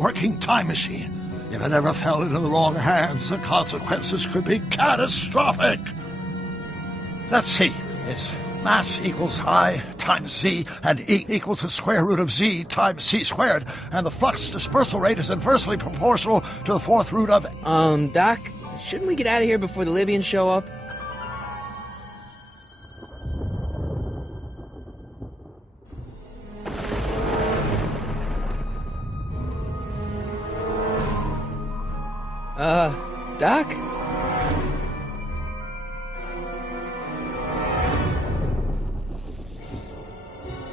working time machine. If it ever fell into the wrong hands, the consequences could be catastrophic. Let's see. It's mass equals I times Z, and E equals the square root of Z times C squared, and the flux dispersal rate is inversely proportional to the fourth root of... Doc, shouldn't we get out of here before the Libyans show up? Doc?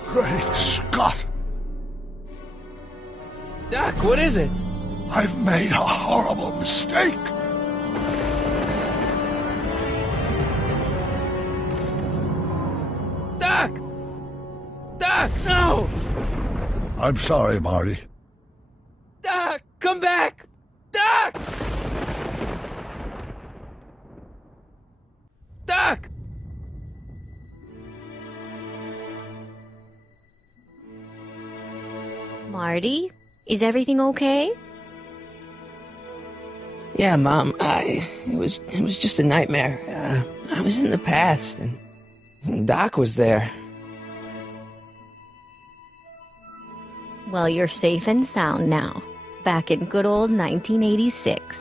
Great Scott! Doc, what is it? I've made a horrible mistake! Doc! Doc, no! I'm sorry, Marty. Doc, come back! Doc! Doc! Marty, is everything okay? Yeah, Mom, it was just a nightmare. I was in the past, and Doc was there. Well, you're safe and sound now, back in good old 1986.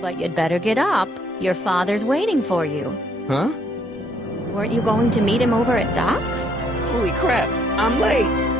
But you'd better get up. Your father's waiting for you. Huh? Weren't you going to meet him over at Doc's? Holy crap, I'm late!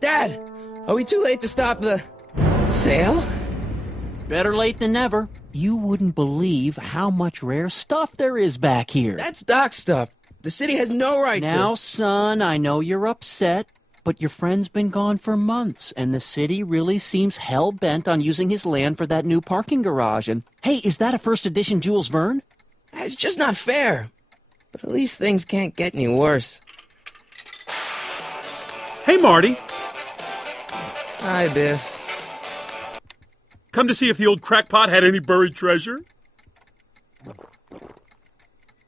Dad, are we too late to stop the sale? Better late than never. You wouldn't believe how much rare stuff there is back here. That's Doc's stuff. The city has no right to... Now, son, I know you're upset, but your friend's been gone for months, and the city really seems hell-bent on using his land for that new parking garage. And, hey, is that a first edition Jules Verne? It's just not fair. But at least things can't get any worse. Hey, Marty. Hi, Biff. Come to see if the old crackpot had any buried treasure?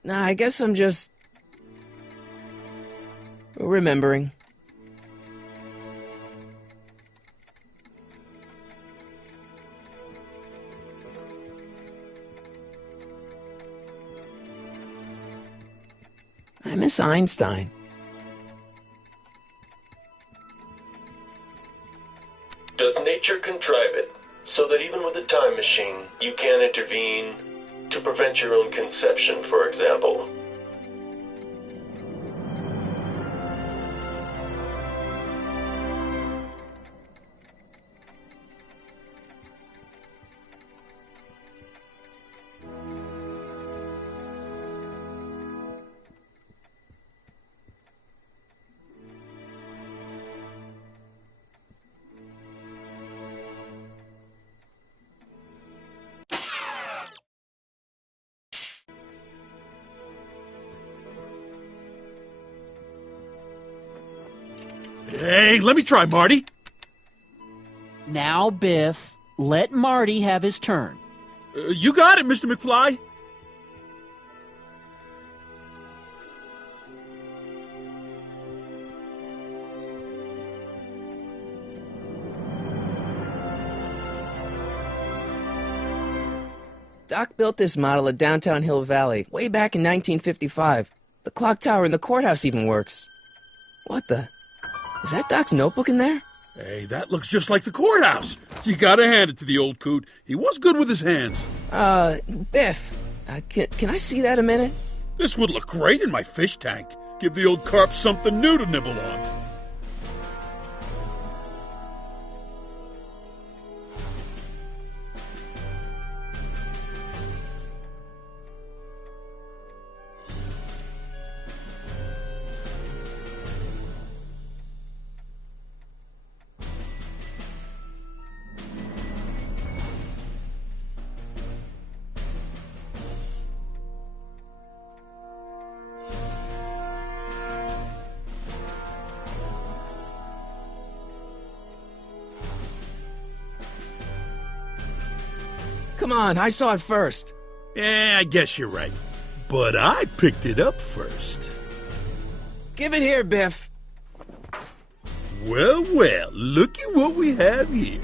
Nah, I guess I'm just... remembering. I miss Einstein. Does nature contrive it so that even with a time machine, you can intervene to prevent your own conception, for example? Hey, let me try, Marty. Now, Biff, let Marty have his turn. You got it, Mr. McFly. Doc built this model at downtown Hill Valley way back in 1955. The clock tower in the courthouse even works. What the? Is that Doc's notebook in there? Hey, that looks just like the courthouse. You gotta hand it to the old coot. He was good with his hands. Biff, can I see that a minute? This would look great in my fish tank. Give the old carp something new to nibble on. Come on, I saw it first. I guess you're right. But I picked it up first. Give it here, Biff. Well, well, looky what we have here.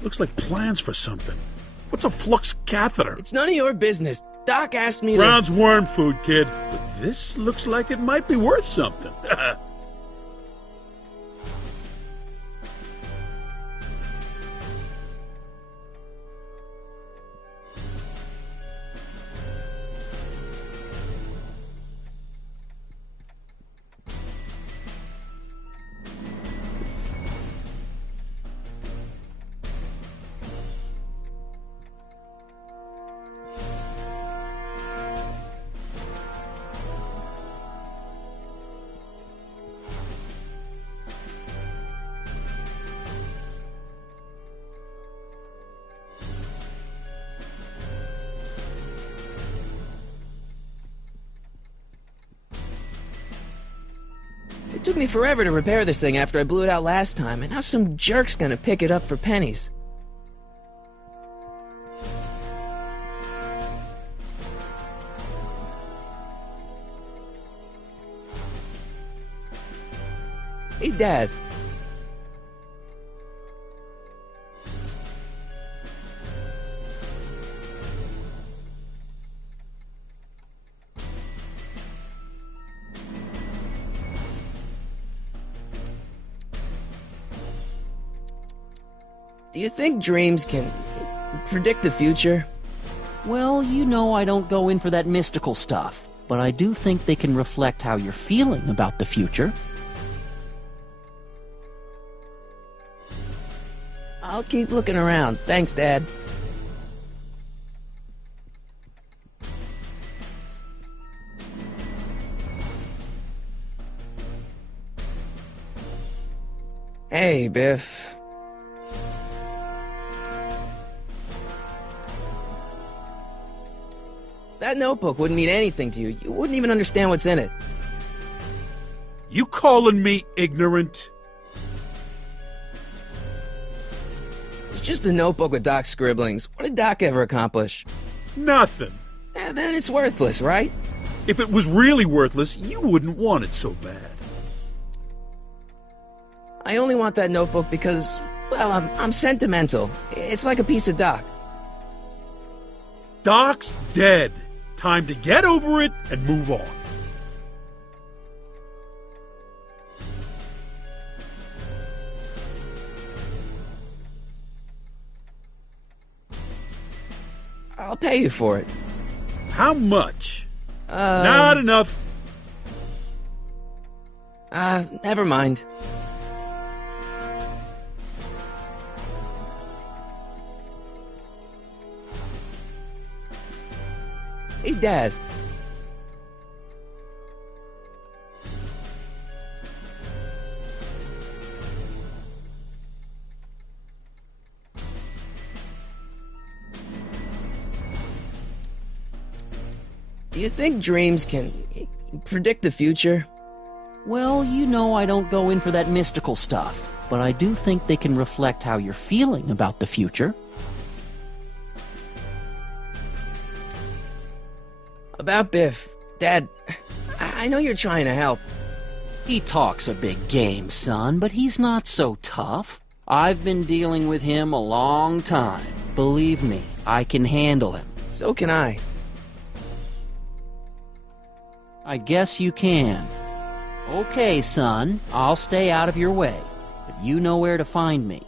Looks like plans for something. What's a flux catheter? It's none of your business. Doc asked me Brown's worm food, kid. But this looks like it might be worth something. It took me forever to repair this thing after I blew it out last time, and now some jerk's gonna pick it up for pennies. Hey, Dad. Do you think dreams can predict the future? Well, you know I don't go in for that mystical stuff, but I do think they can reflect how you're feeling about the future. I'll keep looking around. Thanks, Dad. Hey, Biff. That notebook wouldn't mean anything to you. You wouldn't even understand what's in it. You calling me ignorant? It's just a notebook with Doc's scribblings. What did Doc ever accomplish? Nothing. Then it's worthless, right? If it was really worthless, you wouldn't want it so bad. I only want that notebook because, well, I'm sentimental. It's like a piece of Doc. Doc's dead. Time to get over it and move on. I'll pay you for it. How much? Not enough. Never mind. Hey, Dad. Do you think dreams can predict the future? Well, you know I don't go in for that mystical stuff, but I do think they can reflect how you're feeling about the future. About Biff, Dad, I know you're trying to help. He talks a big game, son, but he's not so tough. I've been dealing with him a long time. Believe me, I can handle him. So can I. I guess you can. Okay, son, I'll stay out of your way, but you know where to find me.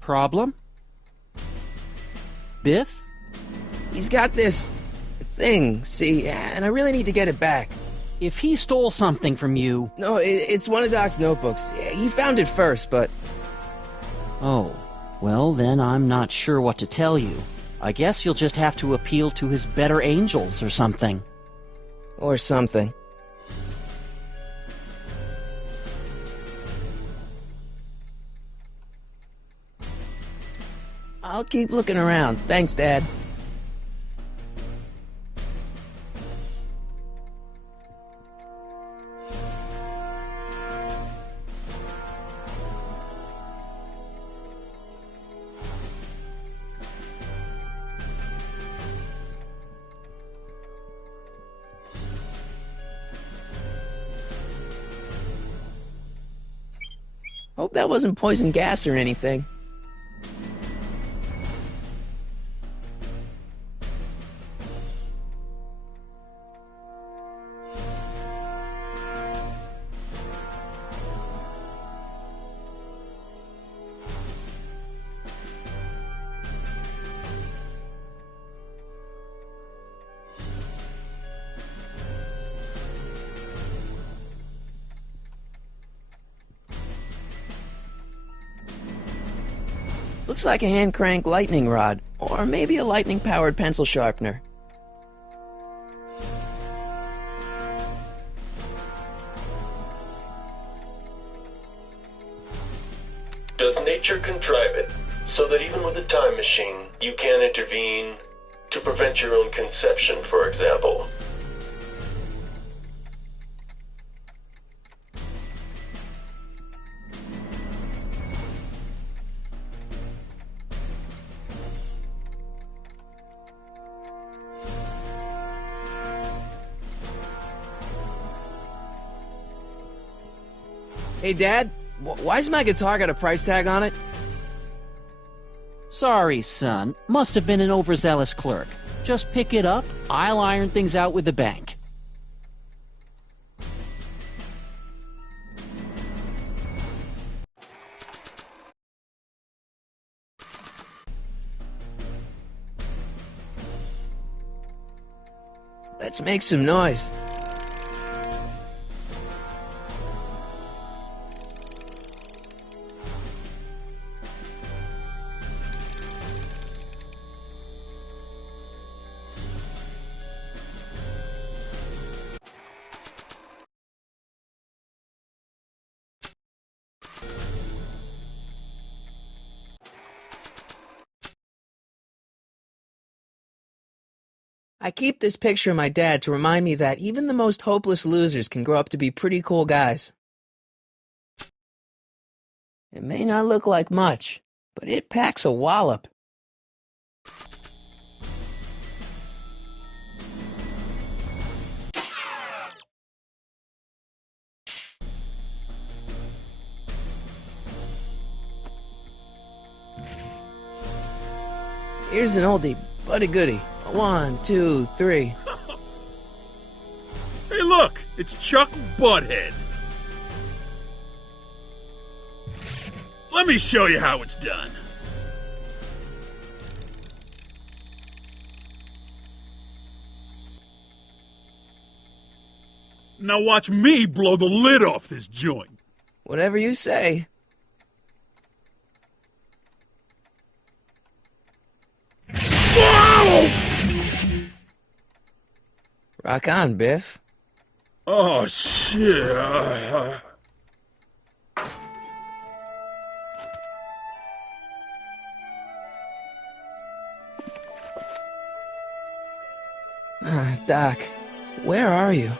Problem? Biff? He's got this thing, see, and I really need to get it back. If he stole something from you... No, it's one of Doc's notebooks. He found it first, but... Oh, well then I'm not sure what to tell you. I guess you'll just have to appeal to his better angels or something. Or something. I'll keep looking around. Thanks, Dad. Hope that wasn't poison gas or anything. Looks like a hand-crank lightning rod, or maybe a lightning-powered pencil sharpener. Does nature contrive it so that even with a time machine, you can intervene to prevent your own conception, for example? Hey, Dad, why's my guitar got a price tag on it? Sorry, son. Must have been an overzealous clerk. Just pick it up. I'll iron things out with the bank. Let's make some noise. I keep this picture of my dad to remind me that even the most hopeless losers can grow up to be pretty cool guys. It may not look like much, but it packs a wallop. Here's an oldie, but a goodie. 1, 2, 3. Hey, look! It's Chuck Butthead. Let me show you how it's done. Now watch me blow the lid off this joint. Whatever you say. Whoa! Rock on, Biff. Oh, shit. Doc, where are you?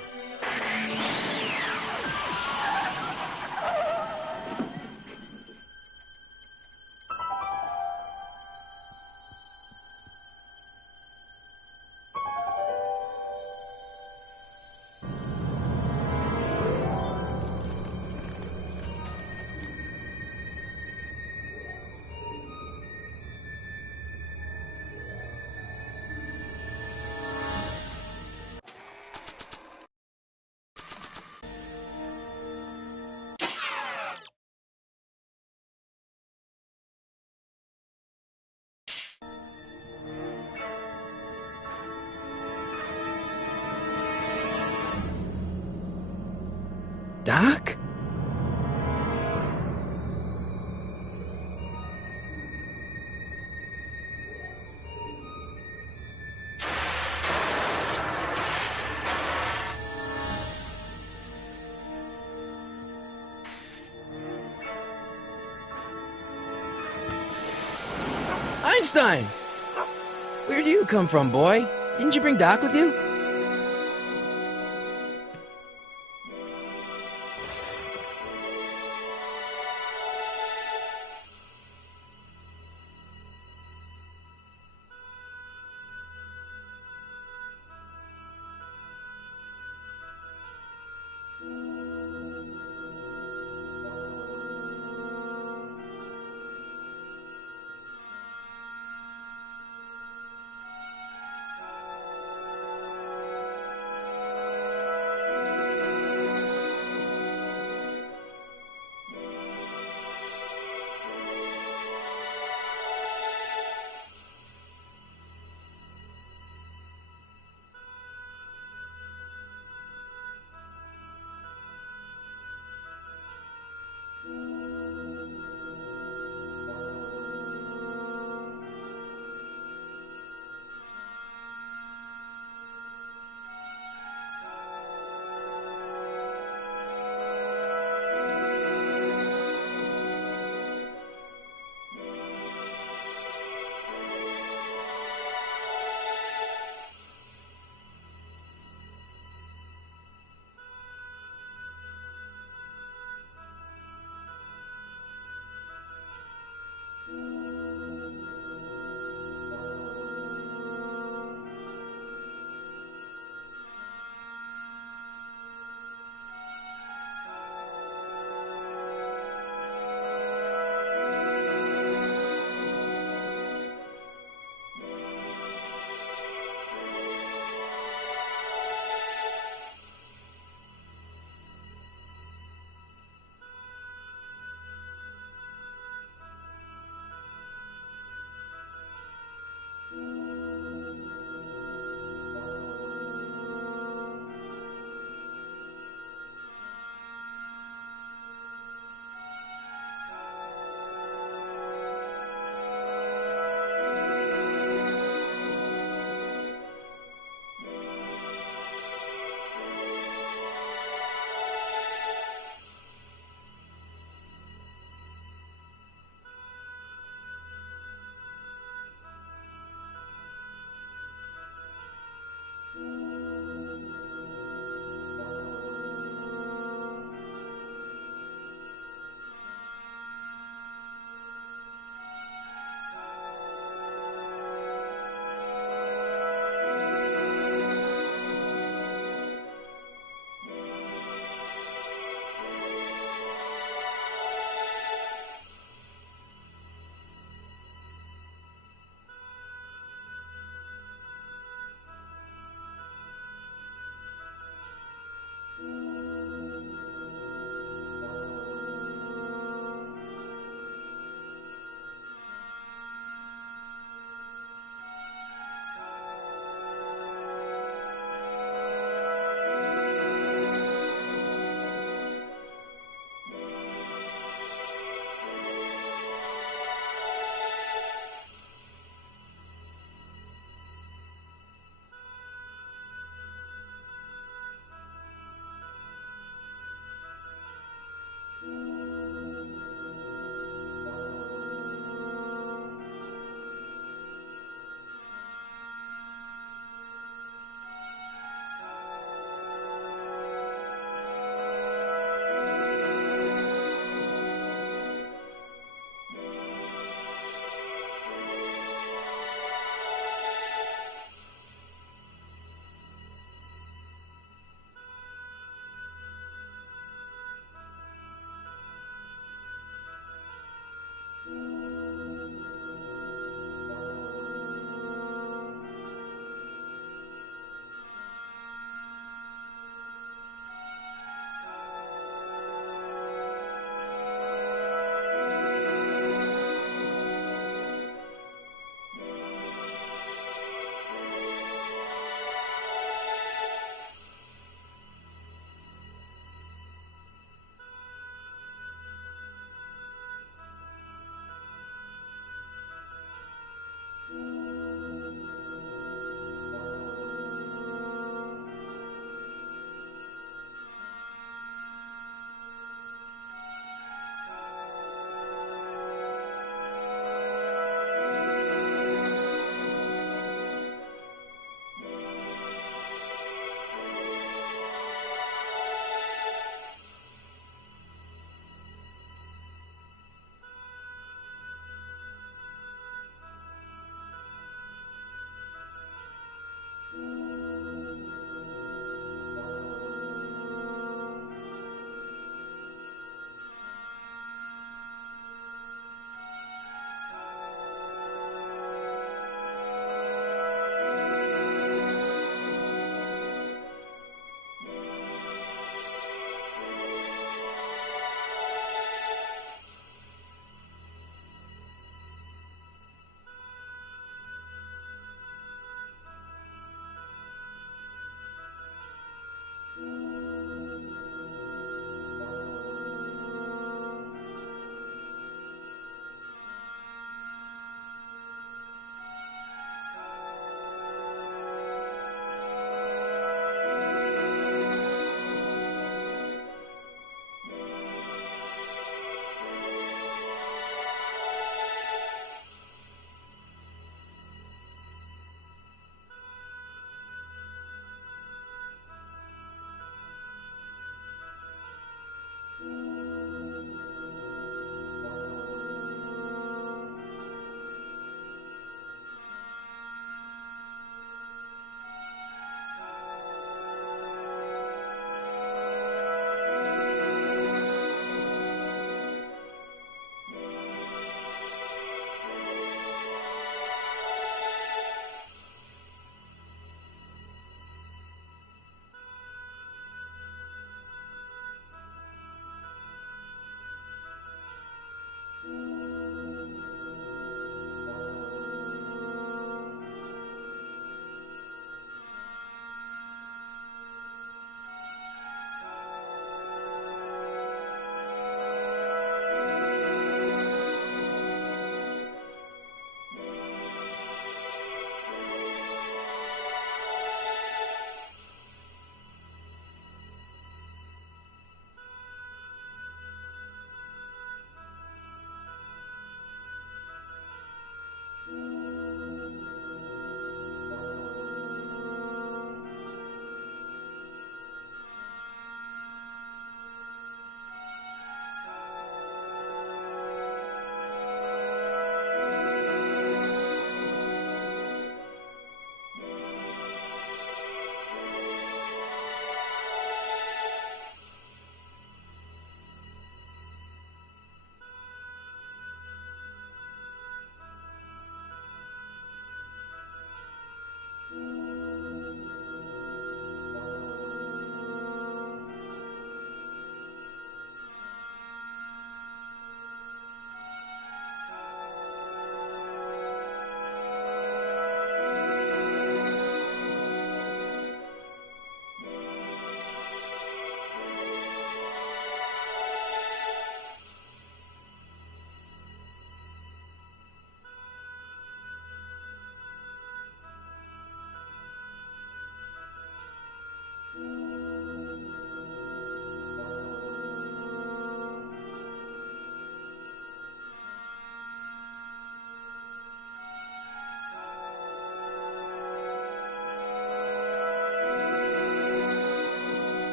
Doc? Frankenstein! Where do you come from, boy? Didn't you bring Doc with you?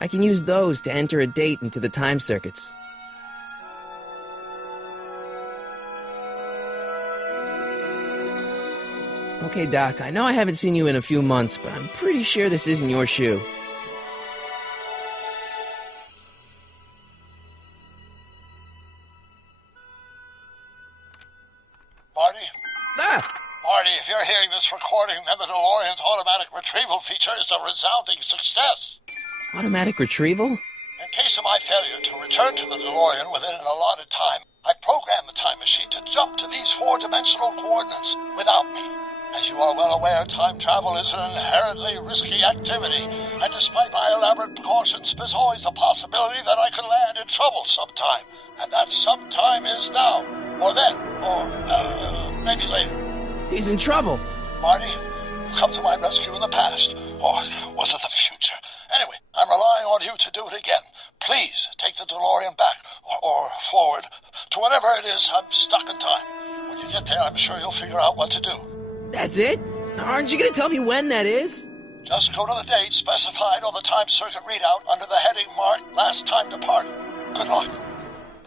I can use those to enter a date into the time circuits. Okay, Doc, I know I haven't seen you in a few months, but I'm pretty sure this isn't your shoe. Marty? Ah! Marty, if you're hearing this recording, then the DeLorean's automatic retrieval feature is a resounding success. Automatic retrieval? In case of my failure to return to the DeLorean within an allotted time, I programmed the time machine to jump to these four-dimensional coordinates without me. As you are well aware, time travel is an inherently risky activity, and despite my elaborate precautions, there's always a possibility that I could land in trouble sometime, and that sometime is now, or then, or maybe later. He's in trouble. Marty, you come to my rescue in the past, or was it the future? Anyway, I'm relying on you to do it again. Please take the DeLorean back, or forward, to whatever it is. I'm stuck in time. When you get there, I'm sure you'll figure out what to do. That's it? Aren't you gonna tell me when that is? Just go to the date specified on the time circuit readout under the heading marked Last Time Departed. Good luck.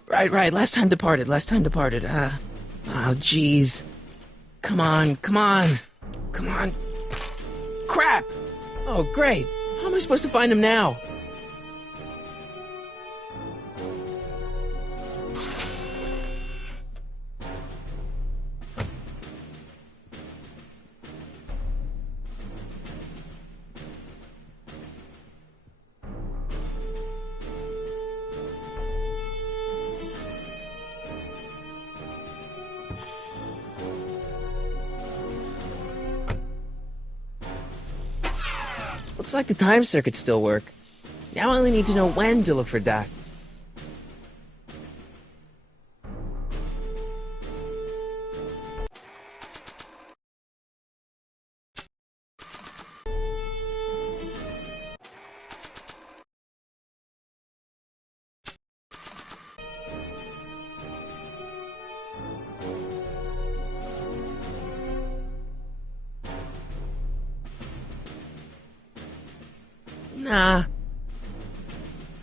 Right. Last time departed. Oh, jeez. Come on. Crap! Oh, great. How am I supposed to find him now? Looks like the time circuits still work. Now I only need to know when to look for Doc. Nah,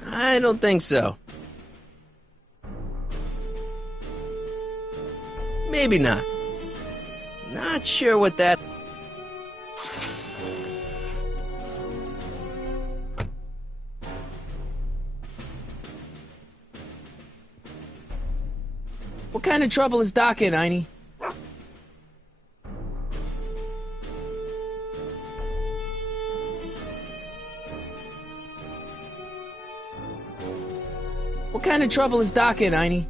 I don't think so. Maybe not. Not sure what that... What kind of trouble is Doc in, Einie? What kind of trouble is Doc in, Einie?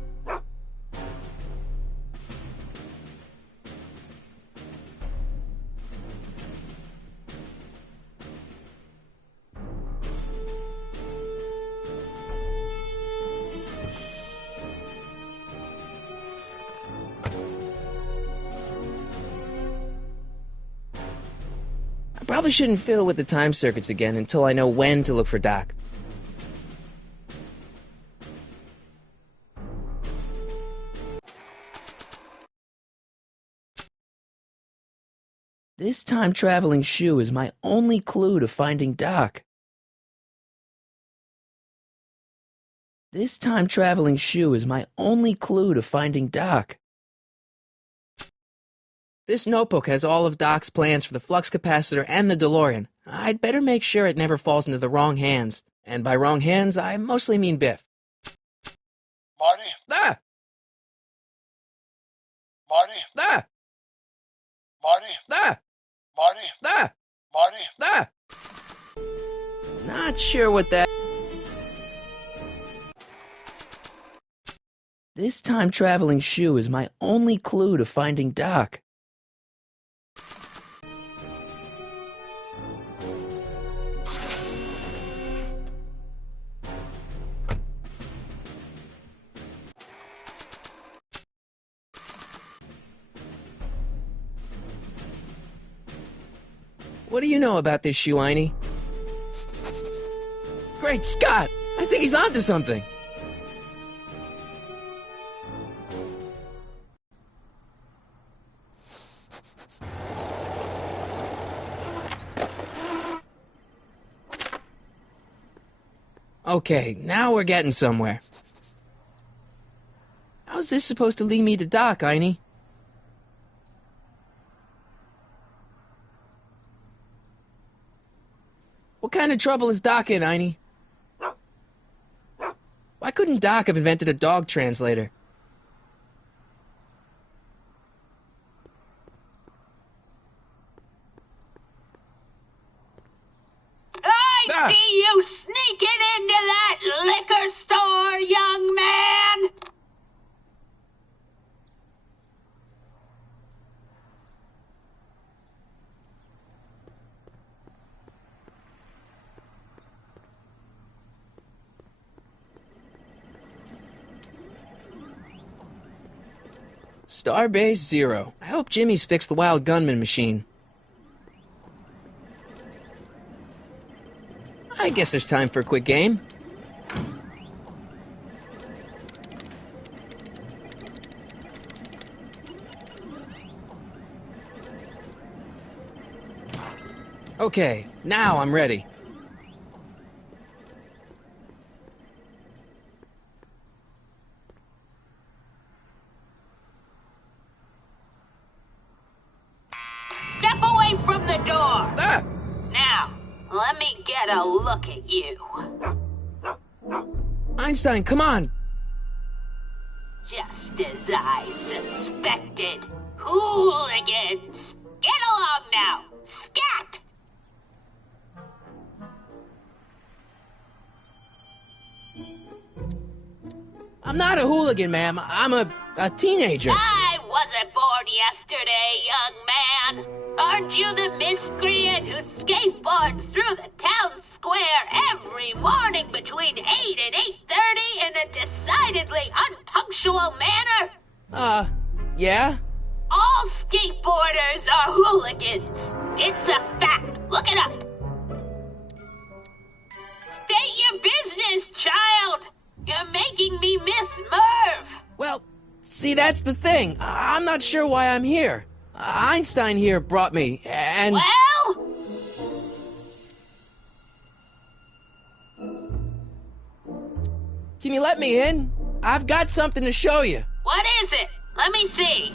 I probably shouldn't fiddle with the time circuits again until I know when to look for Doc. This time-traveling shoe is my only clue to finding Doc. This time-traveling shoe is my only clue to finding Doc. This notebook has all of Doc's plans for the flux capacitor and the DeLorean. I'd better make sure it never falls into the wrong hands. And by wrong hands, I mostly mean Biff. Marty? Ah! Marty? Ah! Marty? Ah! Marty? Ah! Marty? Ah! Not sure what that... This time-traveling shoe is my only clue to finding Doc. What do you know about this shoe, Einie? Great Scott! I think he's onto something! Okay, now we're getting somewhere. How's this supposed to lead me to Doc, Einie? What kind of trouble is Doc in, Einie? Why couldn't Doc have invented a dog translator? I see you sneaking into that liquor store, young man! Starbase 0. I hope Jimmy's fixed the Wild Gunman machine. I guess there's time for a quick game. Okay, now I'm ready. Step away from the door! Ah! Now, let me get a look at you. Einstein, come on! Just as I suspected. Hooligans! Get along now! Scat! I'm not a hooligan, ma'am. I'm a teenager. I wasn't born yesterday, young man. Aren't you the miscreant who skateboards through the town square every morning between 8 and 8:30 in a decidedly unpunctual manner? Yeah? All skateboarders are hooligans. It's a fact. Look it up. State your business, child. You're making me miss Merv. Well, see, that's the thing. I'm not sure why I'm here. Einstein here brought me, and... Well? Can you let me in? I've got something to show you. What is it? Let me see.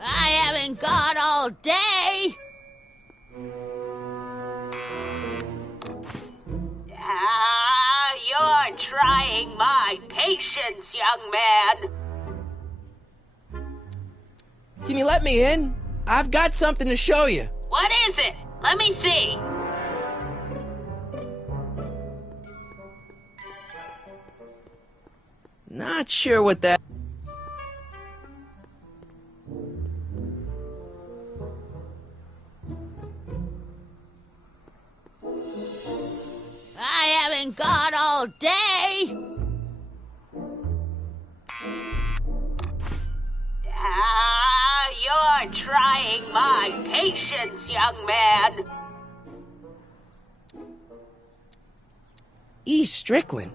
I haven't got all day. You're trying my patience, young man. Can you let me in? I've got something to show you. What is it? Let me see. Not sure what that... I haven't got all day. You're trying my patience, young man. E. Strickland?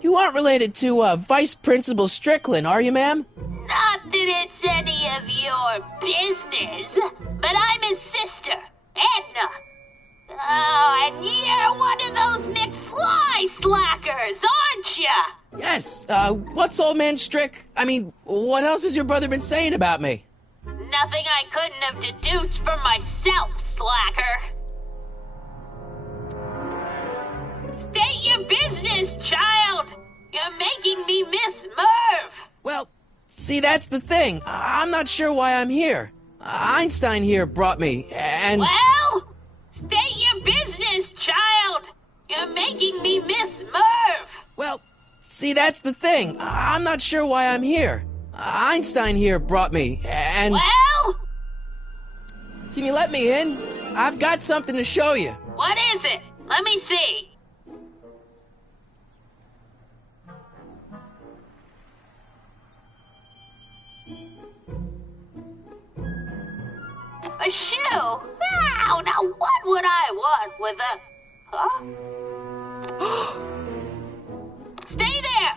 You aren't related to, Vice Principal Strickland, are you, ma'am? Not that it's any of your business, but I'm his sister, Edna. Oh, and you're one of those McFly slackers, aren't ya? Yes, what's old man Strick? I mean, what else has your brother been saying about me? Nothing I couldn't have deduced for myself, slacker. State your business, child. You're making me miss Merv. Well, see, that's the thing. I'm not sure why I'm here. Einstein here brought me, and... Well? State your business, child. You're making me miss Merv. Well, see, that's the thing. I'm not sure why I'm here. Einstein here brought me, and... Well? Can you let me in? I've got something to show you. What is it? Let me see. A shoe? Ah, Now what would I want with a... Huh? Stay there!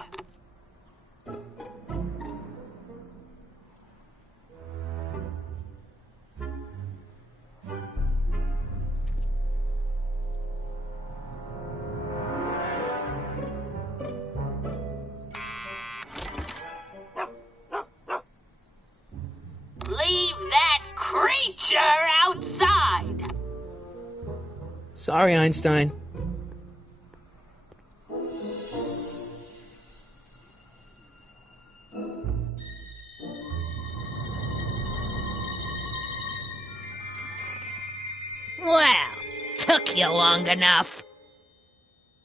Leave that creature outside! Sorry, Einstein. Well, took you long enough.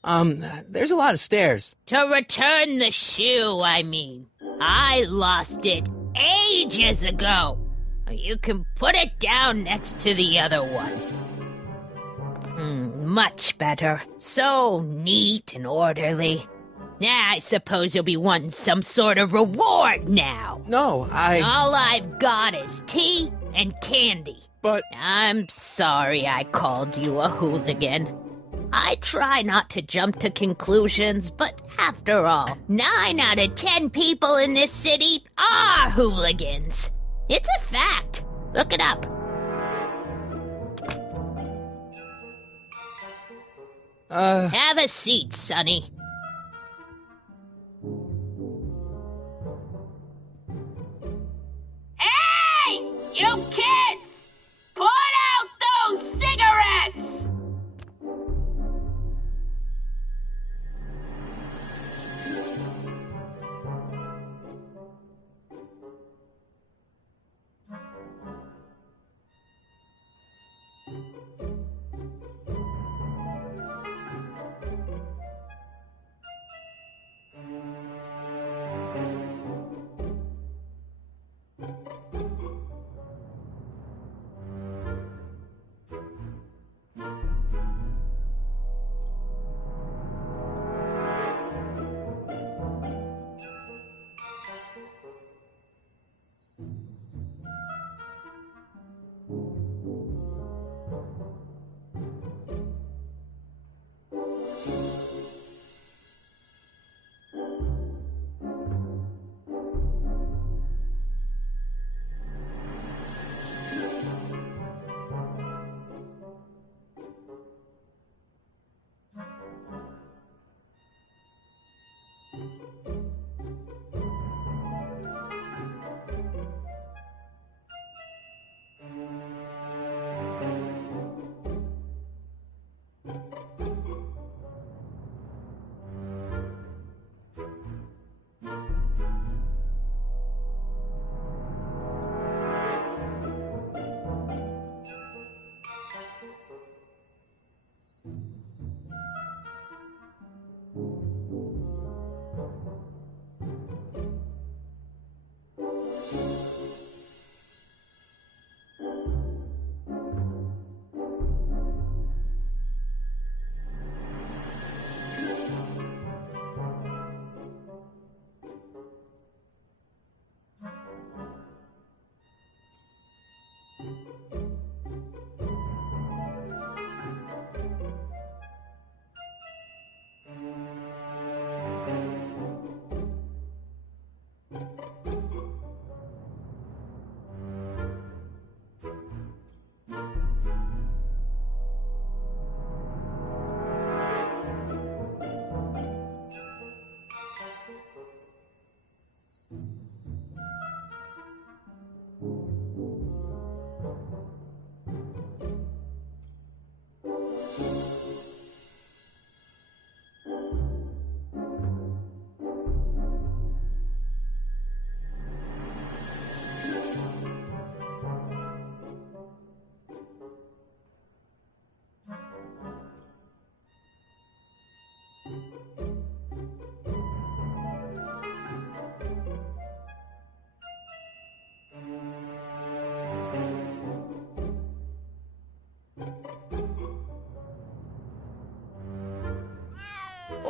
There's a lot of stairs. To return the shoe, I mean. I lost it ages ago. You can put it down next to the other one. Much better. So neat and orderly. I suppose you'll be wanting some sort of reward now. No, All I've got is tea and candy. But... I'm sorry I called you a hooligan. I try not to jump to conclusions, but after all, 9 out of 10 people in this city are hooligans. It's a fact. Look it up. Have a seat, Sonny. Hey! You kids! Put out those cigarettes!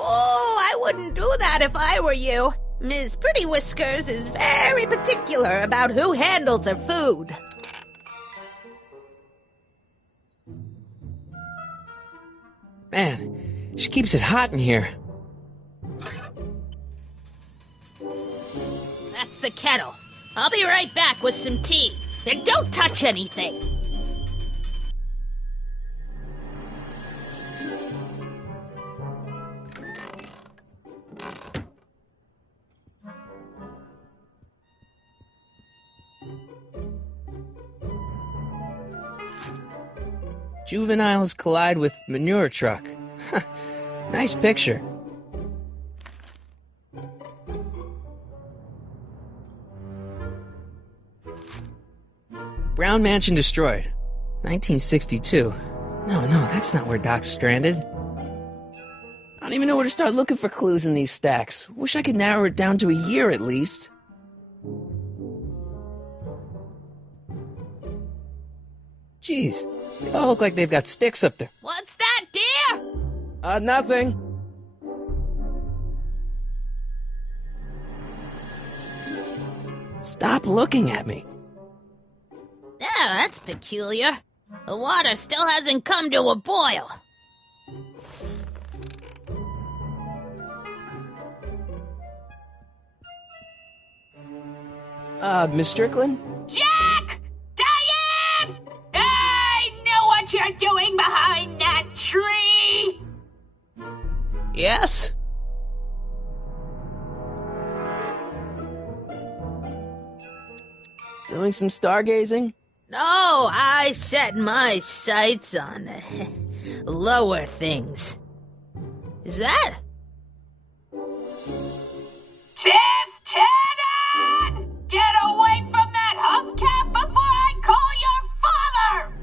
Oh, I wouldn't do that if I were you. Ms. Pretty Whiskers is very particular about who handles her food. She keeps it hot in here. That's the kettle. I'll be right back with some tea. And don't touch anything. Juveniles collide with manure truck. Nice picture. Brown Mansion destroyed. 1962. No, that's not where Doc's stranded. I don't even know where to start looking for clues in these stacks. Wish I could narrow it down to a year at least. Jeez, they all look like they've got sticks up there. What's that, dear? Nothing. Stop looking at me. Yeah, that's peculiar. The water still hasn't come to a boil. Miss Strickland? Jack! Diane! I know what you're doing behind that tree! Yes? Doing some stargazing? No, I set my sights on lower things. Is that? Tiff-Tannen! Get away from that hubcap before I call your father!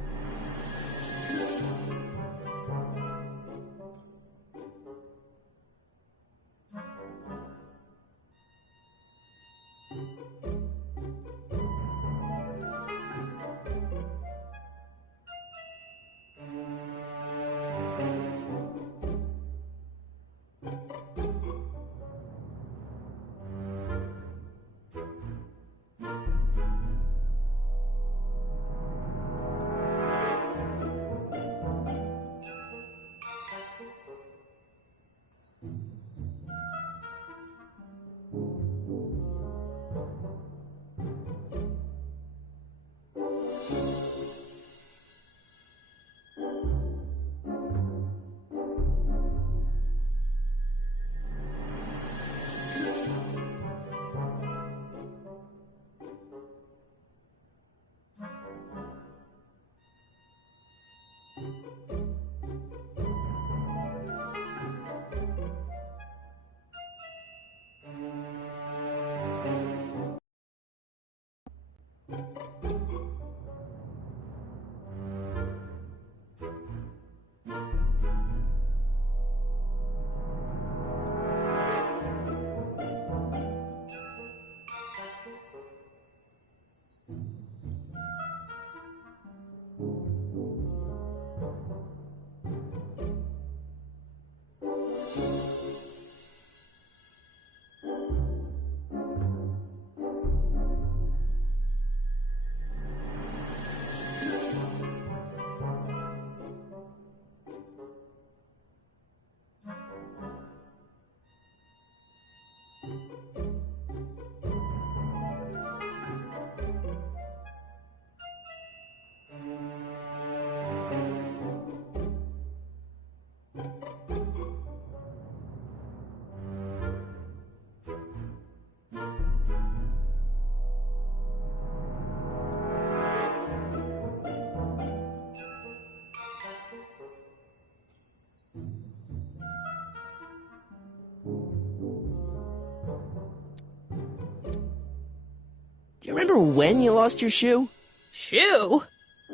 Do you remember when you lost your shoe? Shoe?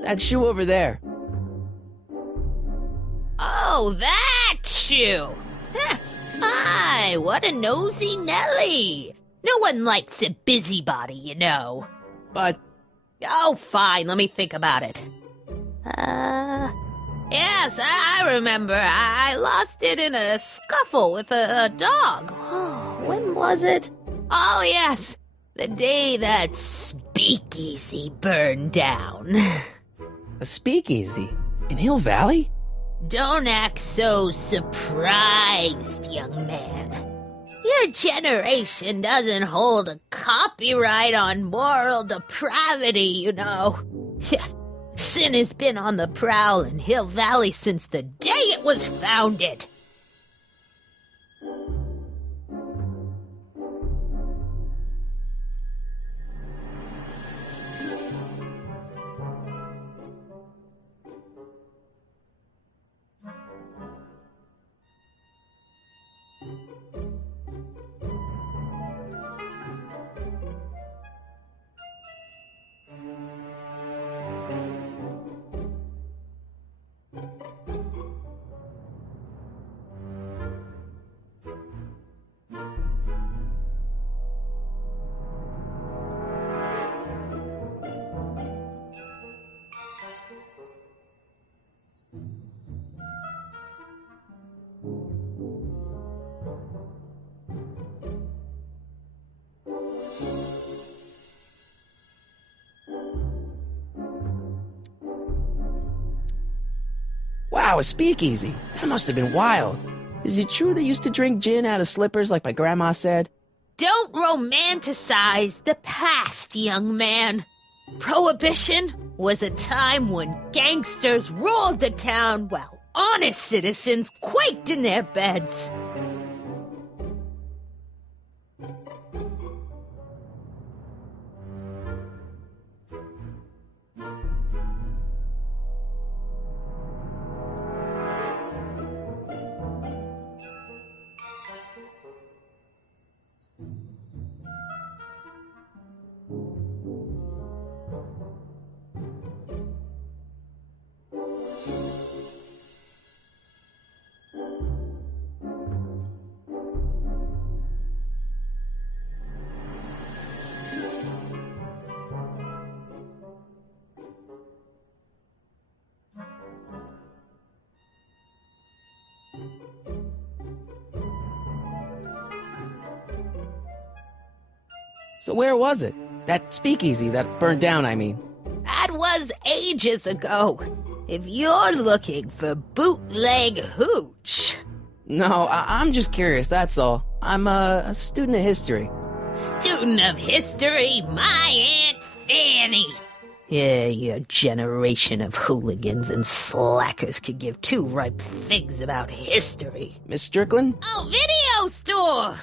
That shoe over there. Oh, that shoe! Huh. Hi, what a nosy Nelly! No one likes a busybody, you know. But... Oh, fine, let me think about it. Yes, I remember. I lost it in a scuffle with a dog. Oh, when was it? Oh, yes. The day that speakeasy burned down. A speakeasy? In Hill Valley? Don't act so surprised, young man. Your generation doesn't hold a copyright on moral depravity, you know. Sin has been on the prowl in Hill Valley since the day it was founded. Wow, a speakeasy. That must have been wild. Is it true they used to drink gin out of slippers like my grandma said? Don't romanticize the past, young man. Prohibition was a time when gangsters ruled the town while honest citizens quaked in their beds. So where was it? That speakeasy that burned down, I mean. That was ages ago. If you're looking for bootleg hooch. No, I'm just curious, that's all. I'm a student of history. Student of history, my Aunt Fanny. Yeah, your generation of hooligans and slackers could give two ripe figs about history. Miss Strickland? Oh, video store!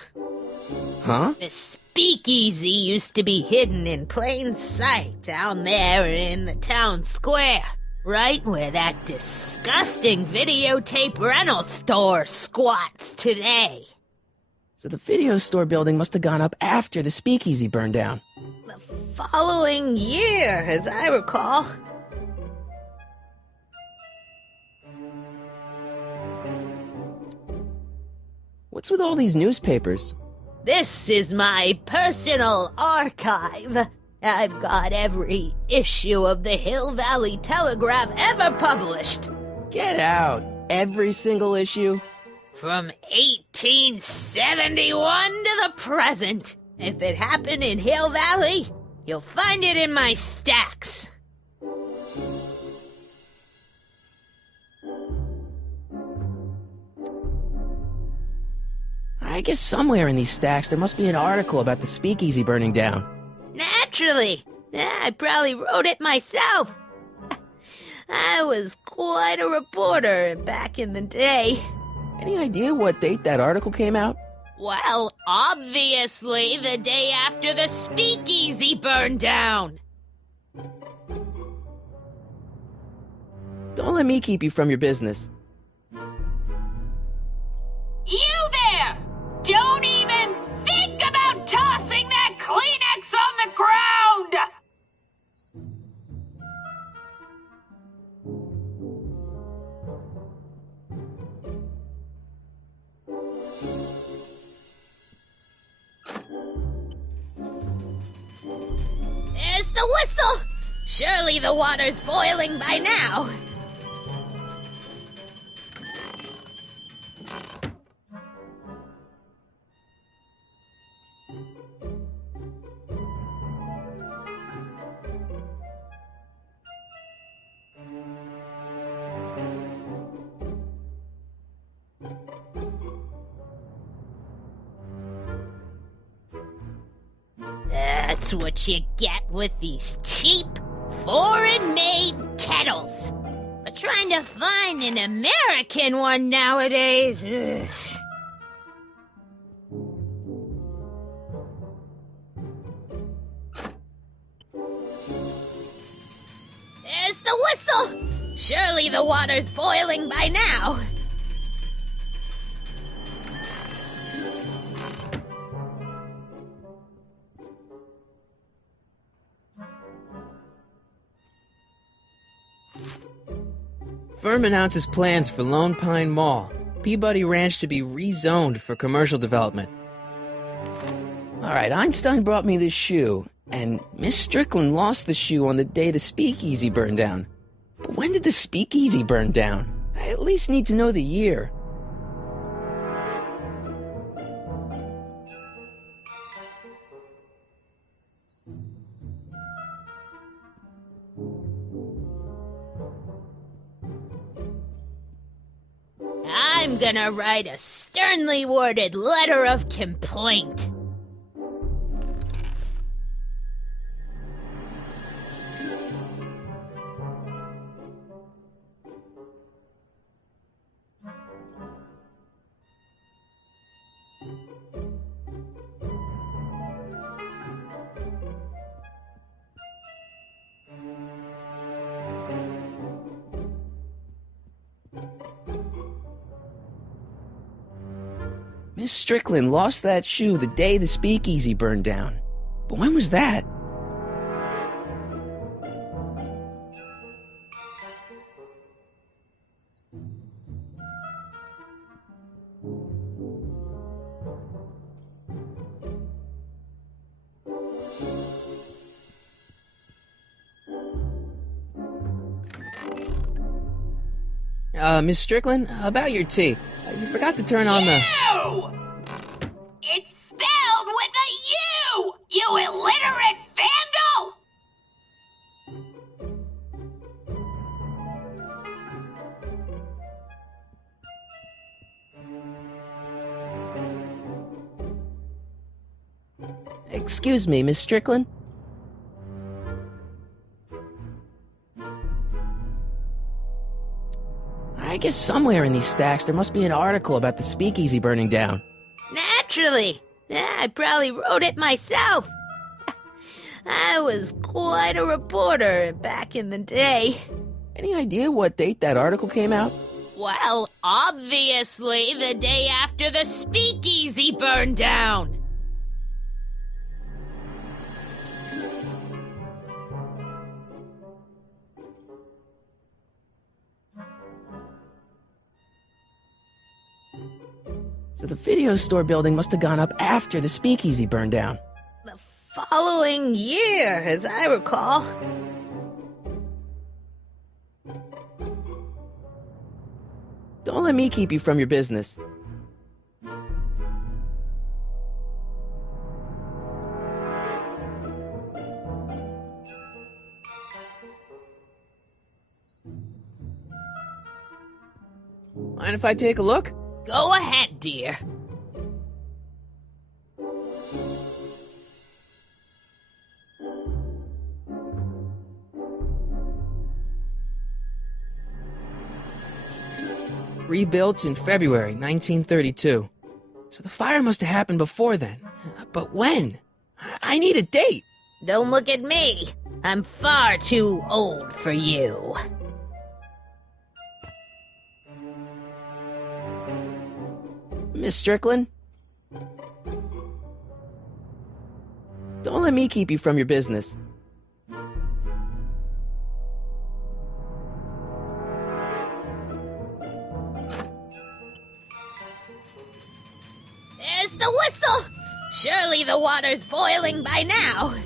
Huh? The speakeasy used to be hidden in plain sight down there in the town square. Right where that disgusting videotape rental store squats today. So the video store building must have gone up after the speakeasy burned down. The following year, as I recall. What's with all these newspapers? This is my personal archive. I've got every issue of the Hill Valley Telegraph ever published. Get out. Every single issue? From 1871 to the present. If it happened in Hill Valley, you'll find it in my stacks. I guess somewhere in these stacks there must be an article about the speakeasy burning down. Naturally. I probably wrote it myself. I was quite a reporter back in the day. Any idea what date that article came out? Well, obviously the day after the speakeasy burned down. Don't let me keep you from your business. You there! Don't even think about tossing that Kleenex on the ground! There's the whistle! Surely the water's boiling by now. That's what you get with these cheap, foreign-made kettles. But trying to find an American one nowadays... Ugh. There's the whistle! Surely the water's boiling by now. Firm announces plans for Lone Pine Mall, Peabody Ranch to be rezoned for commercial development. Alright, Einstein brought me this shoe, and Miss Strickland lost the shoe on the day the speakeasy burned down. But when did the speakeasy burn down? I at least need to know the year. I'm gonna write a sternly worded letter of complaint. Miss Strickland lost that shoe the day the speakeasy burned down. But when was that? Miss Strickland, about your tea. You forgot to turn on the... You! It's spelled with a U! You illiterate vandal! Excuse me, Miss Strickland? I guess somewhere in these stacks there must be an article about the speakeasy burning down. Naturally. I probably wrote it myself. I was quite a reporter back in the day. Any idea what date that article came out? Well, obviously the day after the speakeasy burned down. So the video store building must have gone up after the speakeasy burned down. The following year, as I recall. Don't let me keep you from your business. Mind if I take a look? Go ahead, dear. Rebuilt in February 1932. So the fire must have happened before then. But when? I need a date. Don't look at me. I'm far too old for you. Miss Strickland? Don't let me keep you from your business. There's the whistle! Surely the water's boiling by now.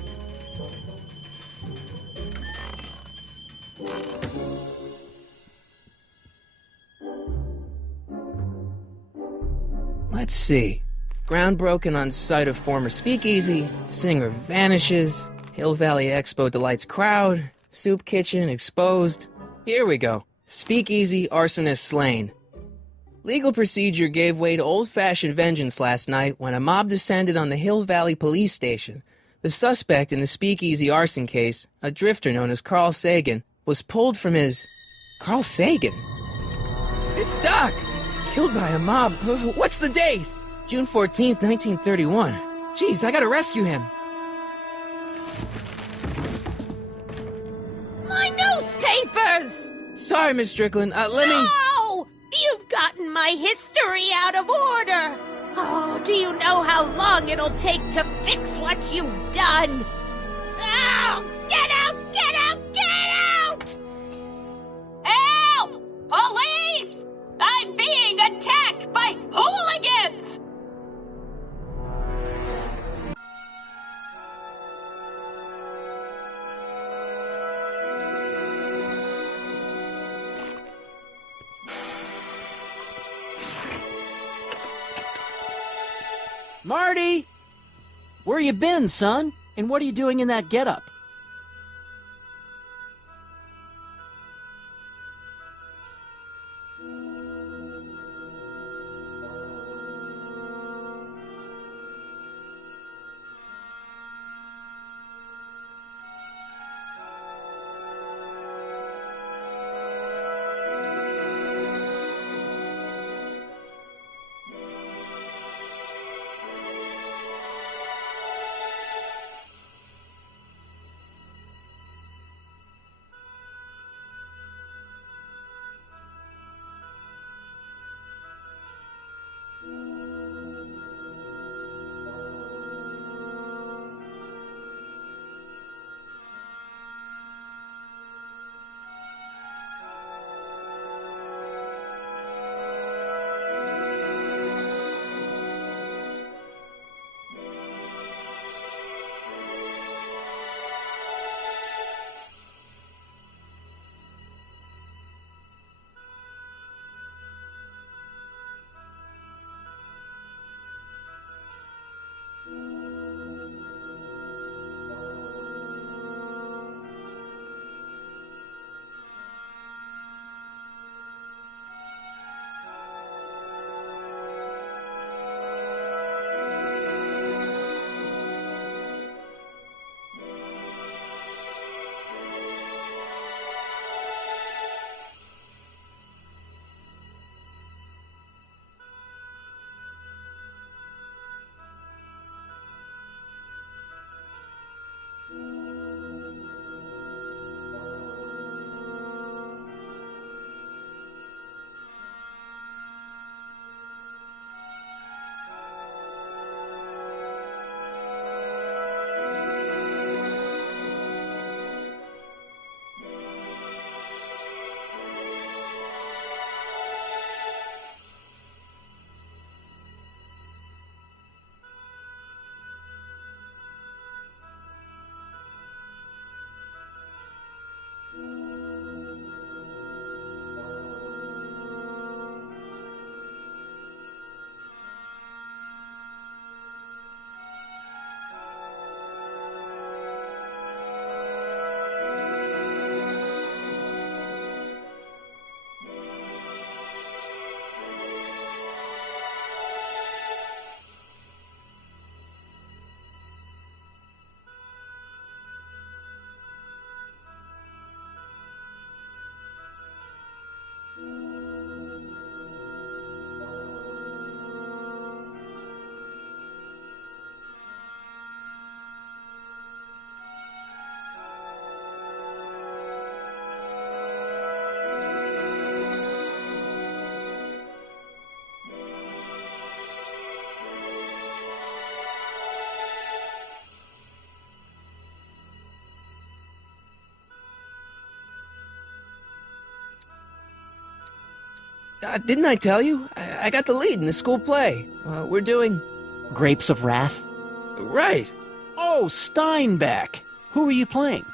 Let's see. Ground broken on site of former speakeasy, singer vanishes, Hill Valley Expo delights crowd, soup kitchen exposed. Here we go. Speakeasy arsonist slain. Legal procedure gave way to old-fashioned vengeance last night when a mob descended on the Hill Valley police station. The suspect in the speakeasy arson case, a drifter known as Carl Sagan, was pulled from his... Carl Sagan? It's Doc! Killed by a mob. What's the date? June 14th, 1931. Jeez, I gotta rescue him. My newspapers! Sorry, Miss Strickland. Let me... No! You've gotten my history out of order! Oh, do you know how long it'll take to fix what you've done? Oh, get out! Get out! Get out! Help! Police! I'm being attacked by hooligans! Marty! Where you been, son? And what are you doing in that getup? Didn't I tell you? I got the lead in the school play. We're doing... Grapes of Wrath? Right. Oh, Steinbeck! Who are you playing?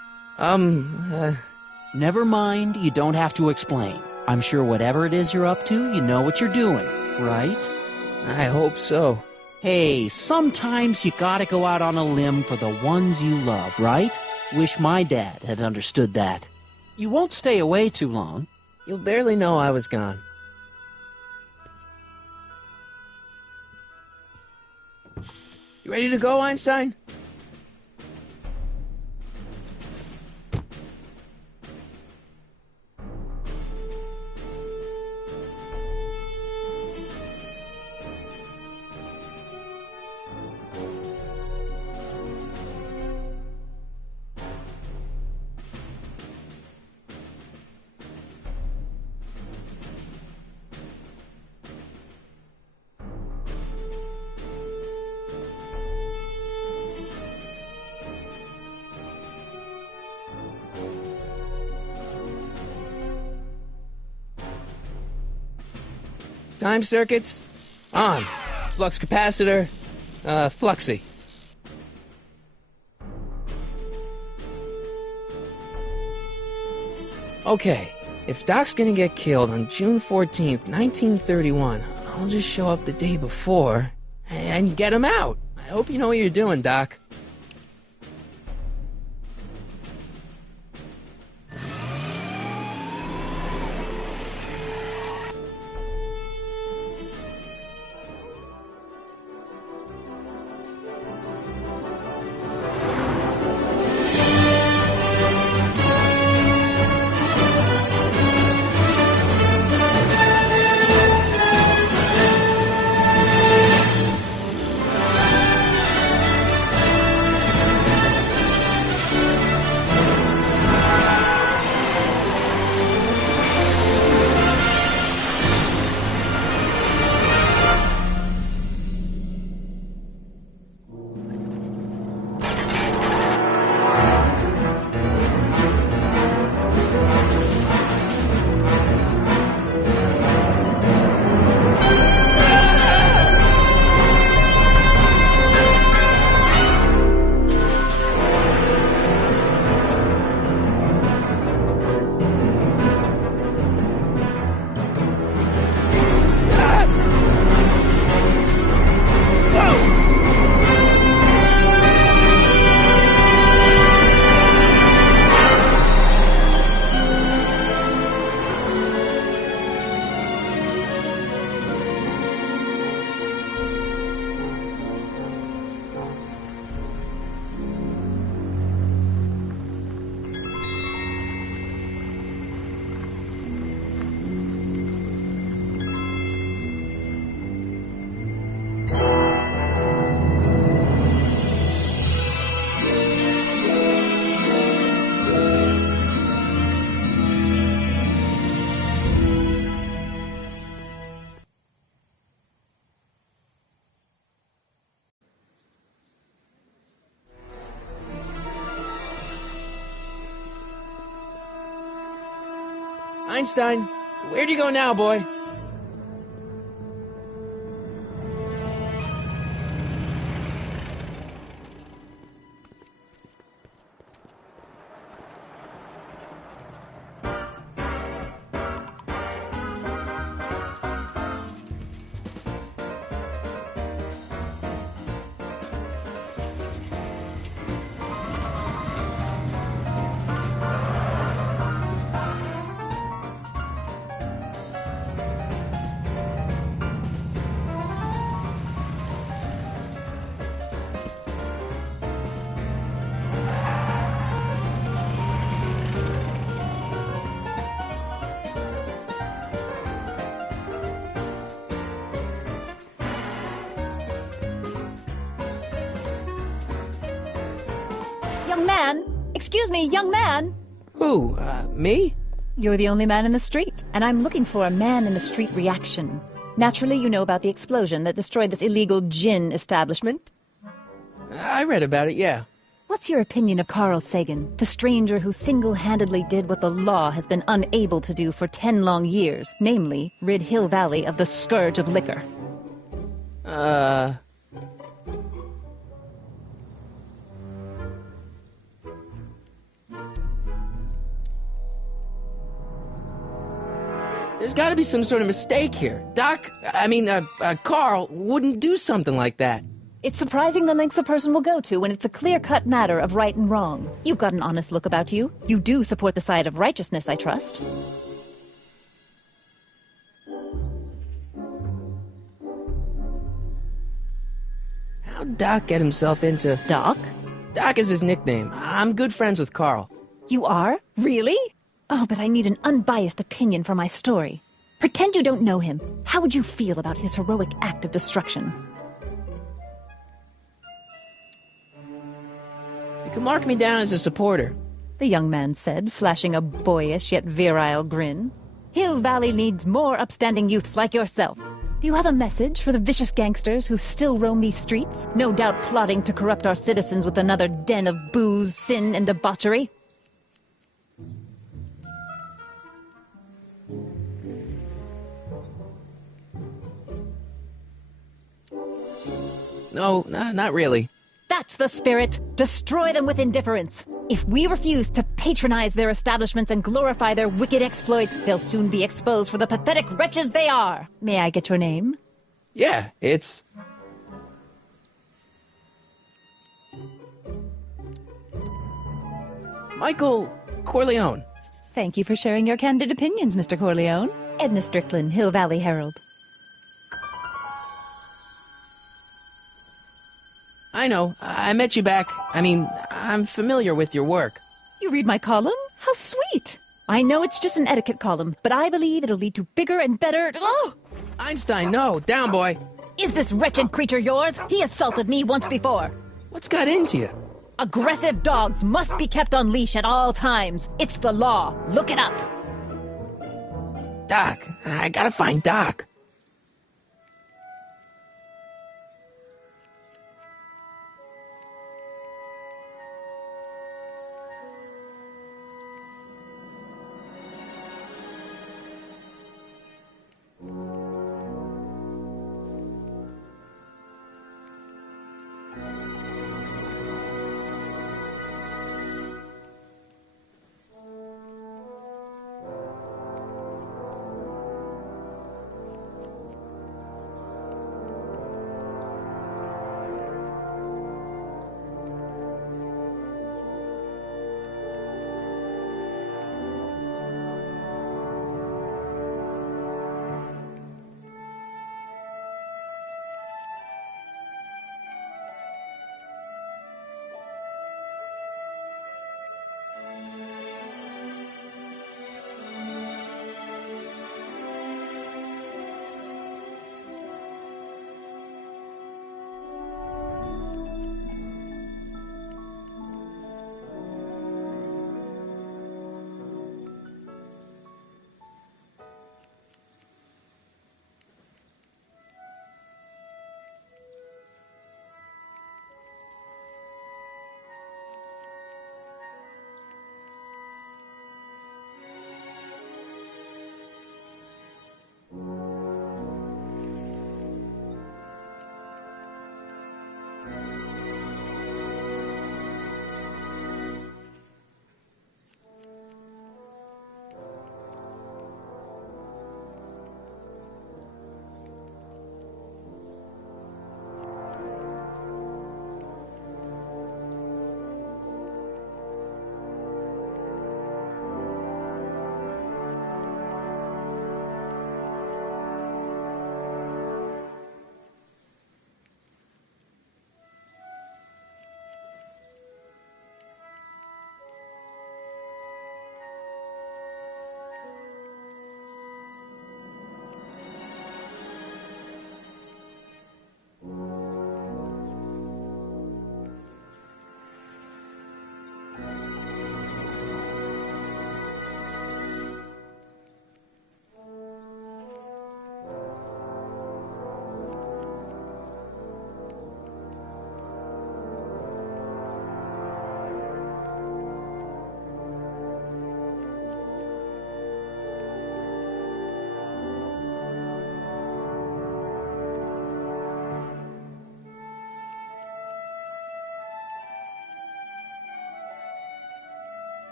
Never mind, you don't have to explain. I'm sure whatever it is you're up to, you know what you're doing, right? I hope so. Hey, sometimes you gotta go out on a limb for the ones you love, right? Wish my dad had understood that. You won't stay away too long. You'll barely know I was gone. You ready to go, Einstein? Time circuits? On. Flux capacitor? Fluxy. Okay, if Doc's gonna get killed on June 14th, 1931, I'll just show up the day before and get him out. I hope you know what you're doing, Doc. Einstein, where'd you go now, boy? Young man! Excuse me, young man! Who, me? You're the only man in the street, and I'm looking for a man-in-the-street reaction. Naturally, you know about the explosion that destroyed this illegal gin establishment. I read about it, yeah. What's your opinion of Carl Sagan, the stranger who single-handedly did what the law has been unable to do for 10 long years, namely, rid Hill Valley of the scourge of liquor? There's gotta be some sort of mistake here. Carl wouldn't do something like that. It's surprising the lengths a person will go to when it's a clear-cut matter of right and wrong. You've got an honest look about you. You do support the side of righteousness, I trust. How'd Doc get himself into... Doc? Doc is his nickname. I'm good friends with Carl. You are? Really? Oh, but I need an unbiased opinion for my story. Pretend you don't know him. How would you feel about his heroic act of destruction? You can mark me down as a supporter. The young man said, flashing a boyish yet virile grin. Hill Valley needs more upstanding youths like yourself. Do you have a message for the vicious gangsters who still roam these streets, no doubt plotting to corrupt our citizens with another den of booze, sin, and debauchery? No, not really. That's the spirit. Destroy them with indifference. If we refuse to patronize their establishments and glorify their wicked exploits, they'll soon be exposed for the pathetic wretches they are. May I get your name? Yeah, it's... Michael Corleone. Thank you for sharing your candid opinions, Mr. Corleone. Edna Strickland, Hill Valley Herald. I know. I met you back. I'm familiar with your work. You read my column? How sweet! I know it's just an etiquette column, but I believe it'll lead to bigger and better... Oh! Einstein, no. Down, boy. Is this wretched creature yours? He assaulted me once before. What's got into you? Aggressive dogs must be kept on leash at all times. It's the law. Look it up. Doc. I gotta find Doc.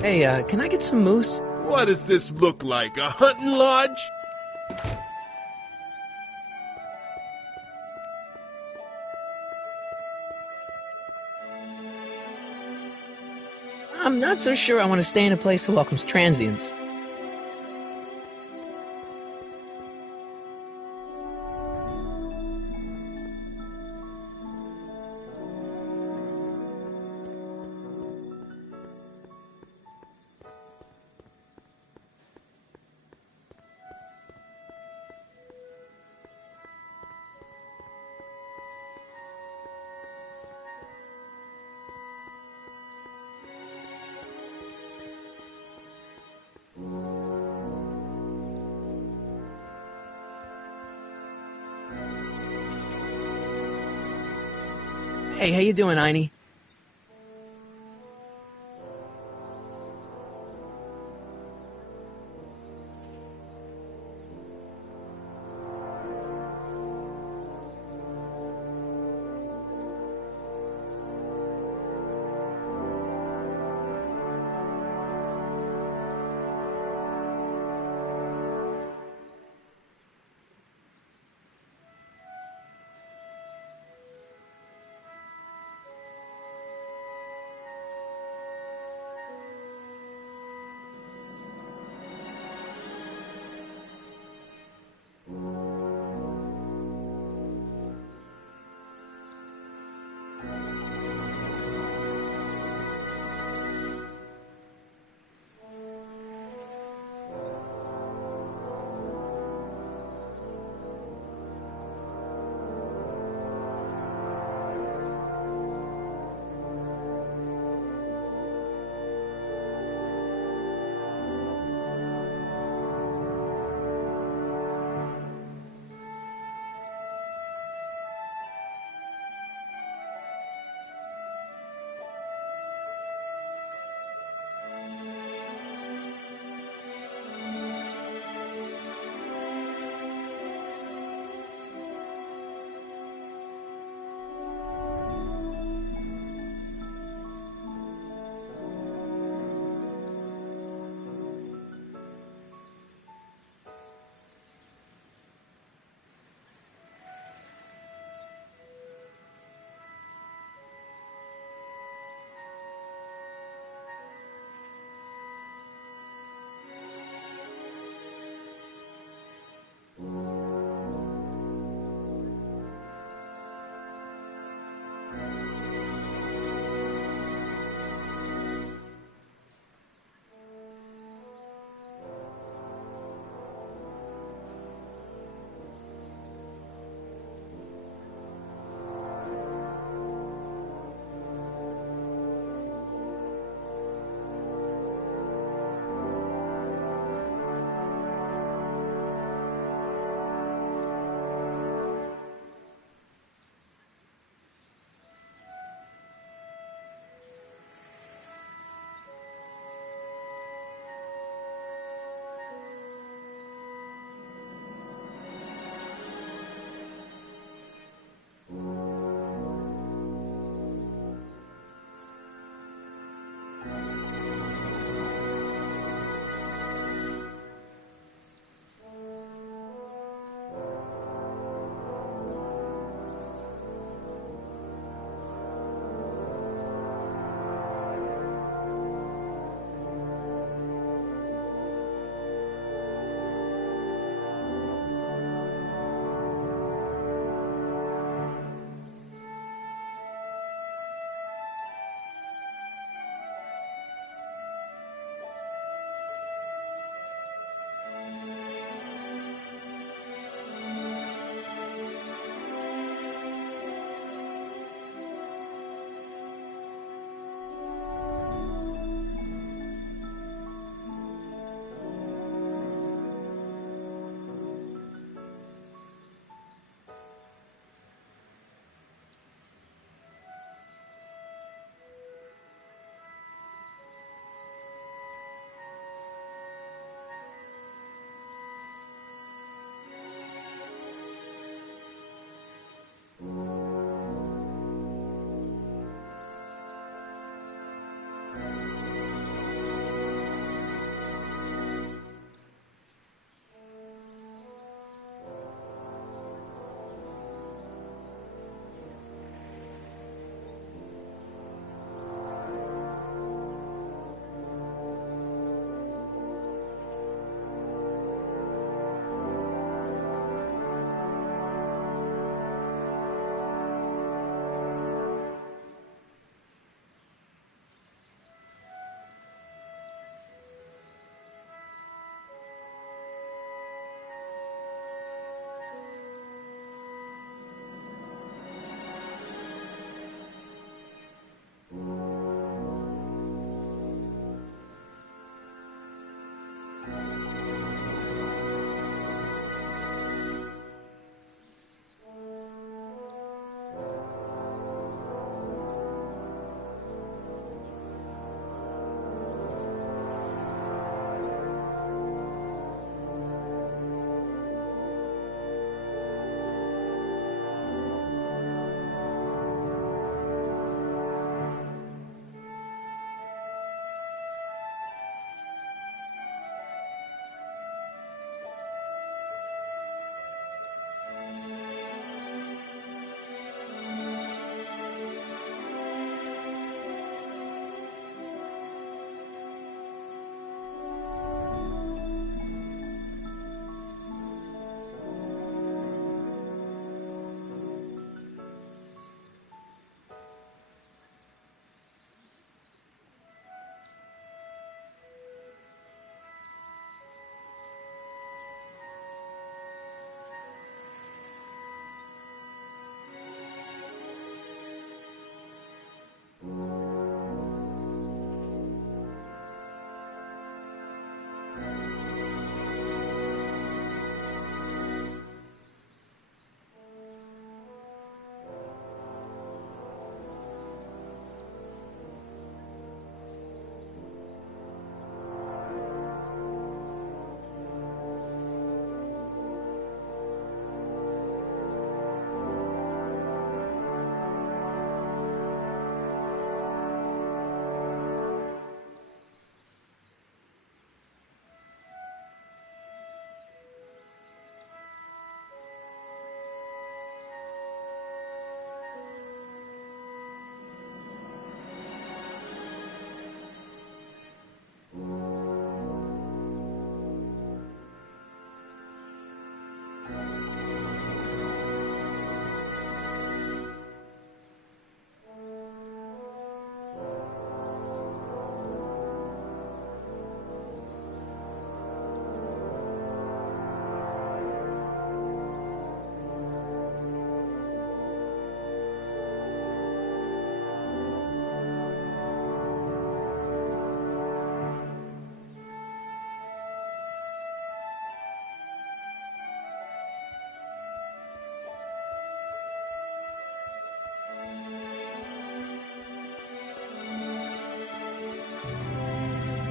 Hey, can I get some moose? What does this look like, a hunting lodge? I'm not so sure I want to stay in a place that welcomes transients. Hey, how you doing, Einie?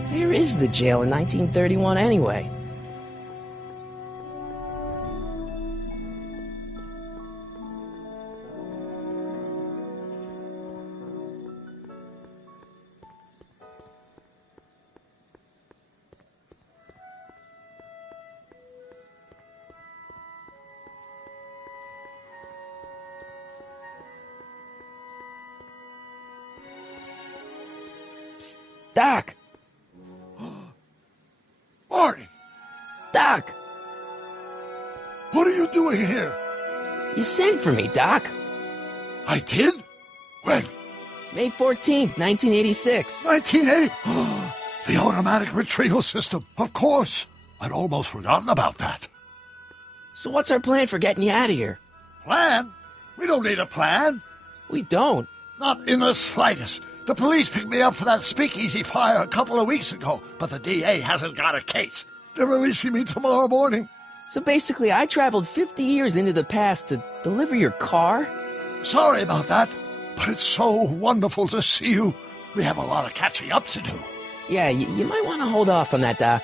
Where is the jail in 1931 anyway? Doc! Marty! Doc! What are you doing here? You sent for me, Doc. I did? When? May 14th, 1986. 1980? The automatic retrieval system. Of course. I'd almost forgotten about that. So what's our plan for getting you out of here? Plan? We don't need a plan. We don't. Not in the slightest. The police picked me up for that speakeasy fire a couple of weeks ago, but the DA hasn't got a case. They're releasing me tomorrow morning. So basically, I traveled 50 years into the past to deliver your car? Sorry about that, but it's so wonderful to see you. We have a lot of catching up to do. Yeah, you might want to hold off on that, Doc.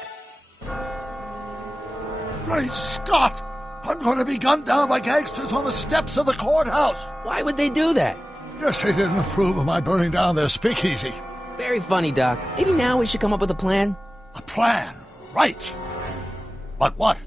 Great Scott! I'm going to be gunned down by gangsters on the steps of the courthouse. Why would they do that? Guess they didn't approve of my burning down their speakeasy. Very funny, Doc. Maybe now we should come up with a plan? A plan, right. But what?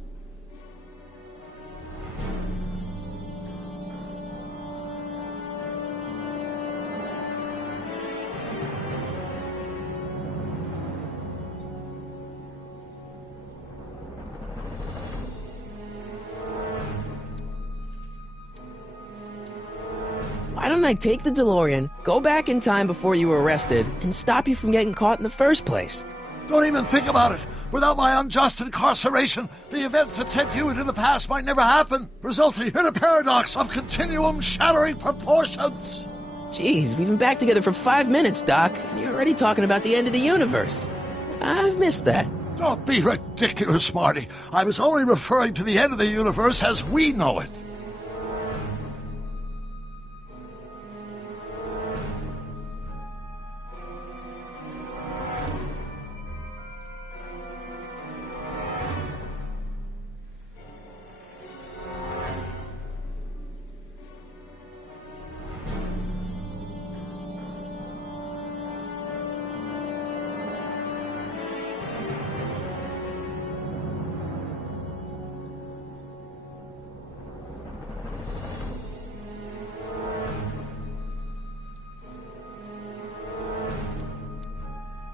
Why don't I take the DeLorean, go back in time before you were arrested, and stop you from getting caught in the first place? Don't even think about it. Without my unjust incarceration, the events that sent you into the past might never happen, resulting in a paradox of continuum shattering proportions. Jeez, we've been back together for 5 minutes, Doc, and you're already talking about the end of the universe. I've missed that. Don't be ridiculous, Marty. I was only referring to the end of the universe as we know it.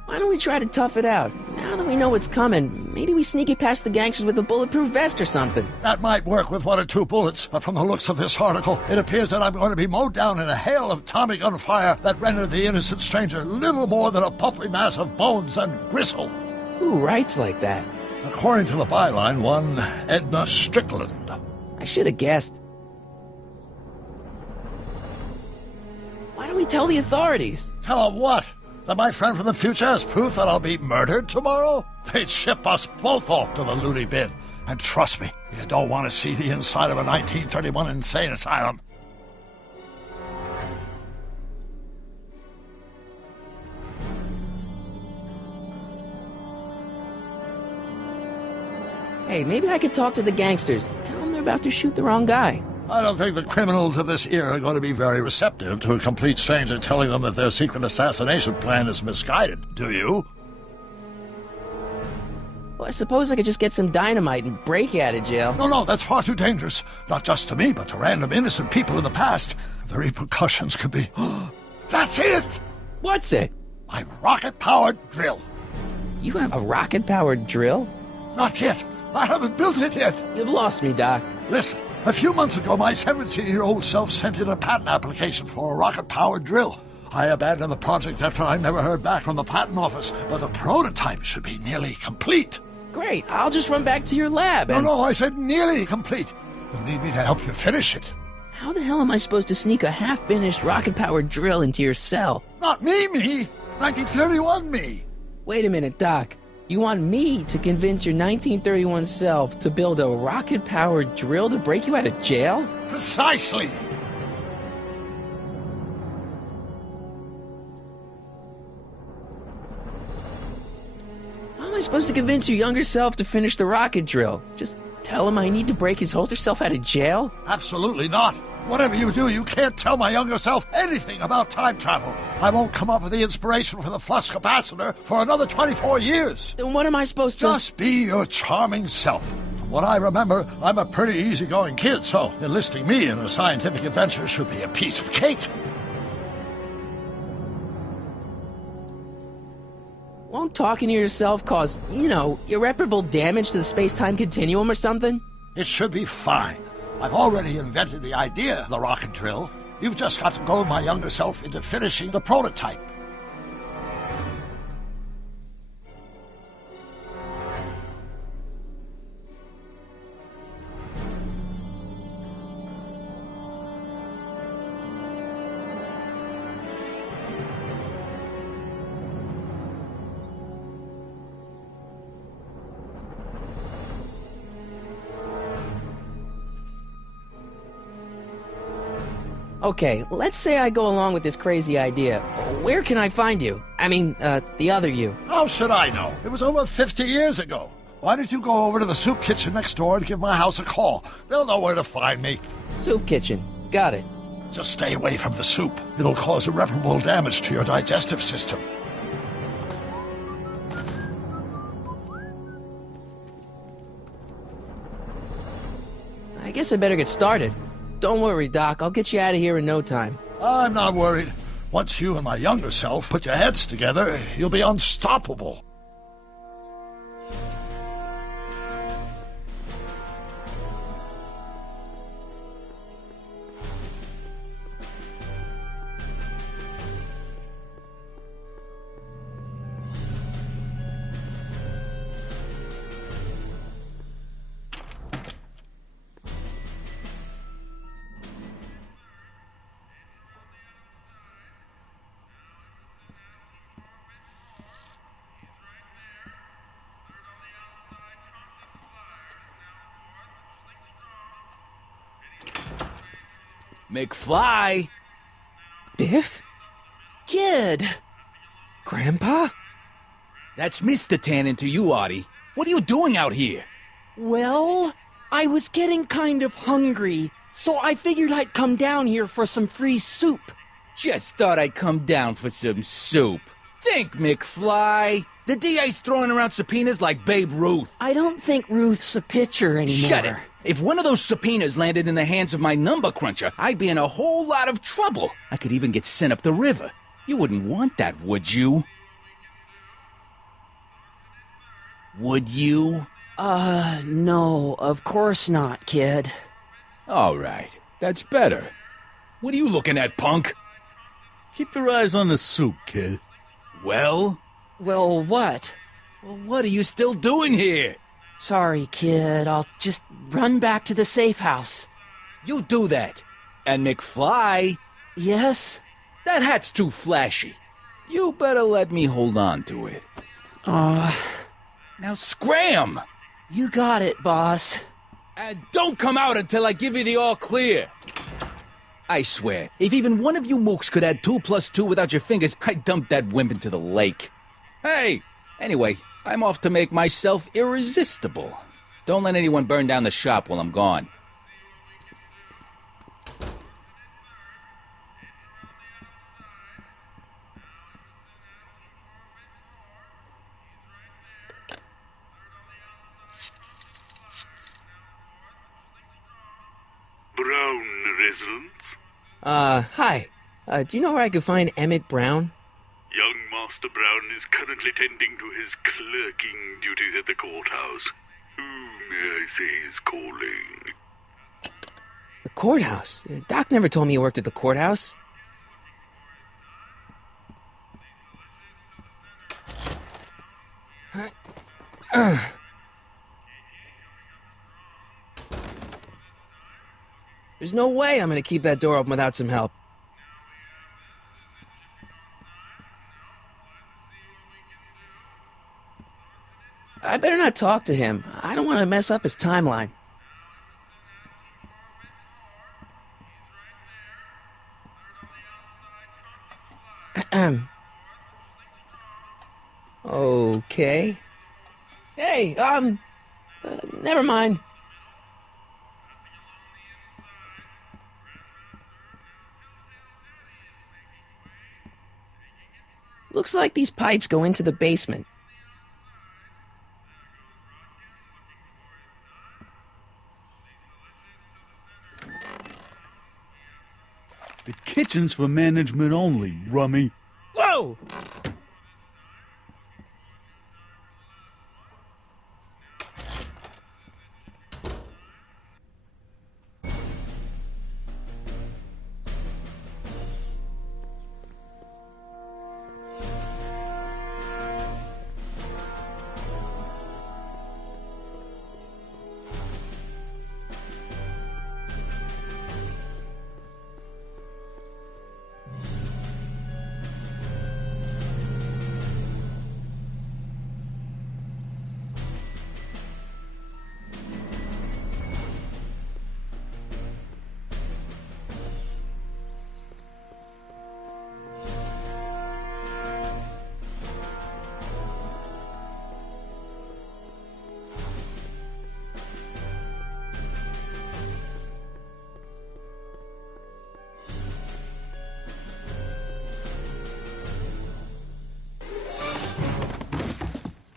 Why don't we try to tough it out? Now that we know what's coming, maybe we sneak it past the gangsters with a bulletproof vest or something. That might work with 1 or 2 bullets, but from the looks of this article, it appears that I'm going to be mowed down in a hail of Tommy gun fire that rendered the innocent stranger little more than a pulpy mass of bones and gristle. Who writes like that? According to the byline, one Edna Strickland. I should have guessed. Why don't we tell the authorities? Tell them what? That my friend from the future has proof that I'll be murdered tomorrow? They'd ship us both off to the loony bin. And trust me, you don't want to see the inside of a 1931 insane asylum. Hey, maybe I could talk to the gangsters. Tell them they're about to shoot the wrong guy. I don't think the criminals of this era are going to be very receptive to a complete stranger telling them that their secret assassination plan is misguided, do you? Well, I suppose I could just get some dynamite and break you out of jail. No, that's far too dangerous. Not just to me, but to random innocent people in the past. The repercussions could be... That's it! What's it? My rocket-powered drill. You have a rocket-powered drill? Not yet. I haven't built it yet. You've lost me, Doc. Listen, a few months ago, my 17-year-old self sent in a patent application for a rocket-powered drill. I abandoned the project after I never heard back from the patent office, but the prototype should be nearly complete. Great, I'll just run back to your lab and... No, I said nearly complete. You'll need me to help you finish it. How the hell am I supposed to sneak a half-finished rocket-powered drill into your cell? Not me! 1931 me! Wait a minute, Doc. You want me to convince your 1931 self to build a rocket-powered drill to break you out of jail? Precisely! supposed to convince your younger self to finish the rocket drill? Just tell him I need to break his older self out of jail? Absolutely not. Whatever you do, you can't tell my younger self anything about time travel. I won't come up with the inspiration for the flux capacitor for another 24 years. Then what am I supposed to... Just be your charming self. From what I remember, I'm a pretty easygoing kid, so enlisting me in a scientific adventure should be a piece of cake. Won't talking to yourself cause, irreparable damage to the space-time continuum or something? It should be fine. I've already invented the idea of the rocket drill. You've just got to goad my younger self into finishing the prototype. Okay, let's say I go along with this crazy idea. Where can I find you? I mean, the other you. How should I know? It was over 50 years ago. Why don't you go over to the soup kitchen next door and give my house a call? They'll know where to find me. Soup kitchen. Got it. Just stay away from the soup. It'll cause irreparable damage to your digestive system. I guess I better get started. Don't worry, Doc. I'll get you out of here in no time. I'm not worried. Once you and my younger self put your heads together, you'll be unstoppable. McFly! Biff? Kid! Grandpa? That's Mr. Tannen to you, Artie. What are you doing out here? Well, I was getting kind of hungry, so I figured I'd come down here for some free soup. Just thought I'd come down for some soup. Think, McFly. The DA's throwing around subpoenas like Babe Ruth. I don't think Ruth's a pitcher anymore. Shut it. If one of those subpoenas landed in the hands of my number cruncher, I'd be in a whole lot of trouble. I could even get sent up the river. You wouldn't want that, would you? Would you? No, of course not, kid. All right, that's better. What are you looking at, punk? Keep your eyes on the soup, kid. Well, what? Well, what are you still doing here? Sorry, kid. I'll just run back to the safe house. You do that. And McFly? Yes? That hat's too flashy. You better let me hold on to it. Now scram! You got it, boss. And don't come out until I give you the all clear. I swear, if even one of you mooks could add 2 + 2 without your fingers, I'd dump that wimp into the lake. Hey! Anyway, I'm off to make myself irresistible. Don't let anyone burn down the shop while I'm gone. Brown residence? Hi. Do you know where I could find Emmett Brown? Young Master Brown is currently tending to his clerking duties at the courthouse. Who may I say is calling? The courthouse? Doc never told me he worked at the courthouse. There's no way I'm gonna keep that door open without some help. I better not talk to him. I don't want to mess up his timeline. Okay. Hey, never mind. Looks like these pipes go into the basement. The kitchen's for management only, rummy. Whoa!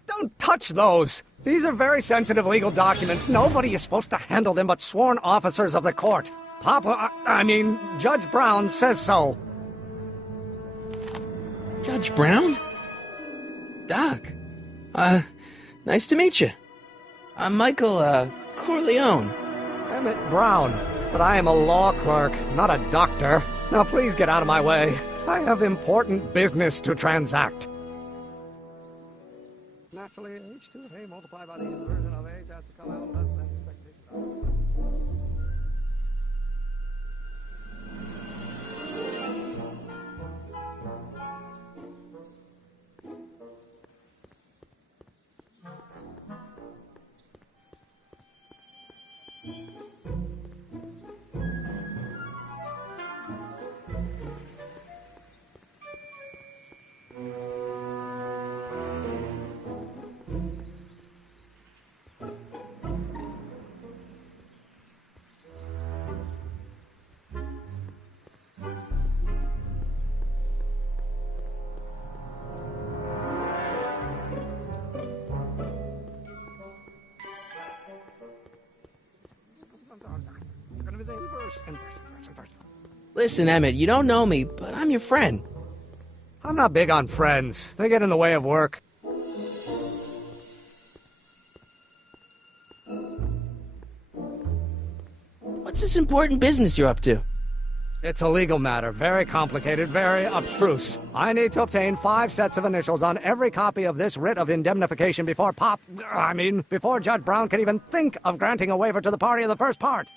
Don't touch those! These are very sensitive legal documents. Nobody is supposed to handle them but sworn officers of the court. Judge Brown says so. Judge Brown? Doc. Nice to meet you. I'm Michael, Corleone. Emmett Brown. But I am a law clerk, not a doctor. Now please get out of my way. I have important business to transact. Naturally, h2 of A multiplied by the inversion of h has to come out less than expectation. Listen, Emmett, you don't know me, but I'm your friend. I'm not big on friends. They get in the way of work. What's this important business you're up to? It's a legal matter, very complicated, very abstruse. I need to obtain 5 sets of initials on every copy of this writ of indemnification before before Judge Brown can even think of granting a waiver to the party of the first part.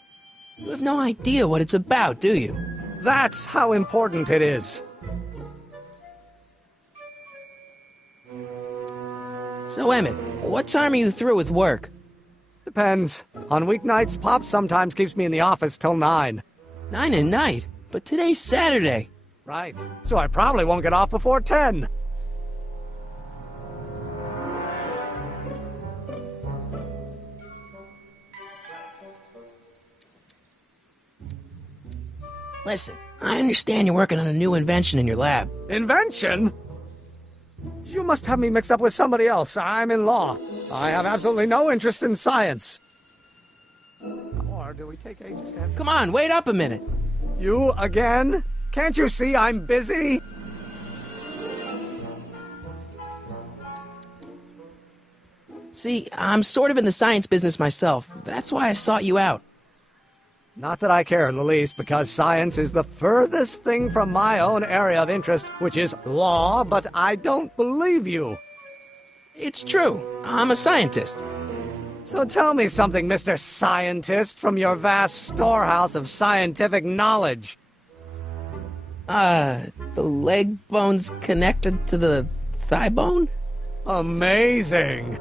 You have no idea what it's about, do you? That's how important it is. So, Emmett, what time are you through with work? Depends. On weeknights, Pop sometimes keeps me in the office till 9. 9 at night? But today's Saturday. Right. So I probably won't get off before 10. Listen, I understand you're working on a new invention in your lab. Invention? You must have me mixed up with somebody else. I'm in law. I have absolutely no interest in science. Or do we take A's stand? Come on, wait up a minute. You again? Can't you see I'm busy? See, I'm sort of in the science business myself. That's why I sought you out. Not that I care in the least, because science is the furthest thing from my own area of interest, which is law, but I don't believe you. It's true. I'm a scientist. So tell me something, Mr. Scientist, from your vast storehouse of scientific knowledge. The leg bone's connected to the thigh bone? Amazing.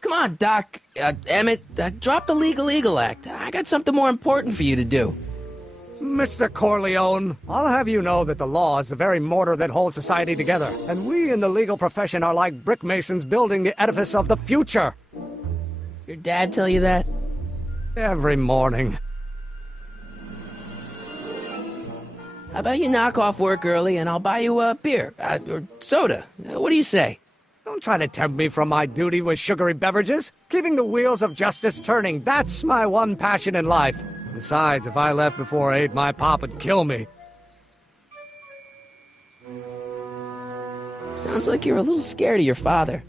Come on, Doc. Emmett, drop the Legal Eagle Act. I got something more important for you to do. Mr. Corleone, I'll have you know that the law is the very mortar that holds society together, and we in the legal profession are like brick masons building the edifice of the future. Your dad tell you that? Every morning. How about you knock off work early and I'll buy you a beer, or soda. What do you say? Don't try to tempt me from my duty with sugary beverages. Keeping the wheels of justice turning, that's my one passion in life. Besides, if I left before 8, my pop would kill me. Sounds like you're a little scared of your father.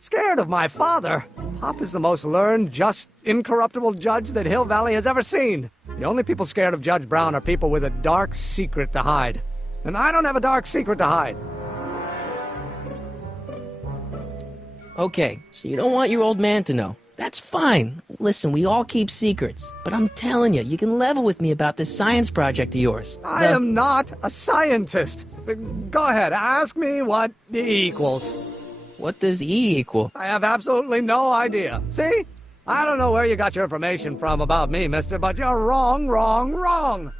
Scared of my father? Pop is the most learned, just, incorruptible judge that Hill Valley has ever seen. The only people scared of Judge Brown are people with a dark secret to hide. And I don't have a dark secret to hide. Okay, so you don't want your old man to know. That's fine. Listen, we all keep secrets. But I'm telling you, you can level with me about this science project of yours. I am not a scientist. Go ahead, ask me what E equals. What does E equal? I have absolutely no idea. See? I don't know where you got your information from about me, mister, but you're wrong, wrong, wrong.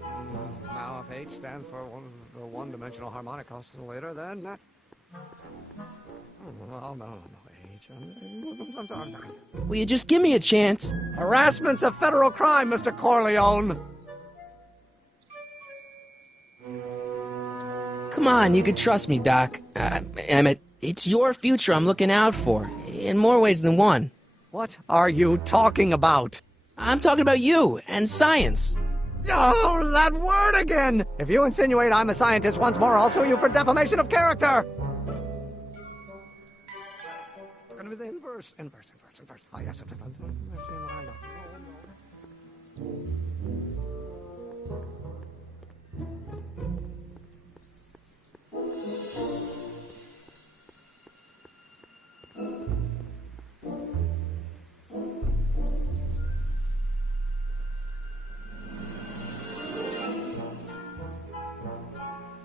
Now, if H stands for one-dimensional harmonic oscillator, then that... Oh, no, H... Will you just give me a chance? Harassment's a federal crime, Mr. Corleone. Come on, you can trust me, Doc. Emmett, it's your future I'm looking out for, in more ways than one. What are you talking about? I'm talking about you and science. Oh, that word again! If you insinuate I'm a scientist once more, I'll sue you for defamation of character! It's gonna be the inverse. Oh, yes,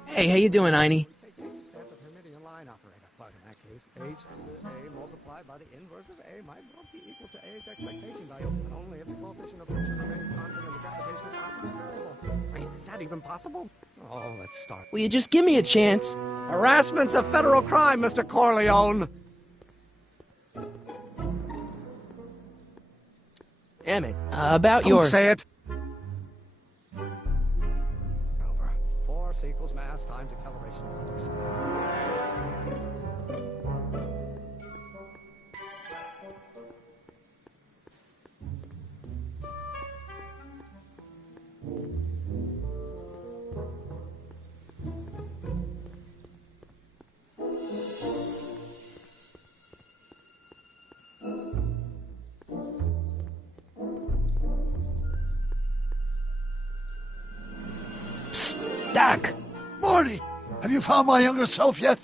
Hey, how you doing, Einie? H to the A multiplied by the inverse of A might well be equal to A's expectation value, but only if the coefficient of friction remains constant and the gravitational constant is variable. Is that even possible? Oh, let's start. Will you just give me a chance? Harassment's a federal crime, Mr. Corleone. Emmett, about Don't your... say it. Over. Force equals mass times acceleration force. Doc! Morty! Have you found my younger self yet?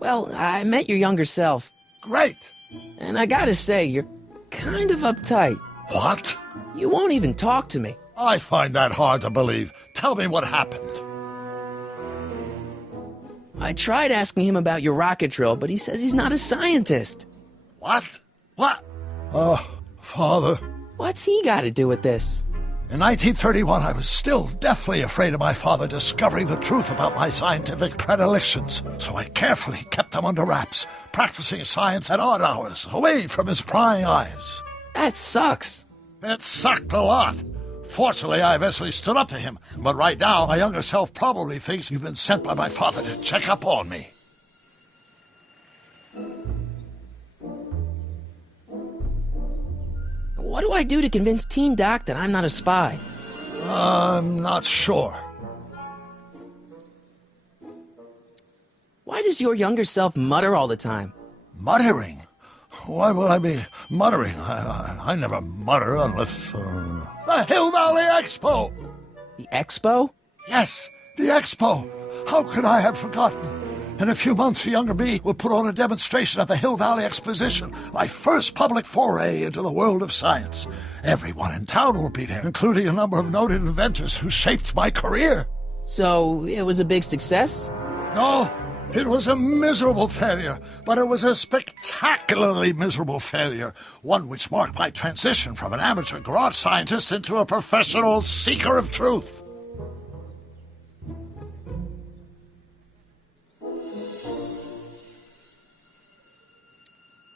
Well, I met your younger self. Great! And I gotta say, you're kind of uptight. What? You won't even talk to me. I find that hard to believe. Tell me what happened. I tried asking him about your rocket drill, but he says he's not a scientist. What? What? Father. What's he got to do with this? In 1931, I was still deathly afraid of my father discovering the truth about my scientific predilections, so I carefully kept them under wraps, practicing science at odd hours, away from his prying eyes. That sucks. It sucked a lot. Fortunately, I eventually stood up to him, but right now, my younger self probably thinks you've been sent by my father to check up on me. What do I do to convince Teen Doc that I'm not a spy? I'm not sure. Why does your younger self mutter all the time? Muttering? Why would I be muttering? I never mutter unless... The Hill Valley Expo! The Expo? Yes, the Expo! How could I have forgotten? In a few months, the younger me will put on a demonstration at the Hill Valley Exposition, my first public foray into the world of science. Everyone in town will be there, including a number of noted inventors who shaped my career. So, it was a big success? No, It was a miserable failure, but it was a spectacularly miserable failure, one which marked my transition from an amateur garage scientist into a professional seeker of truth.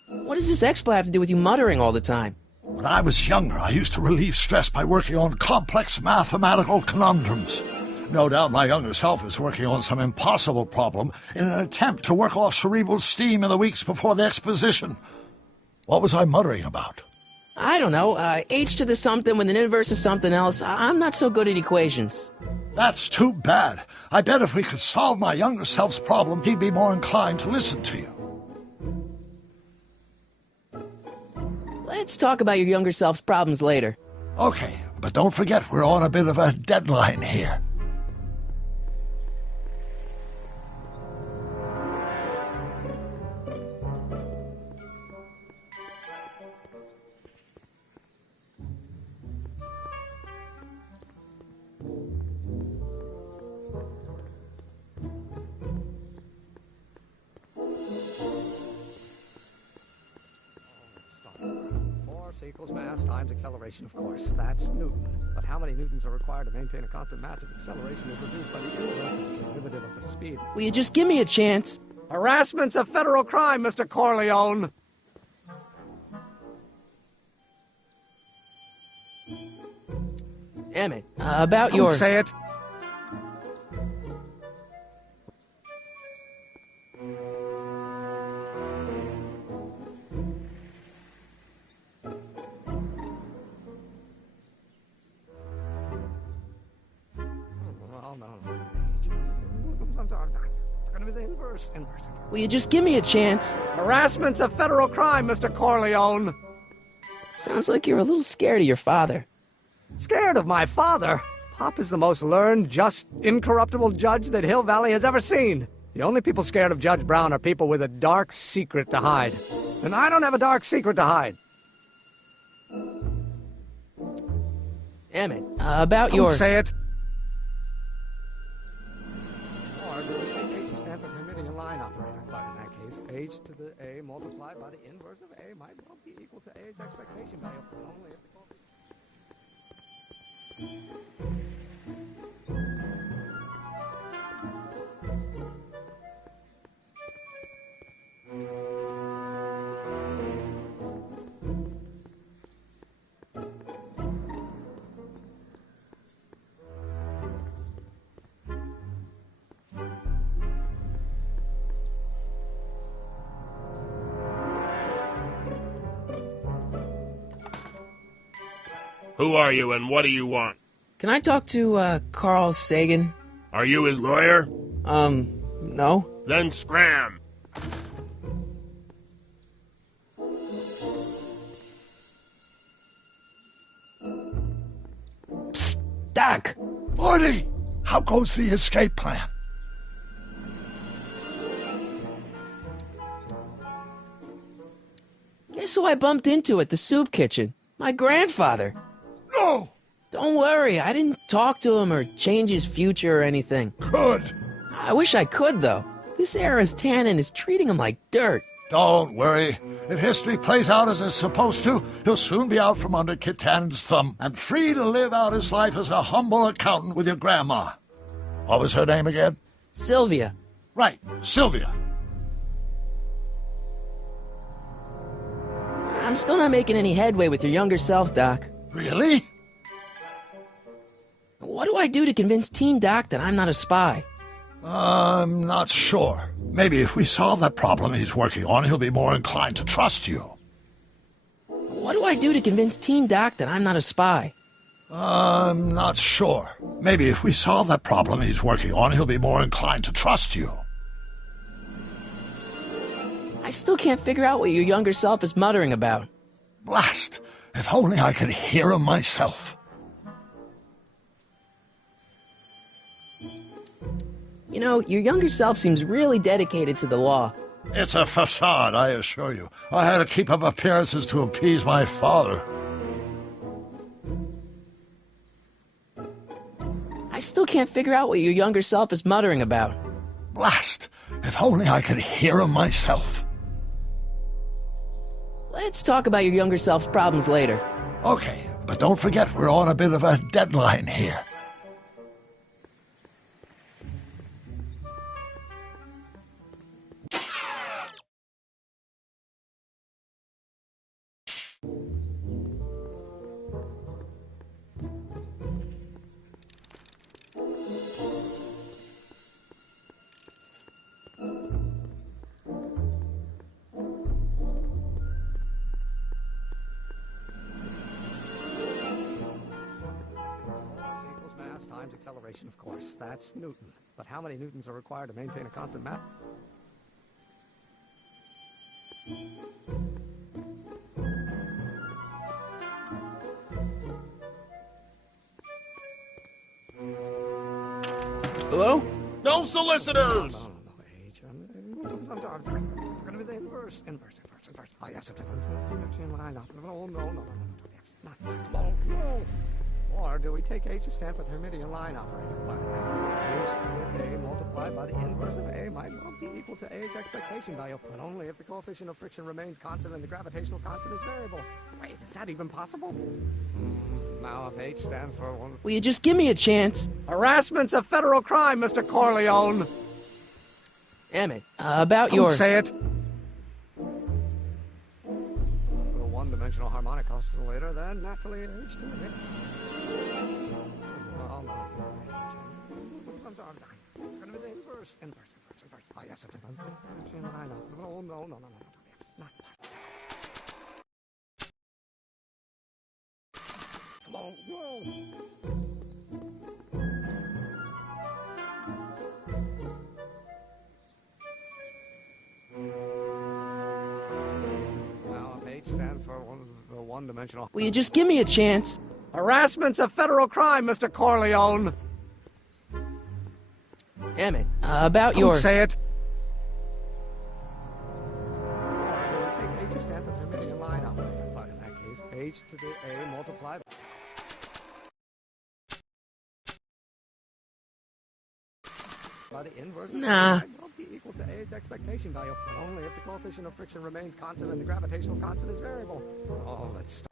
What does this expo have to do with you muttering all the time? When I was younger, I used to relieve stress by working on complex mathematical conundrums. No doubt my younger self is working on some impossible problem in an attempt to work off cerebral steam in the weeks before the exposition. What was I muttering about? I don't know. H to the something with an inverse of something else. I'm not so good at equations. That's too bad. I bet if we could solve my younger self's problem, he'd be more inclined to listen to you. Let's talk about your younger self's problems later. Okay, but don't forget we're on a bit of a deadline here. Equals mass times acceleration, of course. That's Newton. But how many newtons are required to maintain a constant mass if acceleration is reduced by the inverse derivative of the speed? Will you just give me a chance? Harassment's a federal crime, Mr. Corleone. Emmett, about your... Don't say it. Will you just give me a chance? Harassment's a federal crime, Mr. Corleone. Sounds like you're a little scared of your father. Scared of my father? Pop is the most learned, just, incorruptible judge that Hill Valley has ever seen. The only people scared of Judge Brown are people with a dark secret to hide. And I don't have a dark secret to hide. Emmett, about your... Don't say it. H to the A multiplied by the inverse of A might well be equal to A's expectation value, but only if Who are you and what do you want? Can I talk to, Carl Sagan? Are you his lawyer? No. Then scram! Psst, Doc! Morty! How goes the escape plan? Guess who I bumped into at the soup kitchen? My grandfather. No! Don't worry, I didn't talk to him or change his future or anything. Good. I wish I could, though. This era's tannin is treating him like dirt. Don't worry. If history plays out as it's supposed to, he'll soon be out from under Kit Tannen's thumb and free to live out his life as a humble accountant with your grandma. What was her name again? Sylvia. Right, Sylvia. I'm still not making any headway with your younger self, Doc. Really? What do I do to convince Teen Doc that I'm not a spy? I'm not sure. Maybe if we solve that problem he's working on, he'll be more inclined to trust you. What do I do to convince Teen Doc that I'm not a spy? I'm not sure. Maybe if we solve that problem he's working on, he'll be more inclined to trust you. I still can't figure out what your younger self is muttering about. Blast! If only I could hear him myself. You know, your younger self seems really dedicated to the law. It's a facade, I assure you. I had to keep up appearances to appease my father. I still can't figure out what your younger self is muttering about. Blast! If only I could hear him myself. Let's talk about your younger self's problems later. Okay, but don't forget we're on a bit of a deadline here. Times acceleration, of course. That's Newton. But how many newtons are required to maintain a constant mass? Hello? No solicitors! No, H. I'm going to be the inverse. I have to line up. No, not possible. No. Or do we take H to stand for the Hermitian line operator? Well, in that case, H to A multiplied by the inverse of A might well be equal to A's expectation value, but only if the coefficient of friction remains constant and the gravitational constant is variable. Wait, is that even possible? Now if H stands for one... Will you just give me a chance? Harassment's a federal crime, Mr. Corleone! Emmett, about your... Say it! One-dimensional harmonic oscillator, then naturally H to A. Well, no. I'm going to be the inverse. I have to no. Not small. Now, if H stands for one-dimensional... Will you just give me a chance? Harassment's a federal crime, Mr. Corleone! Emmett, about your... Say it! Or take H to stand for the Hermitian line operator. But in that case, H to the A multiplied... by the inverse... Nah. ...will be equal to A's expectation value, but only if the coefficient of friction remains constant and the gravitational constant is variable. Oh, let's start.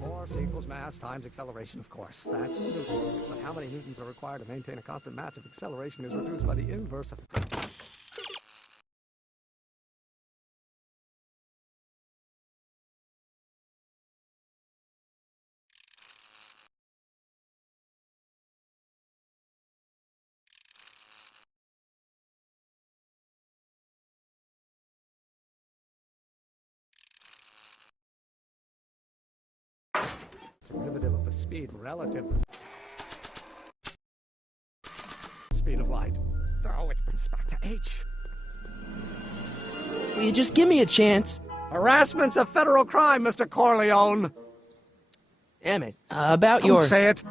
Force equals mass times acceleration, of course. That's Newton. But how many newtons are required to maintain a constant mass if acceleration is reduced by the inverse of... derivative of the speed relative to the speed of light. Oh, which brings us back to H. Will you just give me a chance? Harassment's a federal crime, Mr. Corleone! Emmett, about your... Say it!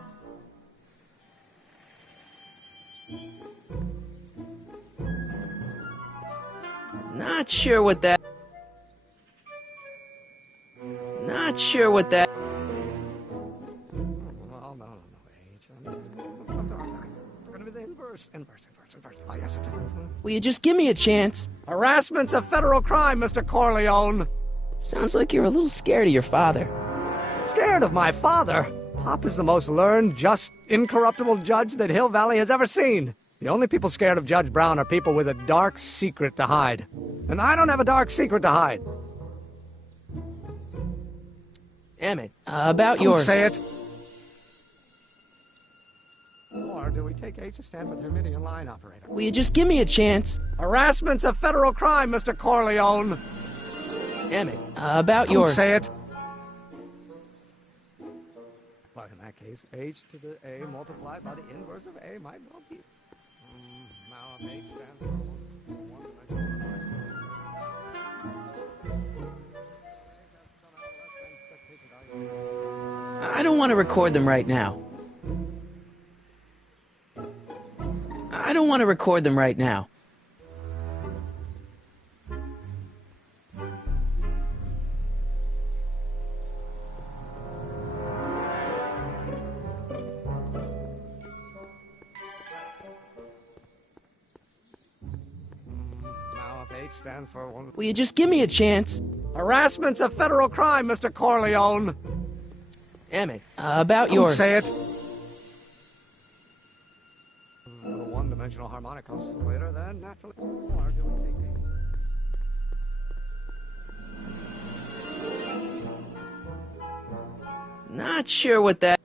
Not sure what that... Not sure what that... Will you just give me a chance? Harassment's a federal crime, Mr. Corleone! Sounds like you're a little scared of your father. Scared of my father? Pop is the most learned, just, incorruptible judge that Hill Valley has ever seen. The only people scared of Judge Brown are people with a dark secret to hide. And I don't have a dark secret to hide. Emmett, about your... Say it! Or do we take H to stand for the Hermitian line operator? Will you just give me a chance? Harassment's a federal crime, Mr. Corleone! Emmett, about your... Say it! Well, in that case, H to the A multiplied by the inverse of A might well be... Now if H stands for I don't want to record them right now. I don't want to record them right now. H stands for one. Will you just give me a chance? Harassment's a federal crime, Mr. Corleone. Emmett, about Don't your... say it. The one-dimensional harmonic oscillator, then naturally... Not sure what that...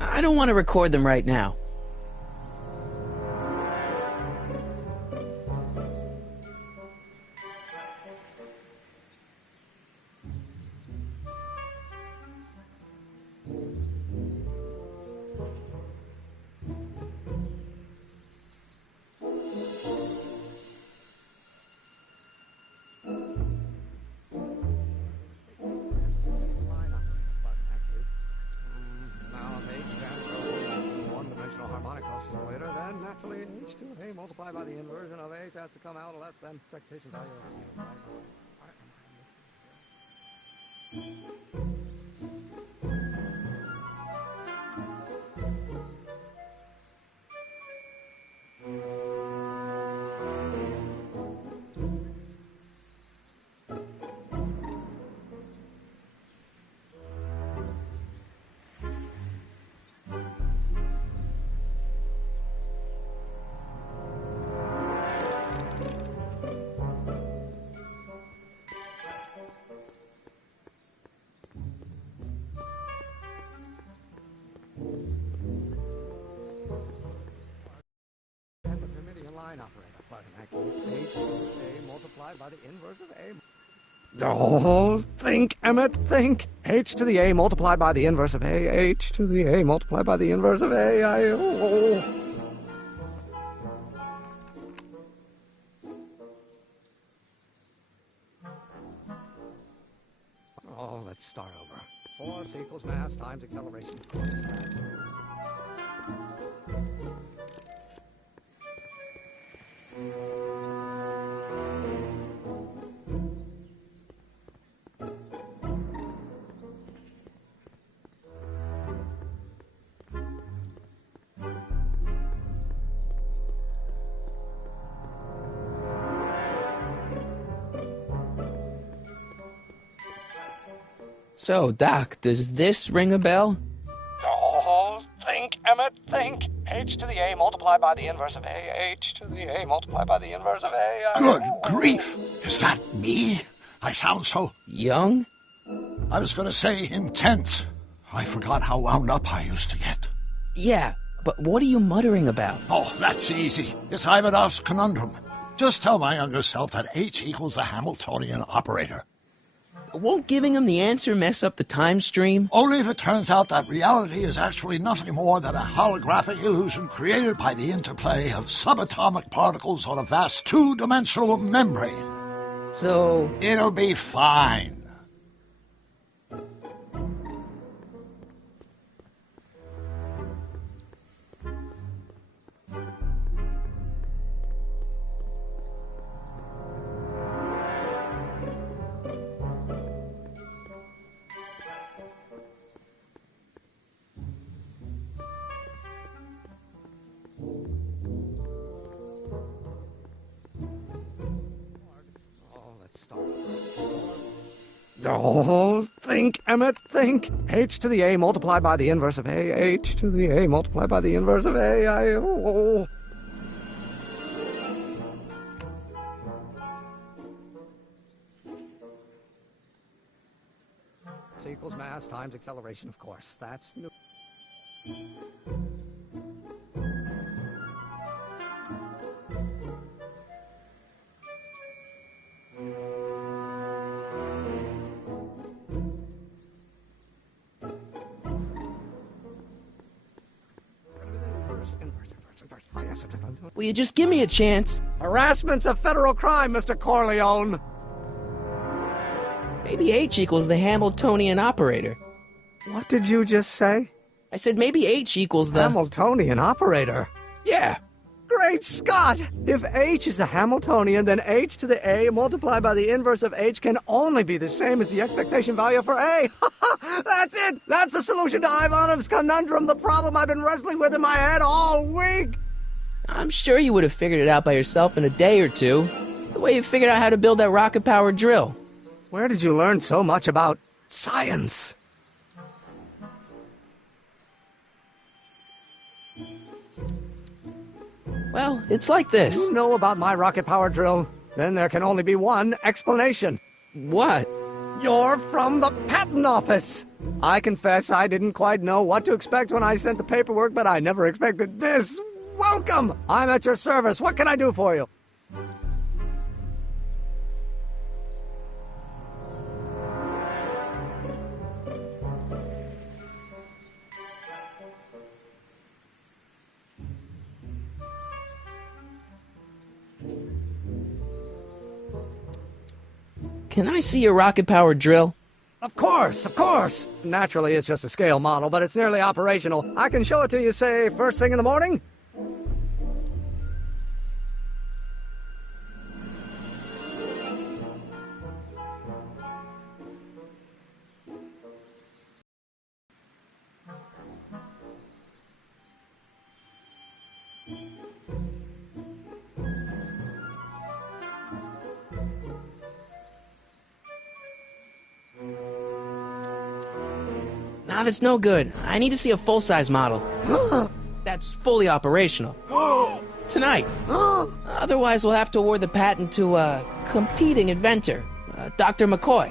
I don't want to record them right now. Oscillator, then naturally H to A multiplied by the inversion of H has to come out less than expectation value of line operator, but in that case, H to A multiplied by the inverse of A. Oh, think, Emmett, think. H to the A multiplied by the inverse of A. H to the A multiplied by the inverse of A. Oh, let's start over. Force equals mass times acceleration, of course. So, Doc, does this ring a bell? Oh, think, Emmett, think. H to the A multiplied by the inverse of A. H to the A multiplied by the inverse of A. Good grief! Is that me? I sound so... young? I was going to say intense. I forgot how wound up I used to get. Yeah, but what are you muttering about? Oh, that's easy. It's Ivanov's conundrum. Just tell my younger self that H equals a Hamiltonian operator. Won't giving him the answer mess up the time stream? Only if it turns out that reality is actually nothing more than a holographic illusion created by the interplay of subatomic particles on a vast two-dimensional membrane. So... it'll be fine. Oh, think, Emmett, think. H to the A multiplied by the inverse of A. H to the A multiplied by the inverse of A. It's equals mass times acceleration, of course. That's new. Will you just give me a chance? Harassment's a federal crime, Mr. Corleone. Maybe H equals the Hamiltonian operator. What did you just say? I said maybe H equals the... Hamiltonian operator? Yeah. Great Scott! If H is the Hamiltonian, then H to the A multiplied by the inverse of H can only be the same as the expectation value for A. That's it! That's the solution to Ivanov's conundrum, the problem I've been wrestling with in my head all week! I'm sure you would have figured it out by yourself in a day or two. The way you figured out how to build that rocket-powered drill. Where did you learn so much about science? Well, it's like this. You know about my rocket-powered drill? Then there can only be one explanation. What? You're from the patent office! I confess I didn't quite know what to expect when I sent the paperwork, but I never expected this. Welcome! I'm at your service. What can I do for you? Can I see your rocket-powered drill? Of course, of course! Naturally, it's just a scale model, but it's nearly operational. I can show it to you, say, first thing in the morning? Nah, that's no good. I need to see a full-size model. That's fully operational. Tonight. Otherwise, we'll have to award the patent to a competing inventor, Dr. McCoy.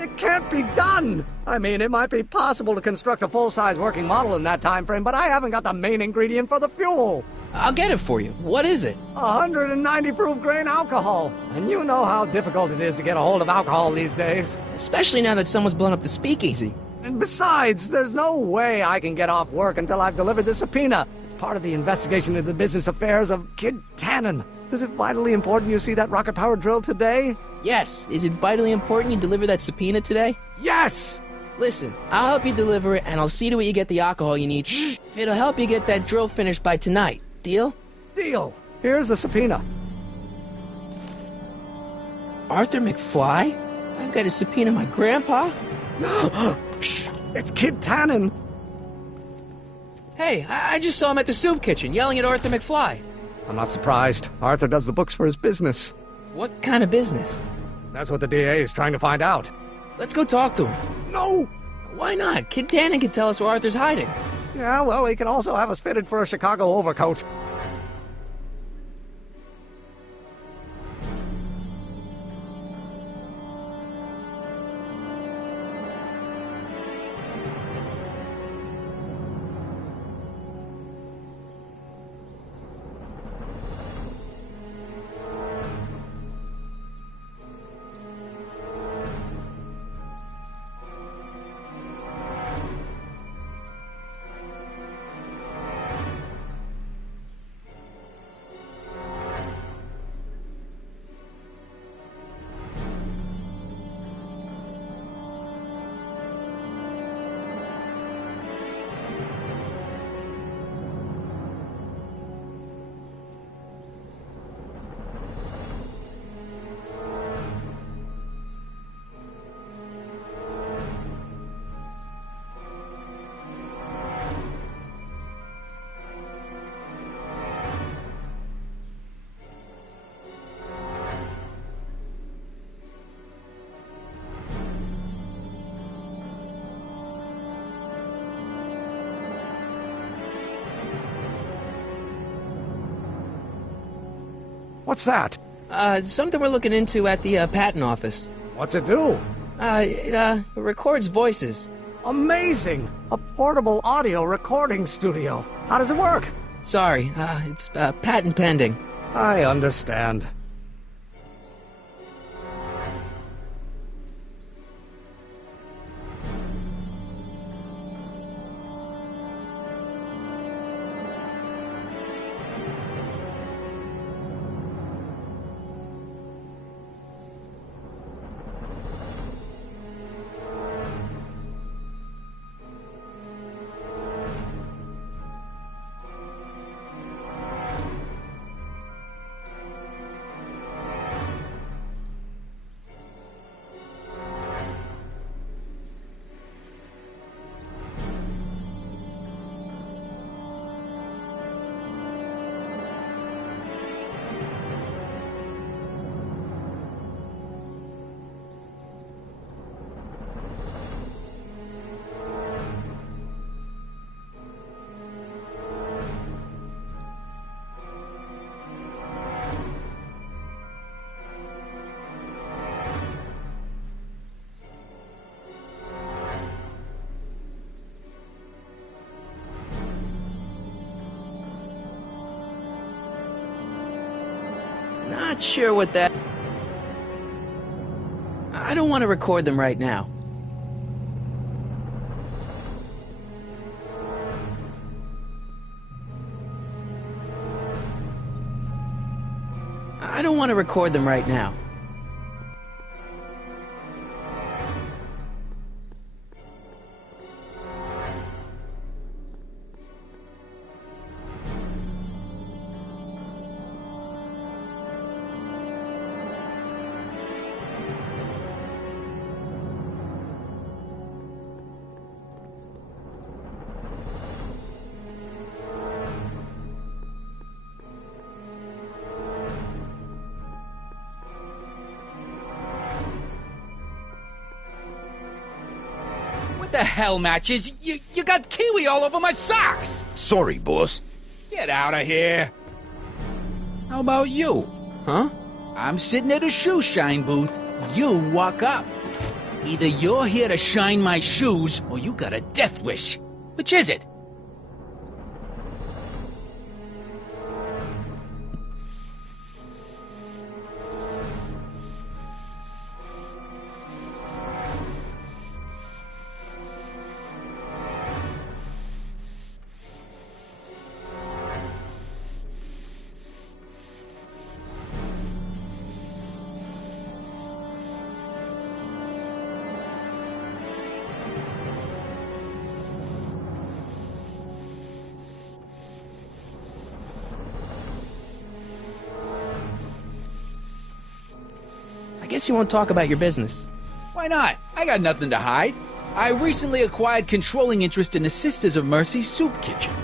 It can't be done! I mean, it might be possible to construct a full-size working model in that time frame, but I haven't got the main ingredient for the fuel. I'll get it for you. What is it? 190 proof grain alcohol. And you know how difficult it is to get a hold of alcohol these days. Especially now that someone's blown up the speakeasy. And besides, there's no way I can get off work until I've delivered the subpoena. It's part of the investigation into the business affairs of Kid Tannen. Is it vitally important you see that rocket-powered drill today? Yes. Is it vitally important you deliver that subpoena today? Yes! Listen, I'll help you deliver it, and I'll see to it you get the alcohol you need. If it'll help you get that drill finished by tonight. Deal? Deal. Here's the subpoena. Arthur McFly? I've got to subpoena my grandpa? Shh! It's Kid Tannen! Hey, I just saw him at the soup kitchen, yelling at Arthur McFly. I'm not surprised. Arthur does the books for his business. What kind of business? That's what the DA is trying to find out. Let's go talk to him. No! Why not? Kid Tannen can tell us where Arthur's hiding. Yeah, well, he can also have us fitted for a Chicago overcoat. What's that? Something we're looking into at the patent office. What's it do? It records voices. Amazing! A portable audio recording studio. How does it work? Sorry, it's patent pending. I understand. not sure what that... I don't want to record them right now. I don't want to record them right now. What the hell, Matches? You got kiwi all over my socks! Sorry, boss. Get out of here! How about you? Huh? I'm sitting at a shoe shine booth. You walk up. Either you're here to shine my shoes, or you got a death wish. Which is it? I guess you won't talk about your business. Why not? I got nothing to hide. I recently acquired controlling interest in the Sisters of Mercy soup kitchen.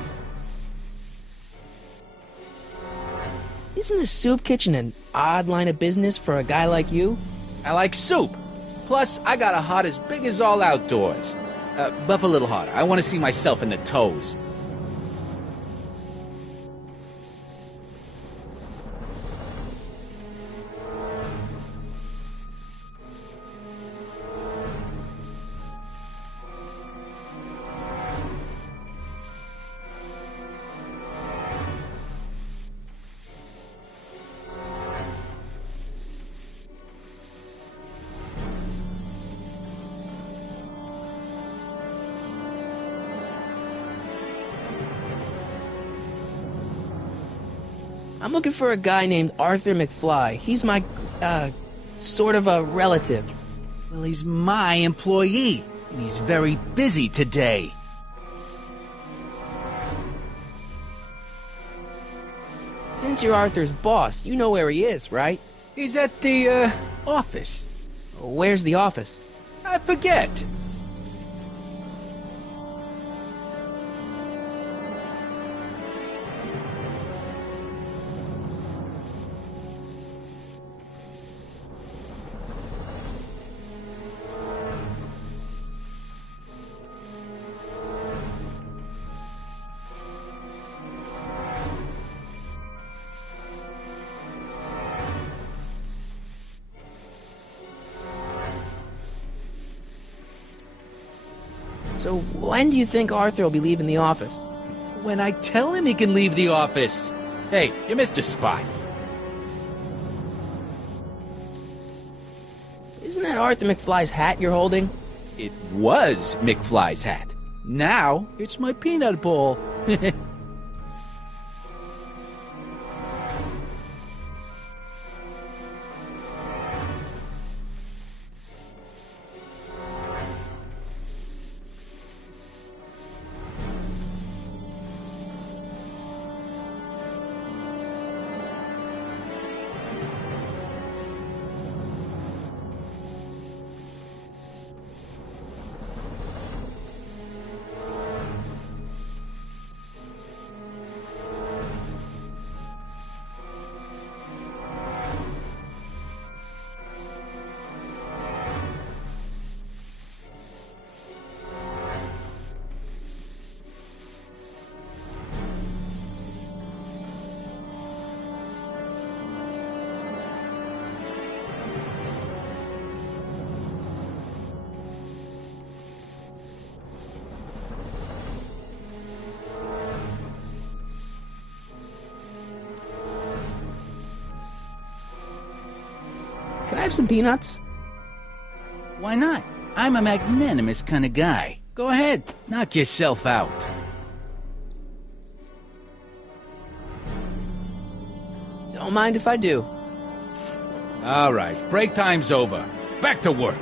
Isn't a soup kitchen an odd line of business for a guy like you? I like soup. Plus, I got a heart as big as all outdoors. Buff a little harder. I want to see myself in the toes. I'm looking for a guy named Arthur McFly. He's my, sort of a relative. Well, he's my employee, and he's very busy today. Since you're Arthur's boss, you know where he is, right? He's at the, office. Where's the office? I forget. So when do you think Arthur will be leaving the office? When I tell him he can leave the office. Hey, you missed a spot. Isn't that Arthur McFly's hat you're holding? It was McFly's hat. Now, it's my peanut bowl. I have some peanuts? Why not? I'm a magnanimous kind of guy. Go ahead, knock yourself out. Don't mind if I do. All right, break time's over. Back to work.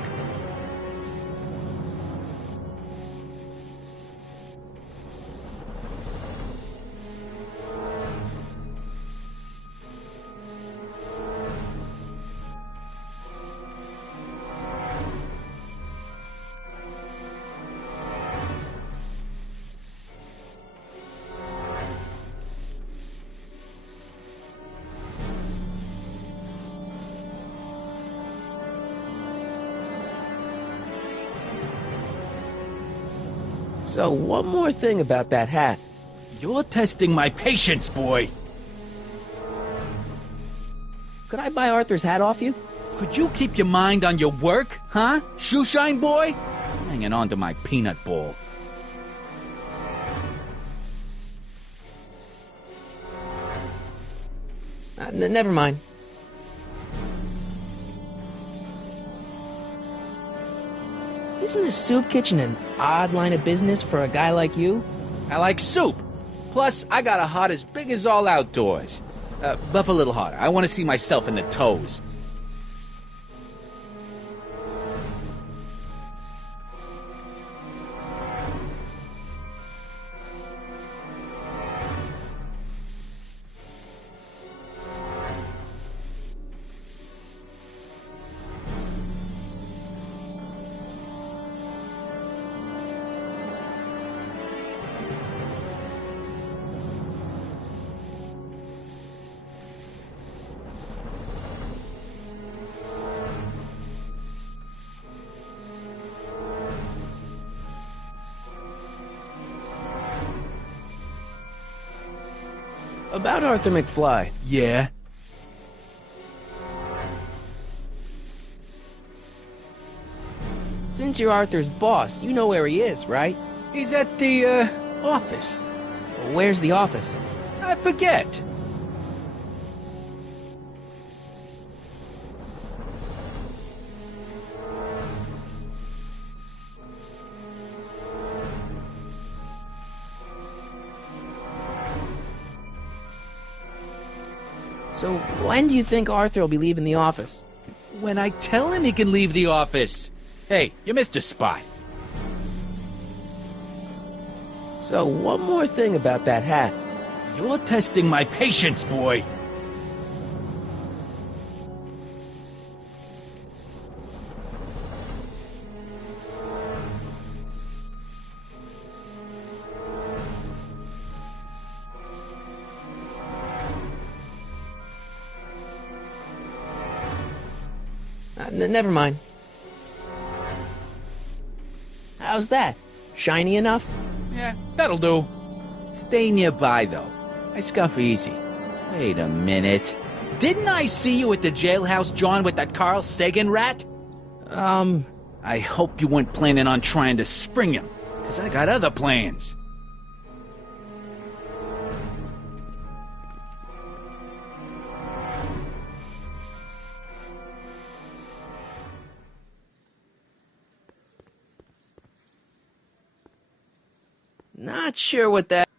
So, one more thing about that hat. You're testing my patience, boy. Could I buy Arthur's hat off you? Could you keep your mind on your work, huh? Shoeshine boy? I'm hanging on to my peanut ball. Never mind. Isn't a soup kitchen an odd line of business for a guy like you? I like soup. Plus, I got a heart as big as all outdoors. Buff a little harder. I want to see myself in the toes. About Arthur McFly. Yeah? Since you're Arthur's boss, you know where he is, right? He's at the, office. Where's the office? I forget. So, when do you think Arthur will be leaving the office? When I tell him he can leave the office. Hey, you missed a spot. So, one more thing about that hat. You're testing my patience, boy. Never mind. How's that? Shiny enough? Yeah, that'll do. Stay nearby, though. I scuff easy. Wait a minute. Didn't I see you at the jailhouse, John, with that Carl Sagan rat? I hope you weren't planning on trying to spring him, because I got other plans. Not sure what that...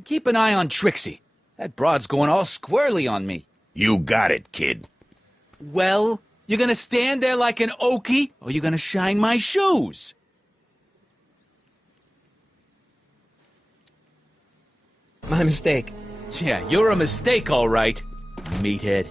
And keep an eye on Trixie. That broad's going all squirrely on me. You got it, kid. Well, you gonna stand there like an okie, or you gonna shine my shoes? My mistake. Yeah, you're a mistake, all right, meathead.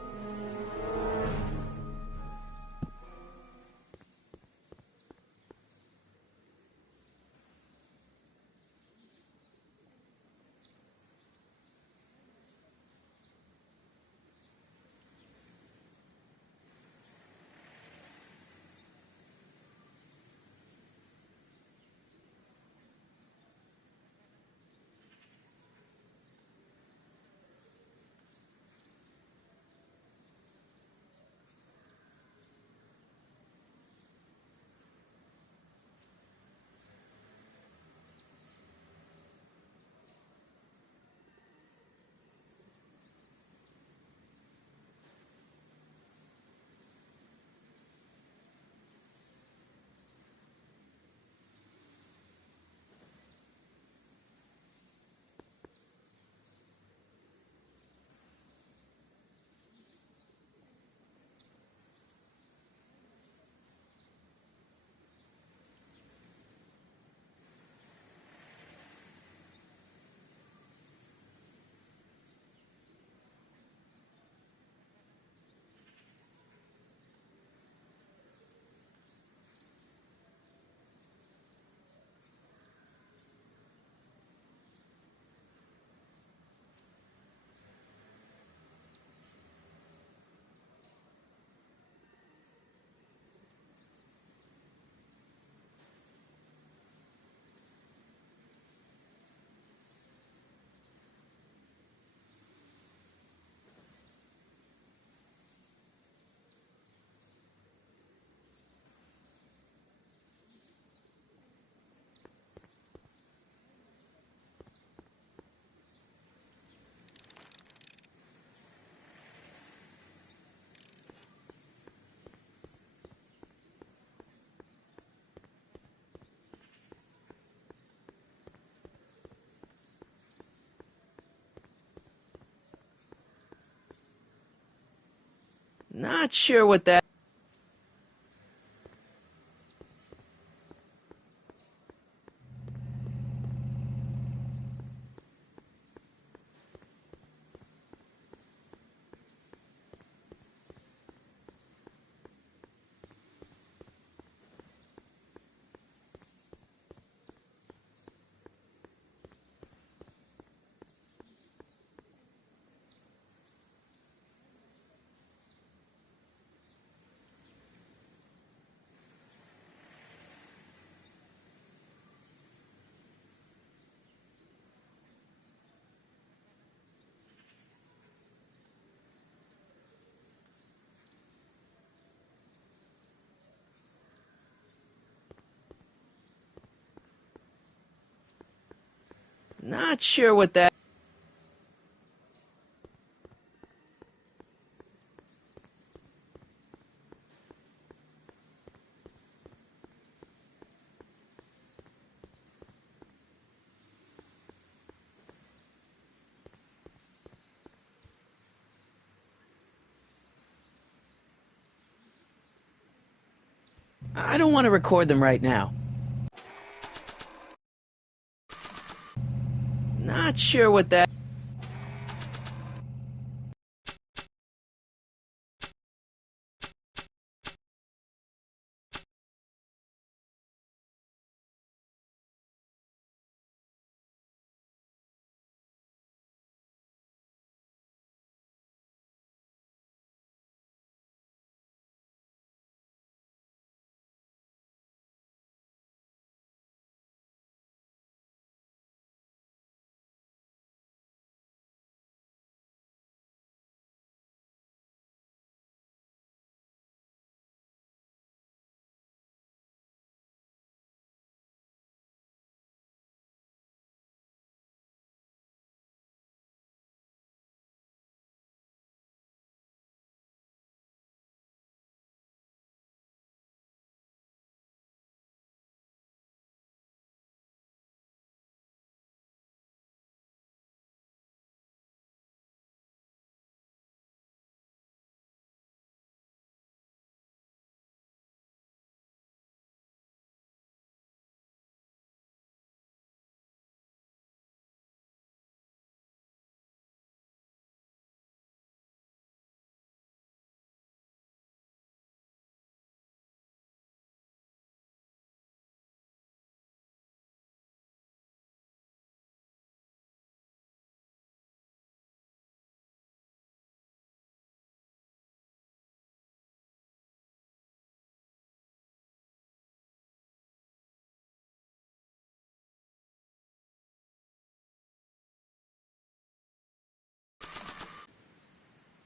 Not sure what that... Not sure what that... I don't want to record them right now. Not sure what that...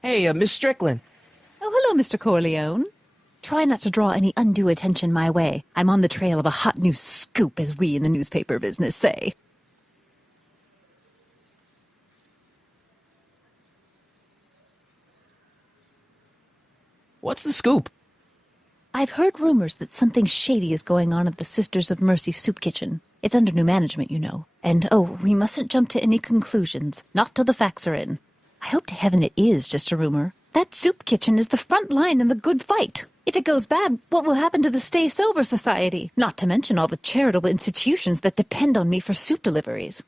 Hey, Miss Strickland. Oh, hello, Mr. Corleone. Try not to draw any undue attention my way. I'm on the trail of a hot new scoop, as we in the newspaper business say. What's the scoop? I've heard rumors that something shady is going on at the Sisters of Mercy soup kitchen. It's under new management, you know. And, oh, we mustn't jump to any conclusions. Not till the facts are in. I hope to heaven it is just a rumor. That soup kitchen is the front line in the good fight. If it goes bad, what will happen to the Stay Sober Society? Not to mention all the charitable institutions that depend on me for soup deliveries.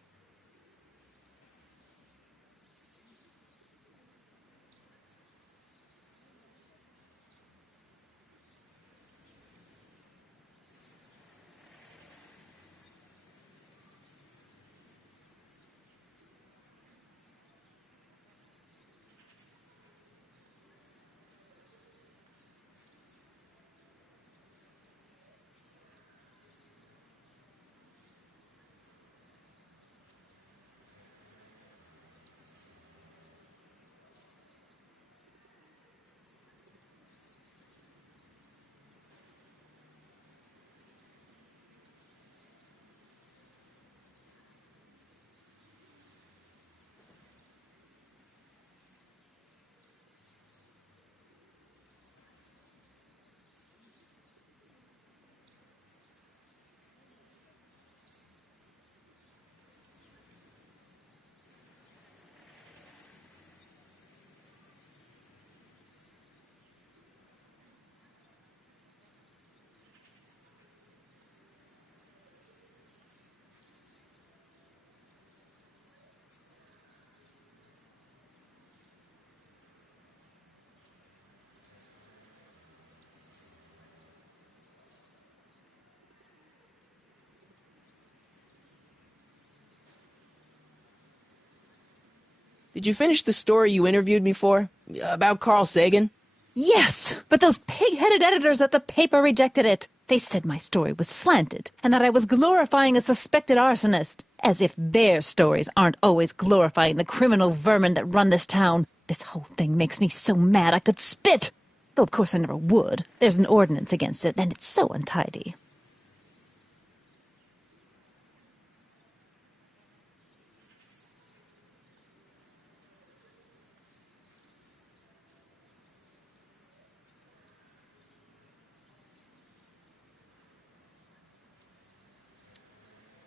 Did you finish the story you interviewed me for? About Carl Sagan? Yes, but those pig-headed editors at the paper rejected it. They said my story was slanted, and that I was glorifying a suspected arsonist. As if their stories aren't always glorifying the criminal vermin that run this town. This whole thing makes me so mad I could spit. Though of course I never would. There's an ordinance against it, and it's so untidy.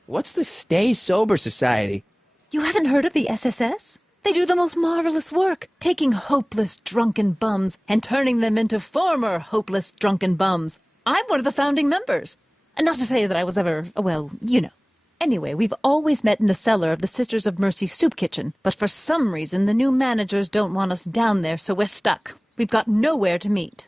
What's the Stay Sober Society? You haven't heard of the SSS? They do the most marvelous work, taking hopeless drunken bums and turning them into former hopeless drunken bums. I'm one of the founding members. And not to say that I was ever, well, you know. Anyway, we've always met in the cellar of the Sisters of Mercy soup kitchen, but for some reason the new managers don't want us down there, so we're stuck. We've got nowhere to meet.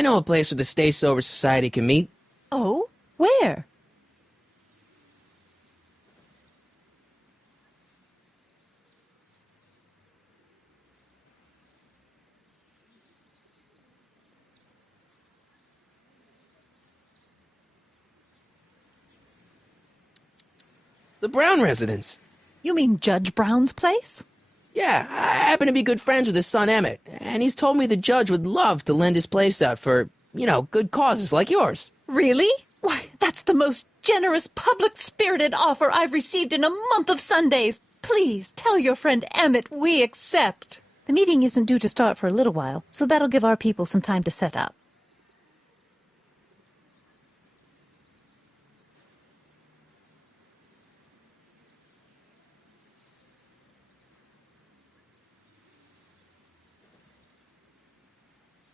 I know a place where the Stay Sober Society can meet. Oh? Where? The Brown residence. You mean Judge Brown's place? Yeah, I happen to be good friends with his son Emmett, and he's told me the judge would love to lend his place out for, good causes like yours. Really? Why, that's the most generous, public-spirited offer I've received in a month of Sundays. Please tell your friend Emmett we accept. The meeting isn't due to start for a little while, so that'll give our people some time to set up.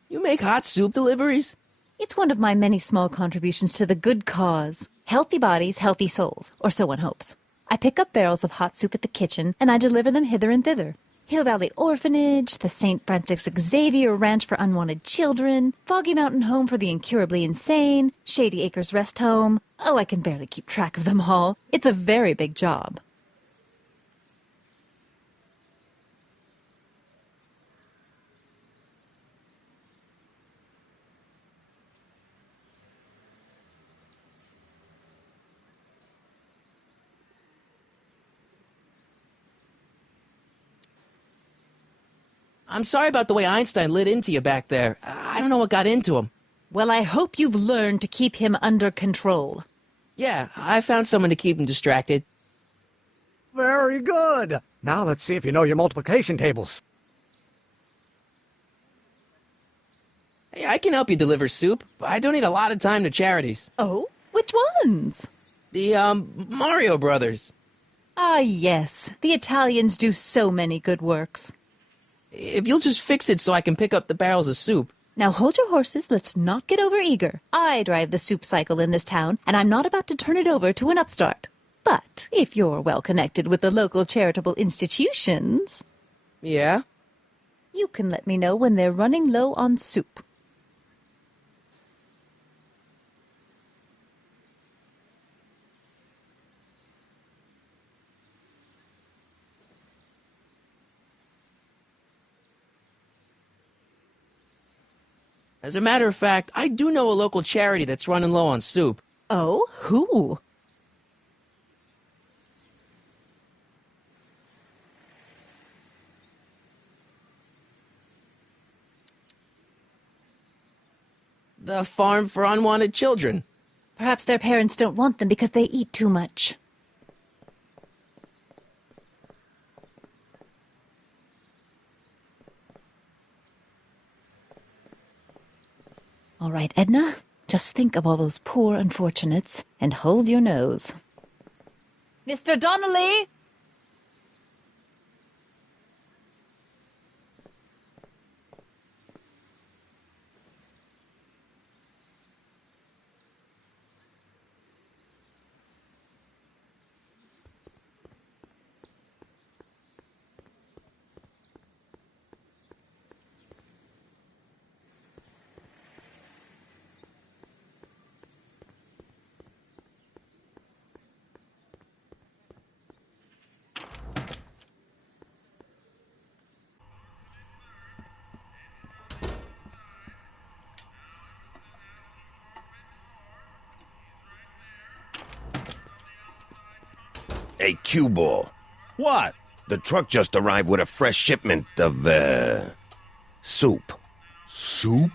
You make hot soup deliveries? It's one of my many small contributions to the good cause. Healthy bodies, healthy souls, or so one hopes. I pick up barrels of hot soup at the kitchen, and I deliver them hither and thither. Hill Valley Orphanage, the St. Francis Xavier Ranch for Unwanted Children, Foggy Mountain Home for the Incurably Insane, Shady Acres Rest Home. Oh, I can barely keep track of them all. It's a very big job. I'm sorry about the way Einstein lit into you back there. I don't know what got into him. Well, I hope you've learned to keep him under control. Yeah, I found someone to keep him distracted. Very good. Now let's see if you know your multiplication tables. Hey, I can help you deliver soup. I donate a lot of time to charities. Oh? Which ones? The, Mario Brothers. Ah, yes. The Italians do so many good works. If you'll just fix it so I can pick up the barrels of soup. Now hold your horses, let's not get over-eager. I drive the soup cycle in this town, and I'm not about to turn it over to an upstart. But if you're well connected with the local charitable institutions... Yeah? You can let me know when they're running low on soup. As a matter of fact, I do know a local charity that's running low on soup. Oh? Who? The Farm for Unwanted Children. Perhaps their parents don't want them because they eat too much. All right, Edna, just think of all those poor unfortunates and hold your nose. Mr. Donnelly! Hey, cue ball. What? The truck just arrived with a fresh shipment of, soup. Soup?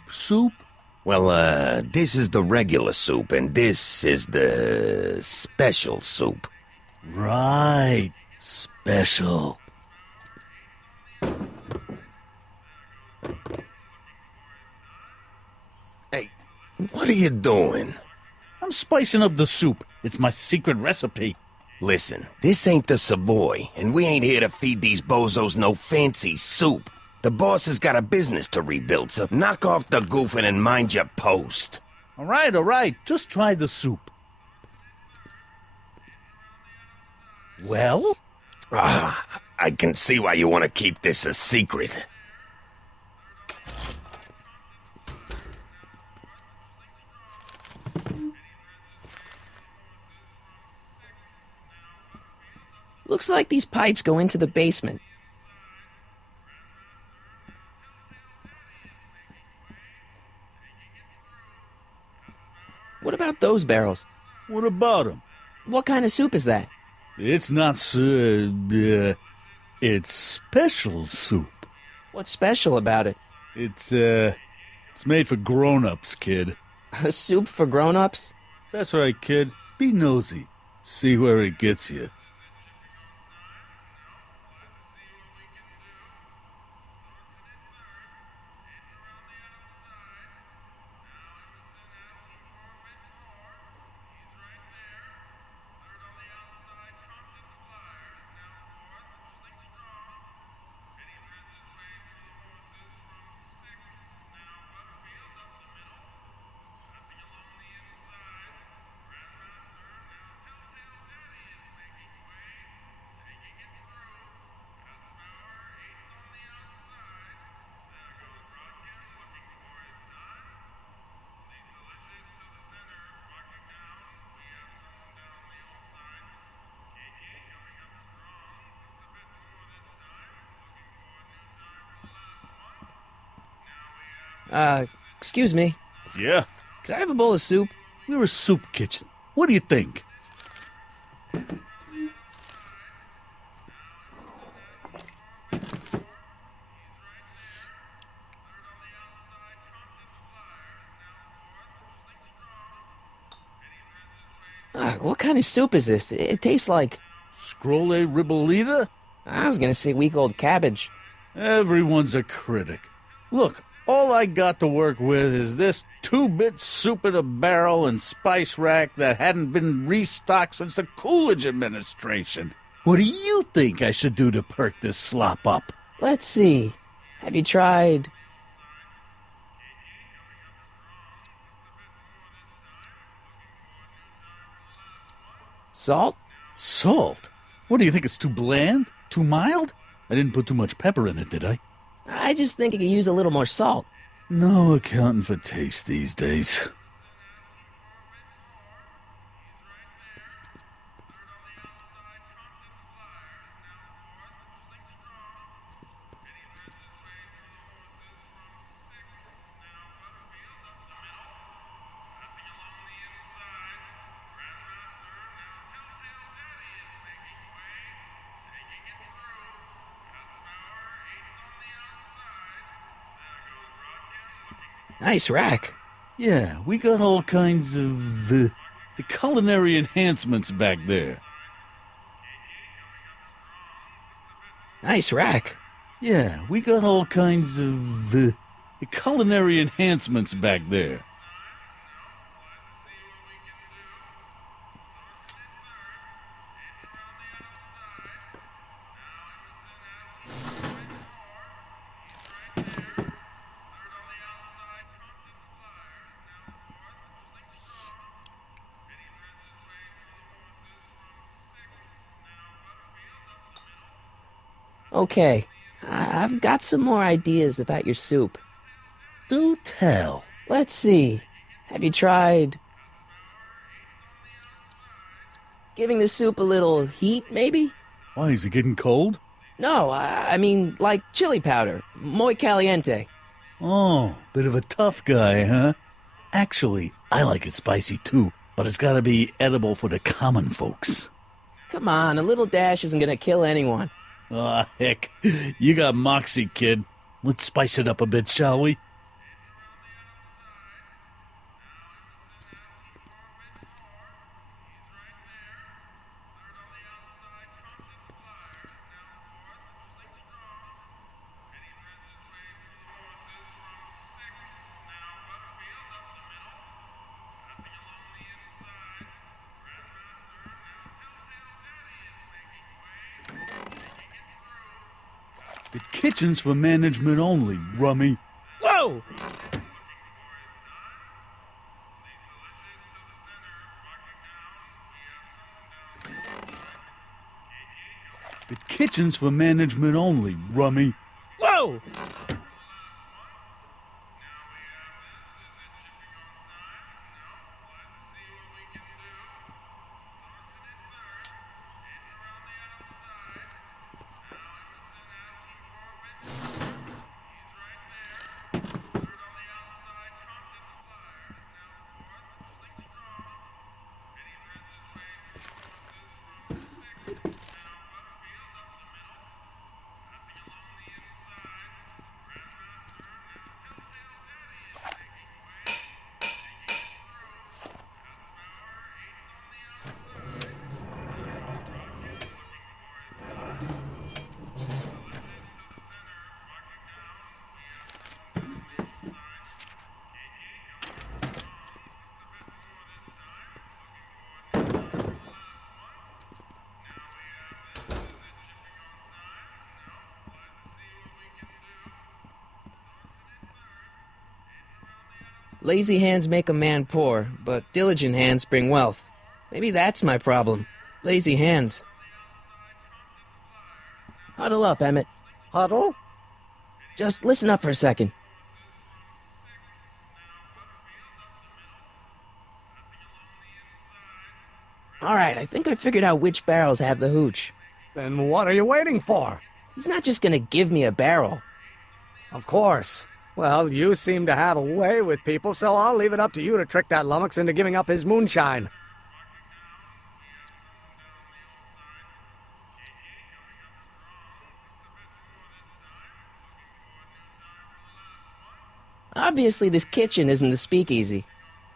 Well, this is the regular soup, and this is the special soup. Right. Special. Hey, what are you doing? I'm spicing up the soup. It's my secret recipe. Listen, this ain't the Savoy, and we ain't here to feed these bozos no fancy soup. The boss has got a business to rebuild, so knock off the goofing and mind your post. All right. Just try the soup. Well? I can see why you want to keep this a secret. Looks like these pipes go into the basement. What about those barrels? What about them? What kind of soup is that? It's not it's special soup. What's special about it? It's made for grown-ups, kid. A soup for grown-ups? That's right, kid. Be nosy. See where it gets you. Excuse me. Yeah? Could I have a bowl of soup? We're a soup kitchen. What do you think? What kind of soup is this? It tastes like... Scrolle ribolita? I was gonna say week-old cabbage. Everyone's a critic. Look, all I got to work with is this 2-bit soup in a barrel and spice rack that hadn't been restocked since the Coolidge administration. What do you think I should do to perk this slop up? Let's see. Have you tried... salt? Salt? What do you think, it's too bland? Too mild? I didn't put too much pepper in it, did I? I just think it could use a little more salt. No accounting for taste these days. Nice rack. Yeah, we got all kinds of culinary enhancements back there. Nice rack. Yeah, we got all kinds of culinary enhancements back there. Okay, I've got some more ideas about your soup. Do tell. Let's see. Have you tried... giving the soup a little heat, maybe? Why, is it getting cold? No, I mean, like chili powder. Muy caliente. Oh, bit of a tough guy, huh? Actually, I like it spicy too, but it's gotta be edible for the common folks. Come on, a little dash isn't gonna kill anyone. Aw, heck. You got moxie, kid. Let's spice it up a bit, shall we? The kitchen's for management only, rummy. Whoa! The kitchen's for management only, rummy. Whoa! Lazy hands make a man poor, but diligent hands bring wealth. Maybe that's my problem. Lazy hands. Huddle up, Emmett. Huddle? Just listen up for a second. Alright, I think I figured out which barrels have the hooch. Then what are you waiting for? He's not just gonna give me a barrel. Of course. Well, you seem to have a way with people, so I'll leave it up to you to trick that lummox into giving up his moonshine. Obviously, this kitchen isn't the speakeasy.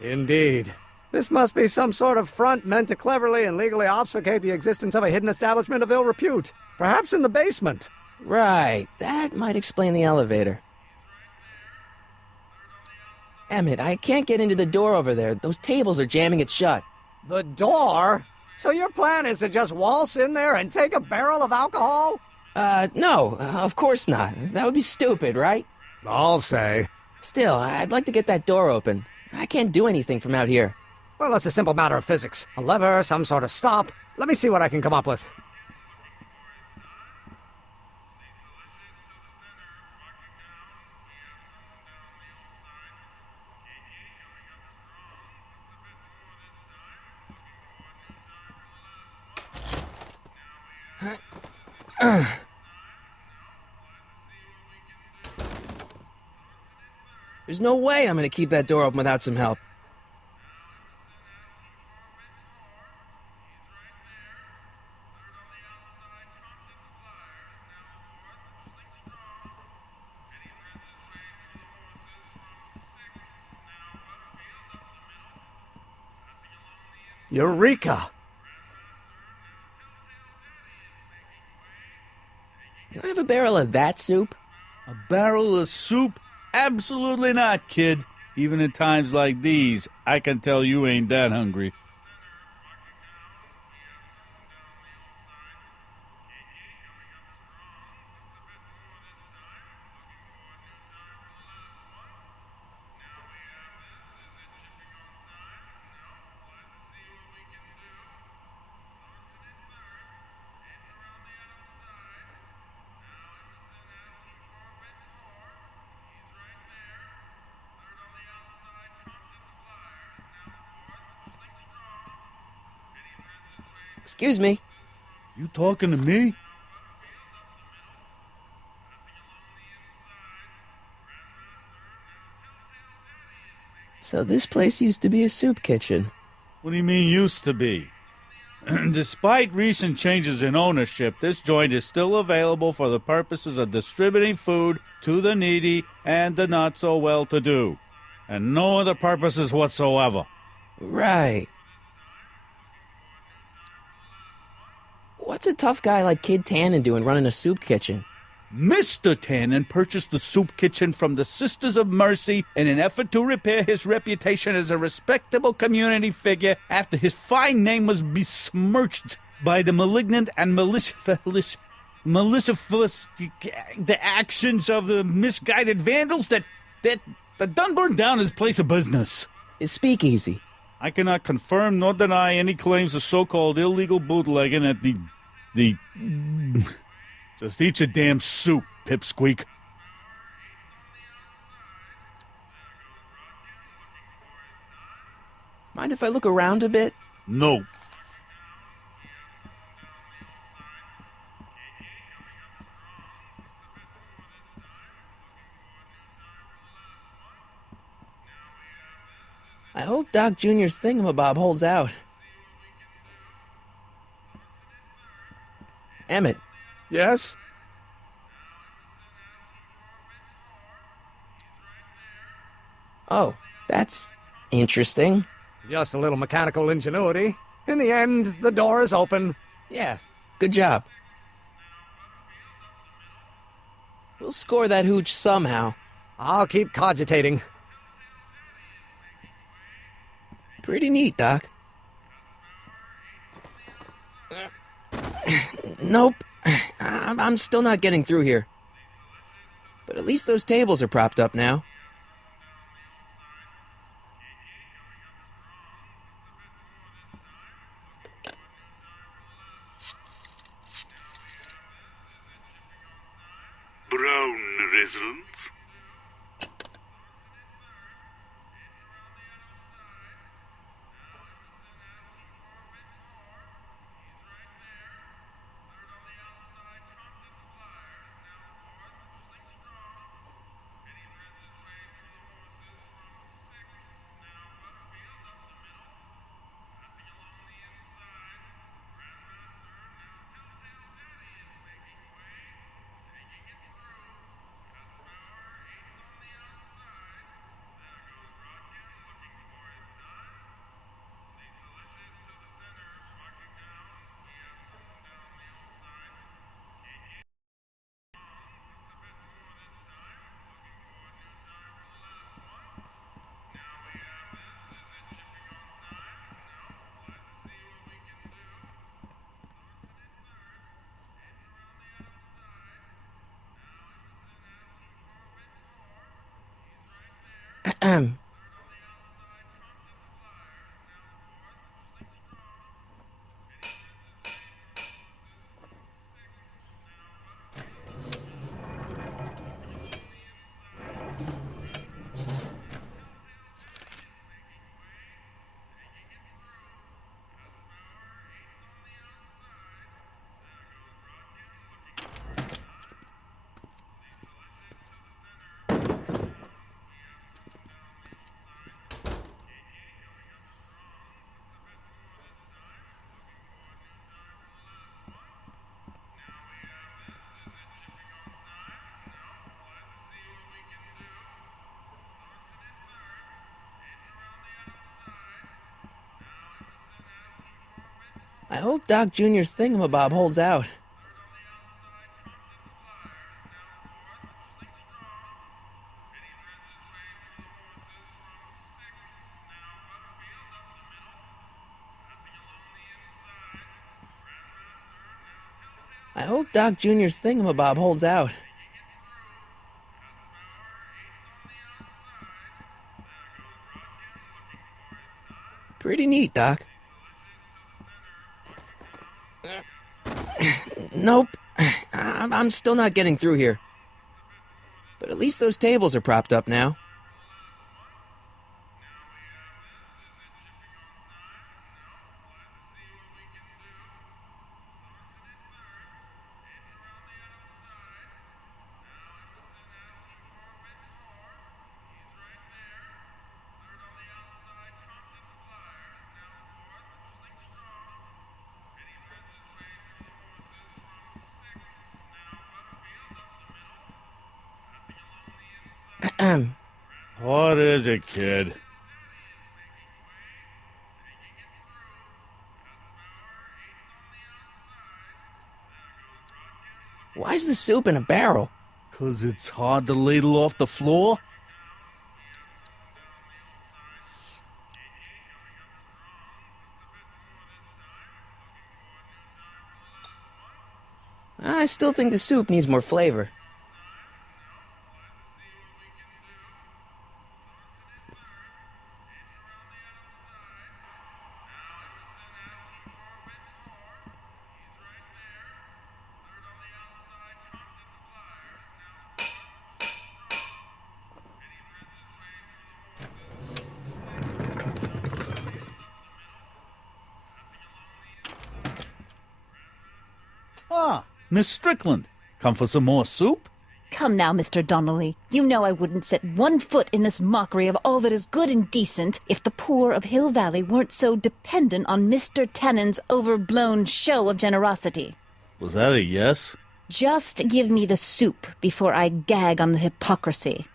Indeed. This must be some sort of front meant to cleverly and legally obfuscate the existence of a hidden establishment of ill repute. Perhaps in the basement. Right, that might explain the elevator. Emmett, I can't get into the door over there. Those tables are jamming it shut. The door? So your plan is to just waltz in there and take a barrel of alcohol? No, of course not. That would be stupid, right? I'll say. Still, I'd like to get that door open. I can't do anything from out here. Well, it's a simple matter of physics. A lever, some sort of stop. Let me see what I can come up with. There's no way I'm gonna keep that door open without some help. Eureka! Can I have a barrel of that soup? A barrel of soup? Absolutely not, kid. Even in times like these, I can tell you ain't that hungry. Excuse me. You talking to me? So this place used to be a soup kitchen. What do you mean used to be? Despite recent changes in ownership, this joint is still available for the purposes of distributing food to the needy and the not-so-well-to-do. And no other purposes whatsoever. Right. What's a tough guy like Kid Tannen doing running a soup kitchen? Mr. Tannen purchased the soup kitchen from the Sisters of Mercy in an effort to repair his reputation as a respectable community figure after his fine name was besmirched by the malignant and malicious the actions of the misguided vandals that done burned down his place of business. His speakeasy. I cannot confirm nor deny any claims of so-called illegal bootlegging at the... Just eat your damn soup, pipsqueak. Mind if I look around a bit? No. I hope Doc Jr.'s thingamabob holds out. Emmett. Yes? Oh, that's interesting. Just a little mechanical ingenuity. In the end, the door is open. Yeah, good job. We'll score that hooch somehow. I'll keep cogitating. Pretty neat, Doc. Nope. I'm still not getting through here. But at least those tables are propped up now. residents? I hope Doc Jr.'s thingamabob holds out. I hope Doc Jr.'s thingamabob holds out. Pretty neat, Doc. Nope. I'm still not getting through here. But at least those tables are propped up now. What is it, kid? Why's the soup in a barrel? 'Cause it's hard to ladle off the floor? I still think the soup needs more flavor. Ah, Miss Strickland. Come for some more soup? Come now, Mr. Donnelly. You know I wouldn't set one foot in this mockery of all that is good and decent if the poor of Hill Valley weren't so dependent on Mr. Tannen's overblown show of generosity. Was that a yes? Just give me the soup before I gag on the hypocrisy.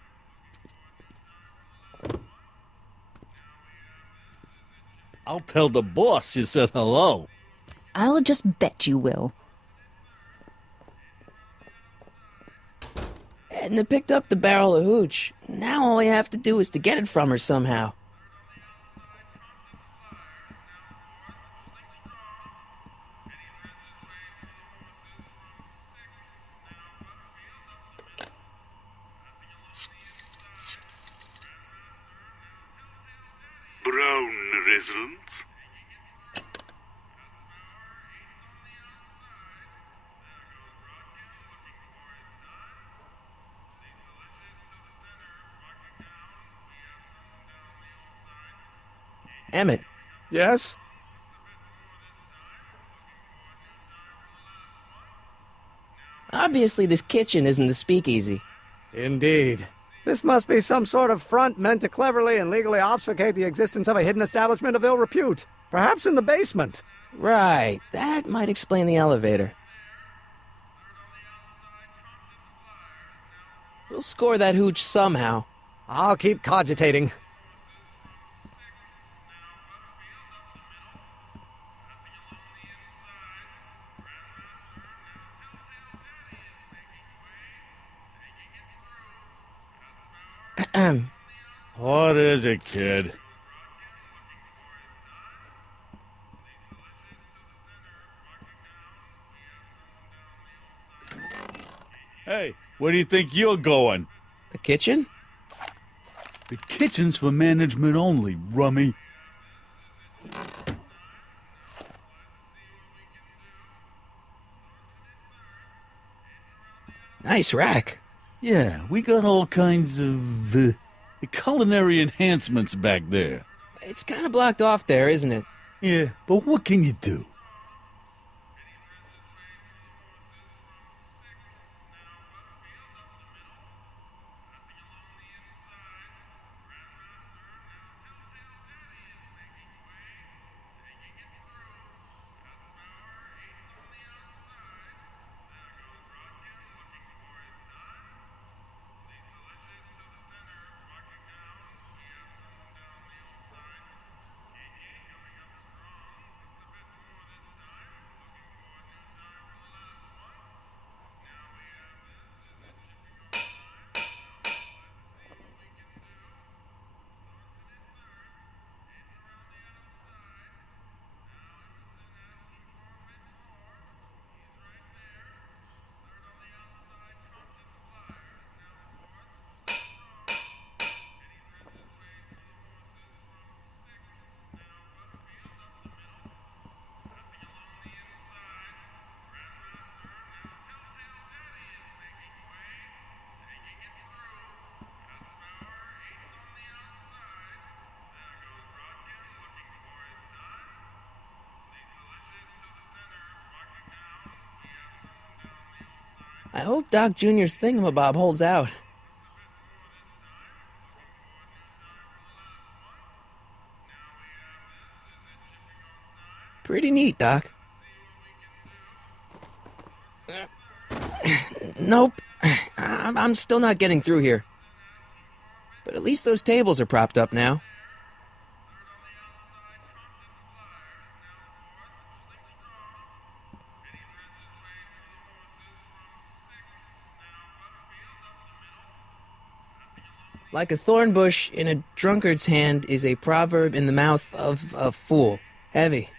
I'll tell the boss you said hello. I'll just bet you will. Edna picked up the barrel of hooch. Now all I have to do is to get it from her somehow. Brown residents? Emmett. Yes? Obviously, this kitchen isn't the speakeasy. Indeed. This must be some sort of front meant to cleverly and legally obfuscate the existence of a hidden establishment of ill repute. Perhaps in the basement. Right. That might explain the elevator. We'll score that hooch somehow. I'll keep cogitating. What is it, kid? Hey, where do you think you're going? The kitchen? The kitchen's for management only, rummy. Nice rack. Yeah, we got all kinds of culinary enhancements back there. It's kind of blocked off there, isn't it? Yeah, but what can you do? I hope Doc Jr.'s thingamabob holds out. Pretty neat, Doc. Nope. I'm still not getting through here. But at least those tables are propped up now. Like a thorn bush in a drunkard's hand is a proverb in the mouth of a fool. Heavy.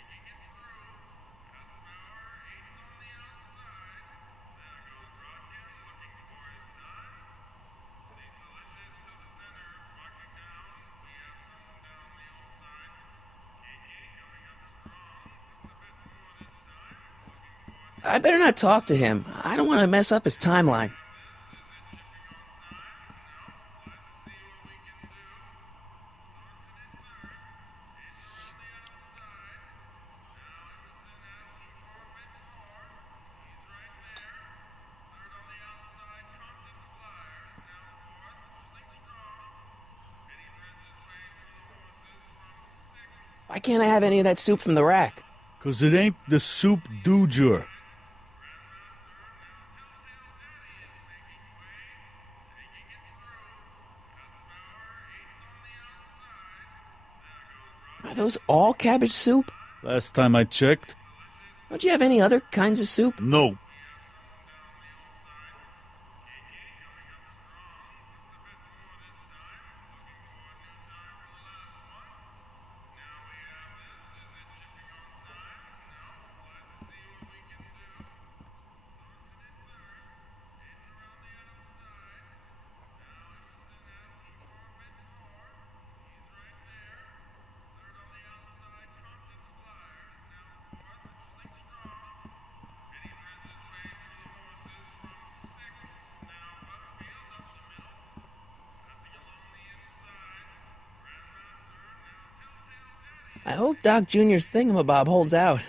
I better not talk to him. I don't want to mess up his timeline. Why can't I have any of that soup from the rack? 'Cause it ain't the soup du jour. Are those all cabbage soup? Last time I checked. Don't you have any other kinds of soup? No. I hope Doc Jr.'s thingamabob holds out.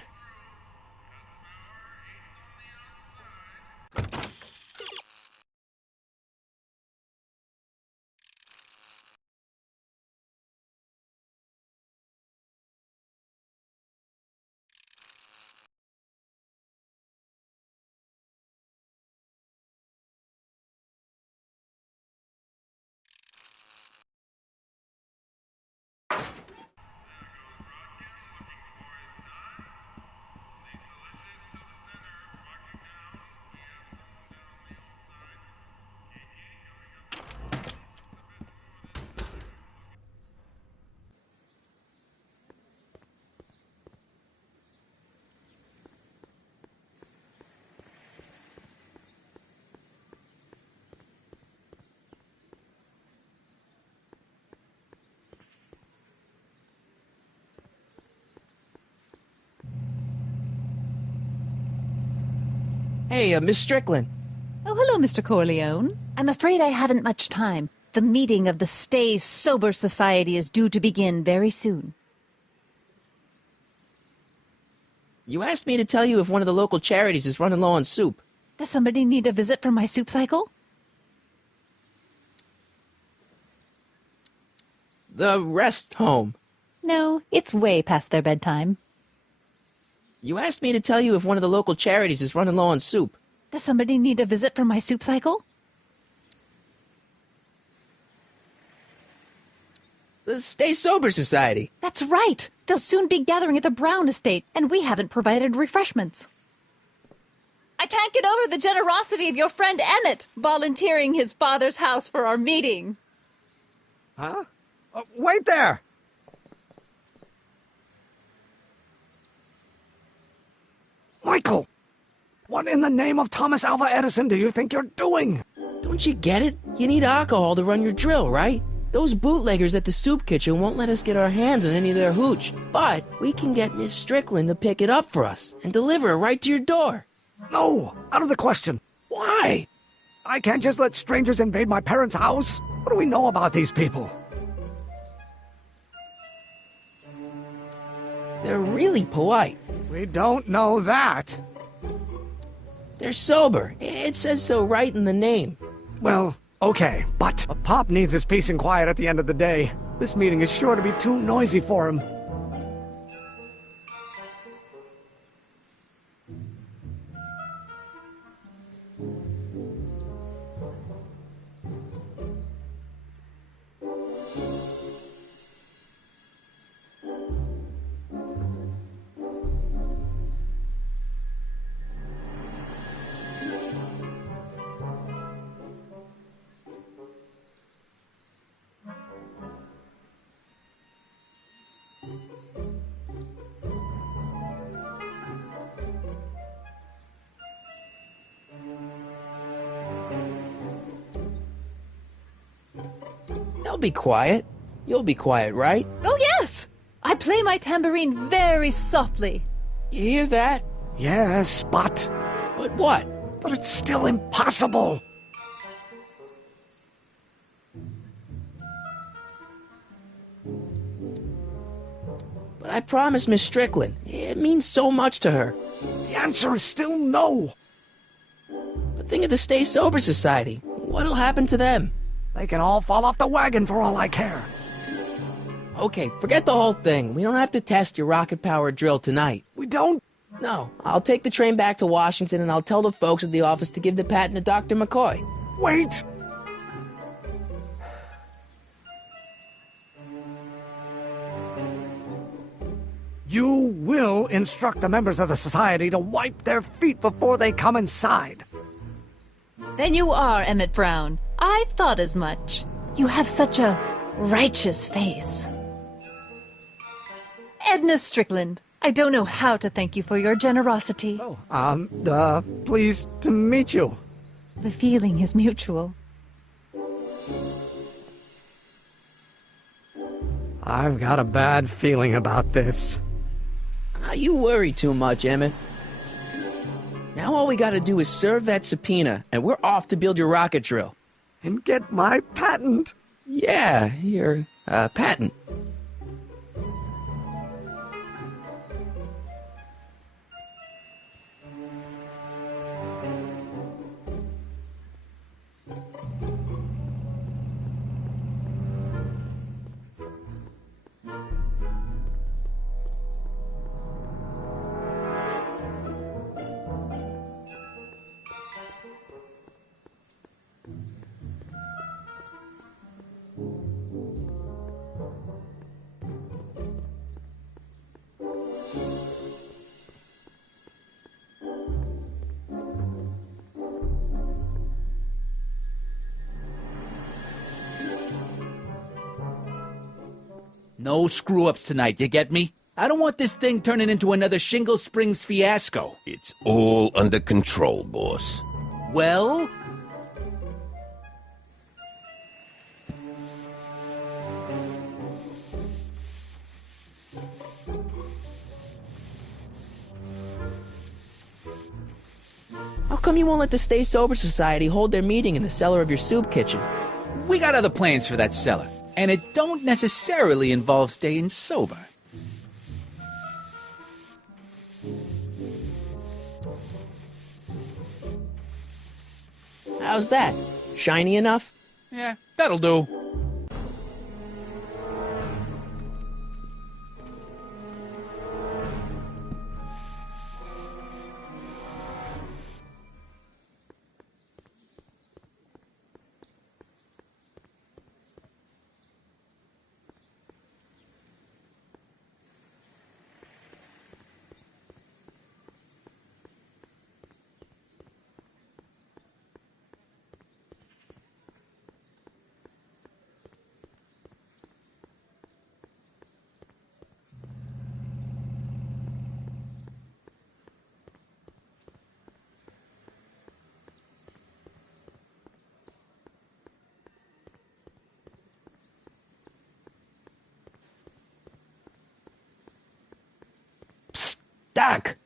Hey, Miss Strickland. Oh, hello, Mr. Corleone. I'm afraid I haven't much time. The meeting of the Stay Sober Society is due to begin very soon. You asked me to tell you if one of the local charities is running low on soup. Does somebody need a visit from my soup cycle? The rest home. No, it's way past their bedtime. You asked me to tell you if one of the local charities is running low on soup. Does somebody need a visit from my soup cycle? The Stay Sober Society. That's right. They'll soon be gathering at the Brown estate, and we haven't provided refreshments. I can't get over the generosity of your friend Emmett volunteering his father's house for our meeting. Huh? Wait there! Michael! What in the name of Thomas Alva Edison do you think you're doing? Don't you get it? You need alcohol to run your drill, right? Those bootleggers at the soup kitchen won't let us get our hands on any of their hooch. But we can get Miss Strickland to pick it up for us and deliver it right to your door. No, out of the question. Why? I can't just let strangers invade my parents' house. What do we know about these people? They're really polite. We don't know that. They're sober. It says so right in the name. Well, okay, but Pop needs his peace and quiet at the end of the day. This meeting is sure to be too noisy for him. They'll be quiet. You'll be quiet, right? Oh, yes! I play my tambourine very softly. You hear that? Yes, but... But what? But it's still impossible. But I promised Miss Strickland. It means so much to her. The answer is still no. But think of the Stay Sober Society. What'll happen to them? They can all fall off the wagon for all I care. Okay, forget the whole thing. We don't have to test your rocket-powered drill tonight. We don't? No. I'll take the train back to Washington and I'll tell the folks at the office to give the patent to Dr. McCoy. Wait! You will instruct the members of the society to wipe their feet before they come inside. Then you are Emmett Brown. I thought as much. You have such a righteous face. Edna Strickland, I don't know how to thank you for your generosity. Pleased to meet you. The feeling is mutual. I've got a bad feeling about this. You worry too much, Emmett. Now all we gotta do is serve that subpoena, and we're off to build your rocket drill. And get my patent. Yeah, your, patent. No screw-ups tonight, you get me? I don't want this thing turning into another Shingle Springs fiasco. It's all under control, boss. Well? How come you won't let the Stay Sober Society hold their meeting in the cellar of your soup kitchen? We got other plans for that cellar, and it don't necessarily involve staying sober. How's that? Shiny enough? Yeah, that'll do. Doc!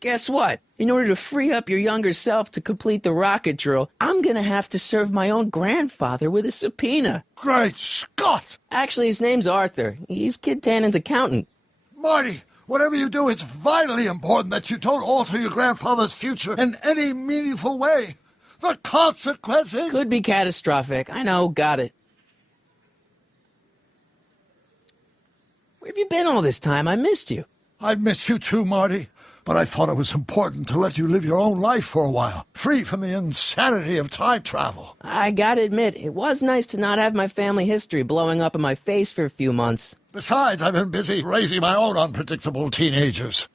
Guess what? In order to free up your younger self to complete the rocket drill, I'm gonna have to serve my own grandfather with a subpoena. Great Scott! Actually, his name's Arthur. He's Kid Tannen's accountant. Marty, whatever you do, it's vitally important that you don't alter your grandfather's future in any meaningful way. The consequences... Could be catastrophic. I know, got it. Where have you been all this time? I missed you. I've missed you too, Marty. But I thought it was important to let you live your own life for a while, free from the insanity of time travel. I gotta admit, it was nice to not have my family history blowing up in my face for a few months. Besides, I've been busy raising my own unpredictable teenagers.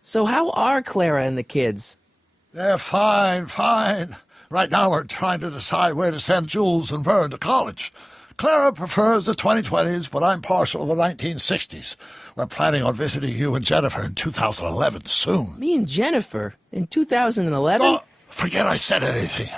So how are Clara and the kids? They're fine, fine. Right now we're trying to decide where to send Jules and Vern to college. Clara prefers the 2020s, but I'm partial to the 1960s. We're planning on visiting you and Jennifer in 2011 soon. Me and Jennifer? In 2011? Oh, forget I said anything.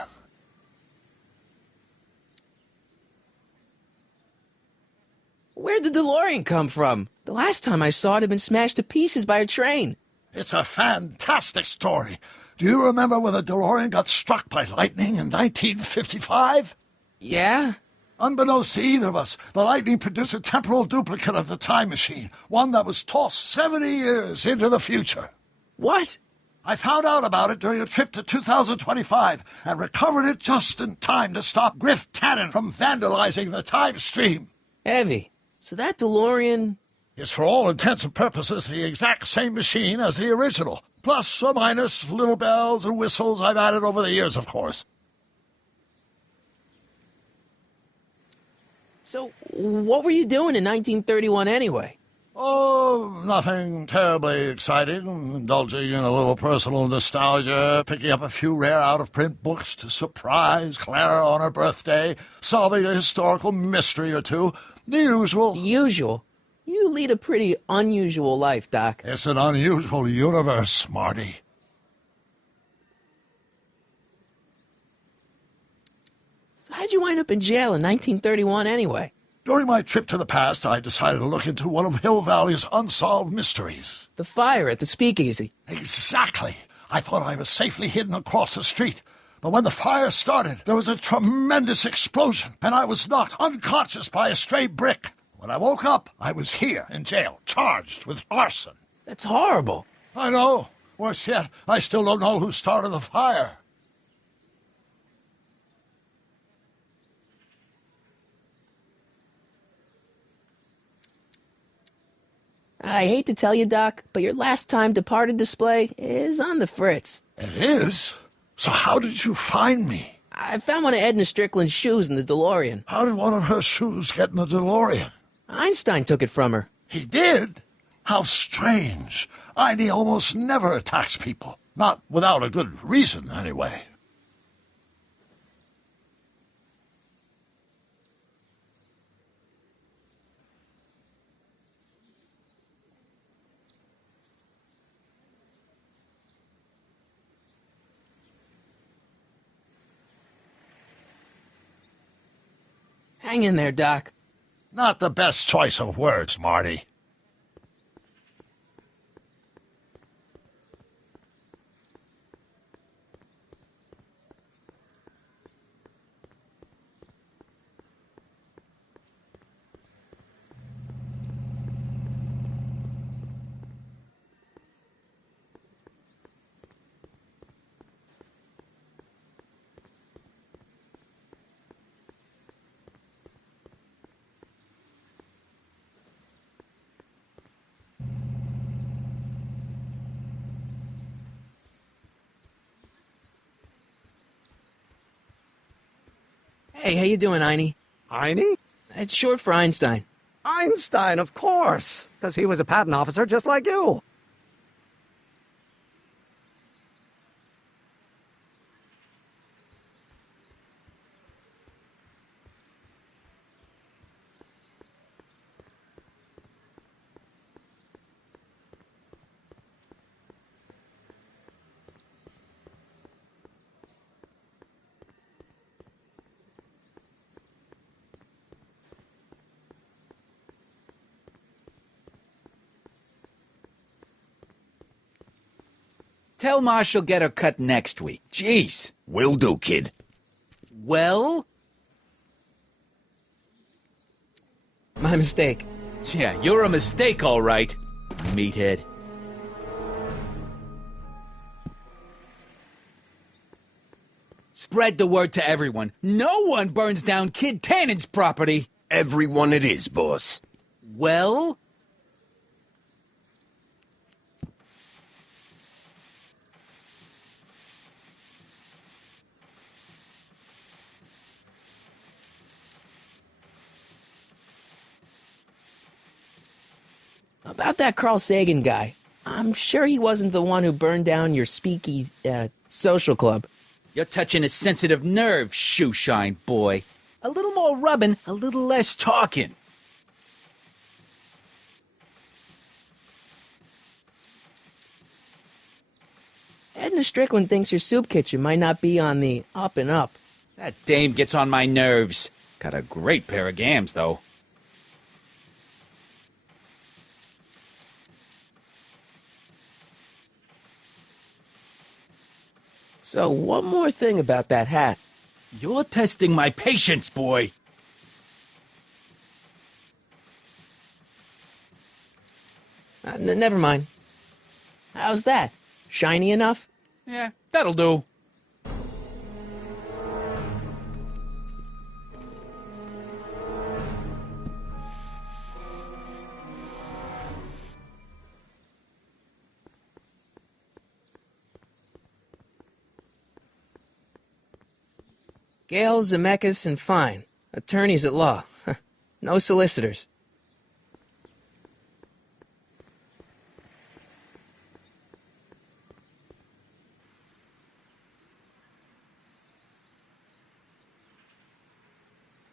Where'd the DeLorean come from? The last time I saw it had been smashed to pieces by a train. It's a fantastic story. Do you remember when the DeLorean got struck by lightning in 1955? Yeah? Unbeknownst to either of us, the lightning produced a temporal duplicate of the time machine, one that was tossed 70 years into the future. What? I found out about it during a trip to 2025 and recovered it just in time to stop Griff Tannen from vandalizing the time stream. Heavy. So that DeLorean... is for all intents and purposes the exact same machine as the original. Plus or minus little bells and whistles I've added over the years, of course. So, what were you doing in 1931 anyway? Oh, nothing terribly exciting. Indulging in a little personal nostalgia, picking up a few rare out-of-print books to surprise Clara on her birthday, solving a historical mystery or two. The usual. The usual? You lead a pretty unusual life, Doc. It's an unusual universe, Marty. How'd you wind up in jail in 1931 anyway? During my trip to the past, I decided to look into one of Hill Valley's unsolved mysteries. The fire at the speakeasy. Exactly. I thought I was safely hidden across the street. But when the fire started, there was a tremendous explosion, and I was knocked unconscious by a stray brick. When I woke up, I was here in jail, charged with arson. That's horrible. I know. Worse yet, I still don't know who started the fire. I hate to tell you, Doc, but your last time departed display is on the fritz. It is? So how did you find me? I found one of Edna Strickland's shoes in the DeLorean. How did one of her shoes get in the DeLorean? Einstein took it from her. He did? How strange. Einie almost never attacks people. Not without a good reason, anyway. Hang in there, Doc. Not the best choice of words, Marty. Hey, how you doing, Einie? Einie? It's short for Einstein. Einstein, of course, because he was a patent officer just like you. Tell Ma she'll get her cut next week. Jeez. Will do, kid. Well? My mistake. Yeah, you're a mistake, all right, meathead. Spread the word to everyone. No one burns down Kid Tannen's property. Everyone it is, boss. Well? About that Carl Sagan guy. I'm sure he wasn't the one who burned down your speakeasy, social club. You're touching a sensitive nerve, shoeshine boy. A little more rubbing, a little less talking. Edna Strickland thinks your soup kitchen might not be on the up and up. That dame gets on my nerves. Got a great pair of gams, though. So, one more thing about that hat. You're testing my patience, boy. Never mind. How's that? Shiny enough? Yeah, that'll do. Gale, Zemeckis, and Fine. Attorneys at law. No solicitors.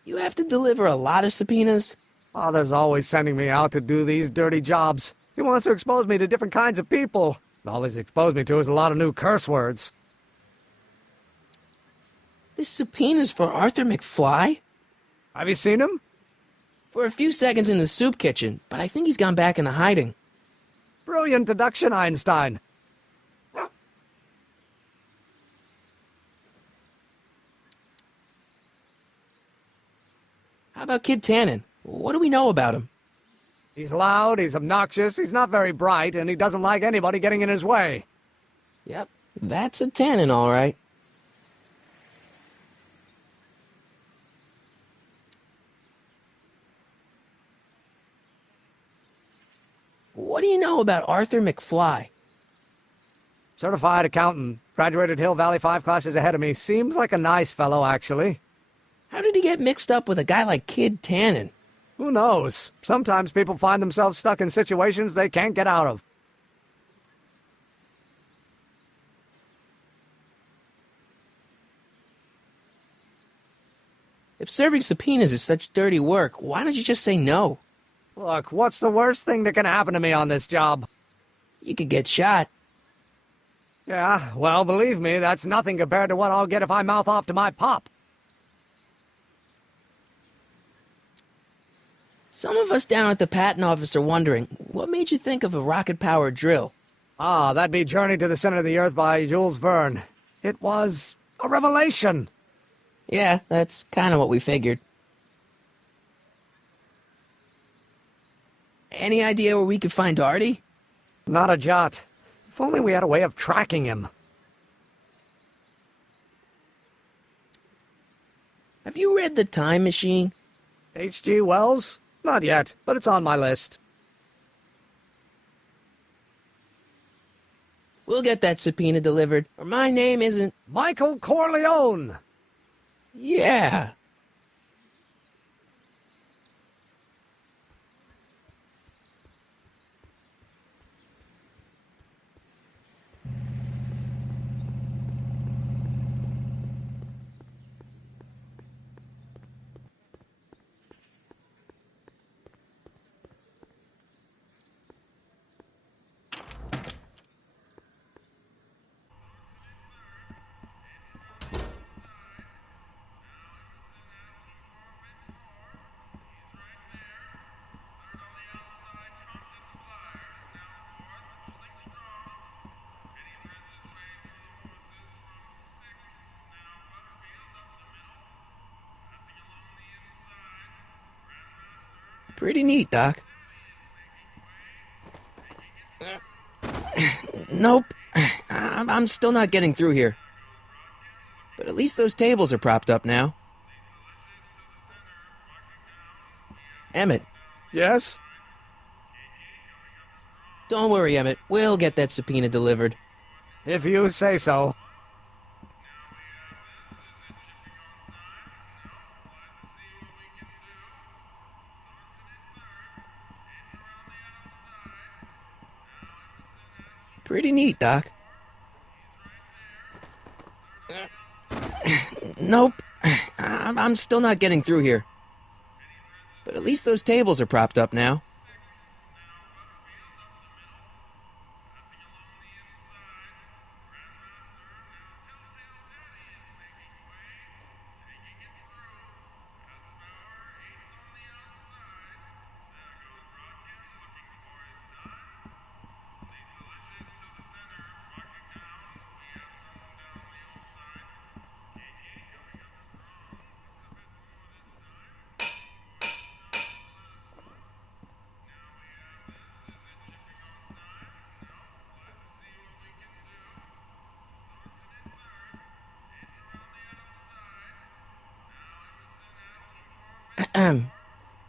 You have to deliver a lot of subpoenas? Father's always sending me out to do these dirty jobs. He wants to expose me to different kinds of people. All he's exposed me to is a lot of new curse words. This subpoena's for Arthur McFly? Have you seen him? For a few seconds in the soup kitchen, but I think he's gone back into hiding. Brilliant deduction, Einstein. How about Kid Tannen? What do we know about him? He's loud, he's obnoxious, he's not very bright, and he doesn't like anybody getting in his way. Yep, that's a Tannen, all right. What do you know about Arthur McFly? Certified accountant, graduated Hill Valley 5 classes ahead of me. Seems like a nice fellow, actually. How did he get mixed up with a guy like Kid Tannen? Who knows? Sometimes people find themselves stuck in situations they can't get out of. If serving subpoenas is such dirty work, why don't you just say no? Look, what's the worst thing that can happen to me on this job? You could get shot. Yeah, well, believe me, that's nothing compared to what I'll get if I mouth off to my pop. Some of us down at the patent office are wondering, what made you think of a rocket-powered drill? Ah, that'd be Journey to the Center of the Earth by Jules Verne. It was a revelation. Yeah, that's kind of what we figured. Any idea where we could find Artie? Not a jot. If only we had a way of tracking him. Have you read The Time Machine? H.G. Wells? Not yet, but it's on my list. We'll get that subpoena delivered, or my name isn't... Michael Corleone! Yeah. Pretty neat, Doc. Nope. I'm still not getting through here. But at least those tables are propped up now. Emmett. Yes? Don't worry, Emmett. We'll get that subpoena delivered. If you say so. Pretty neat, Doc. Nope. I'm still not getting through here. But at least those tables are propped up now.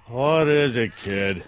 What is it, kid?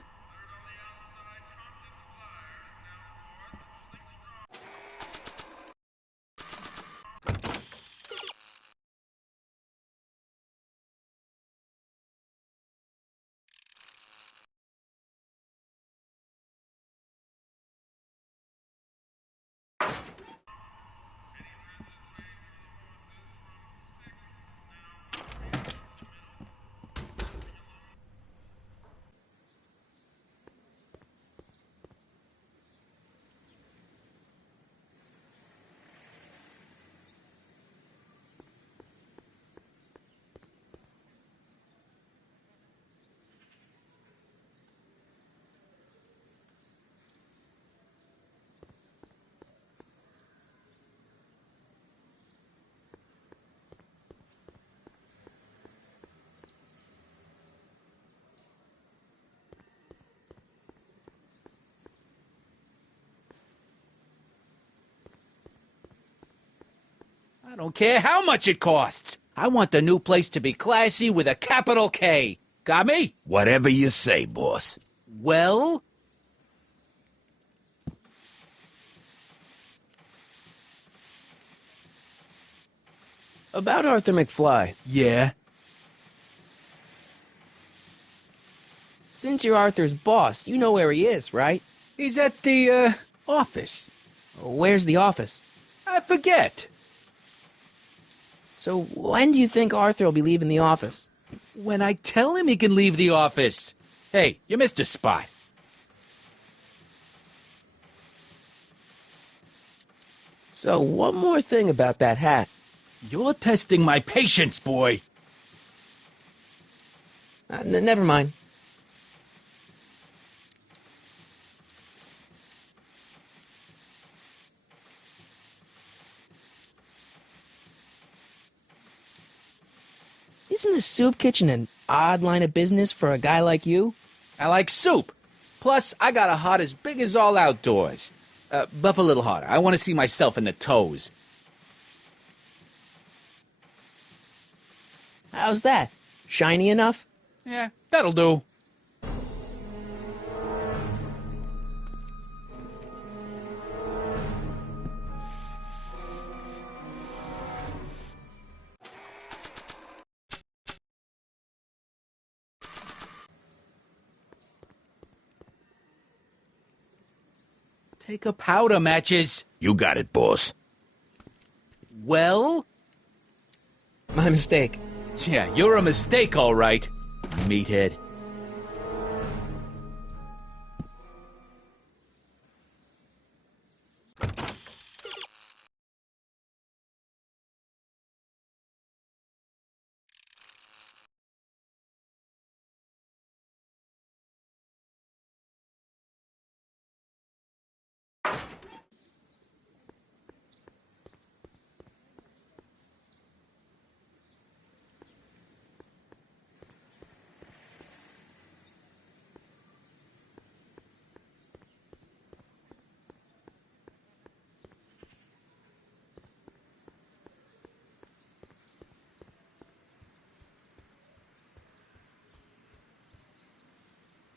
I don't care how much it costs. I want the new place to be classy with a capital K. Got me? Whatever you say, boss. Well? About Arthur McFly. Yeah? Since you're Arthur's boss, you know where he is, right? He's at the, office. Where's the office? I forget. So when do you think Arthur will be leaving the office? When I tell him he can leave the office. Hey, you missed a spot. So one more thing about that hat. You're testing my patience, boy. Never mind. Isn't a soup kitchen an odd line of business for a guy like you? I like soup. Plus, I got a heart as big as all outdoors. Buff a little harder. I want to see myself in the toes. How's that? Shiny enough? Yeah, that'll do. Take a powder, Matches. You got it, boss. Well? My mistake. Yeah, you're a mistake, all right, meathead.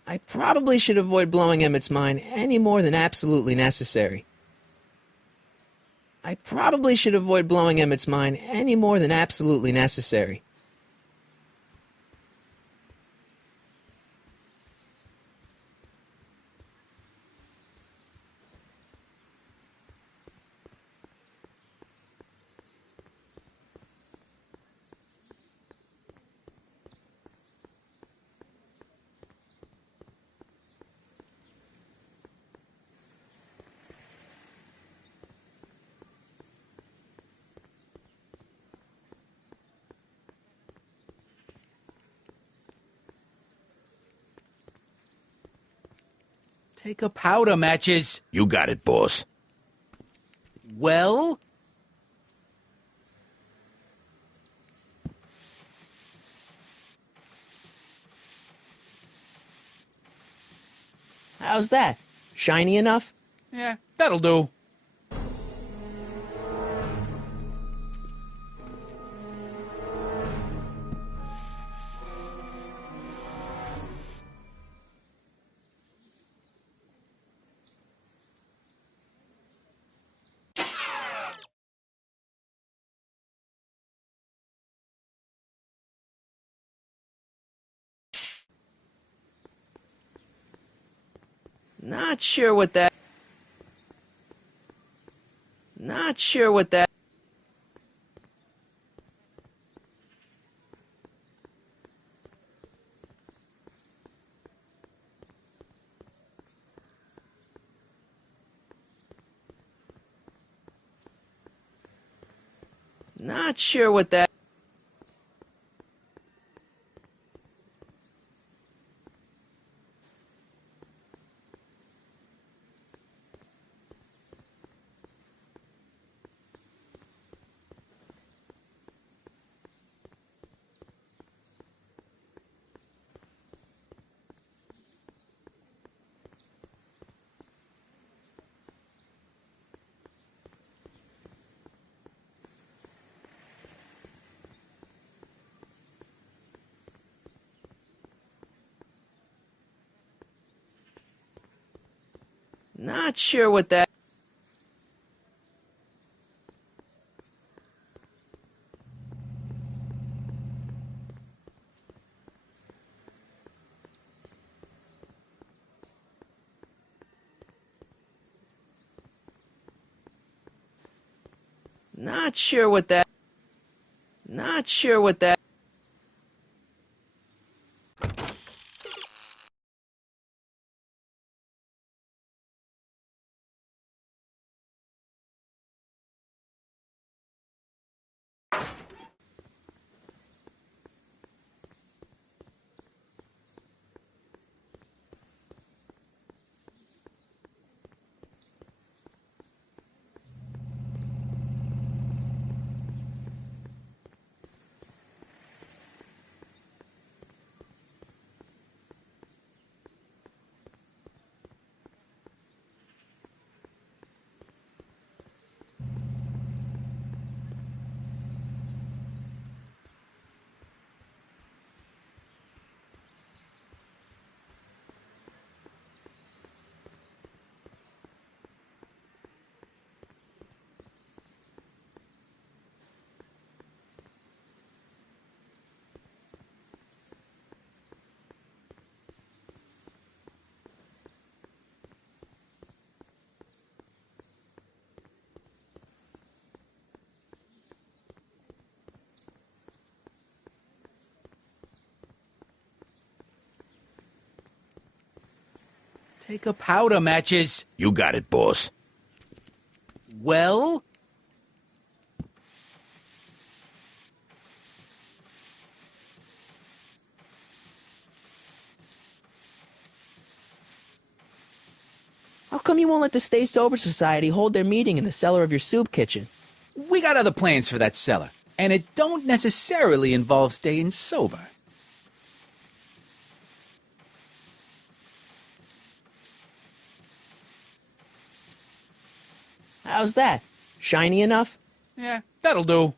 I probably should avoid blowing Emmett's mind any more than absolutely necessary. I probably should avoid blowing Emmett's mind any more than absolutely necessary. Take a powder, Matches. You got it, boss. Well? How's that? Shiny enough? Yeah, that'll do. Not sure what that... Not sure what that... Not sure what that... Not sure what that... Not sure what that... Not sure what that... Take a powder, Matches. You got it, boss. Well? How come you won't let the Stay Sober Society hold their meeting in the cellar of your soup kitchen? We got other plans for that cellar, and it don't necessarily involve staying sober. How's that? Shiny enough? Yeah, that'll do.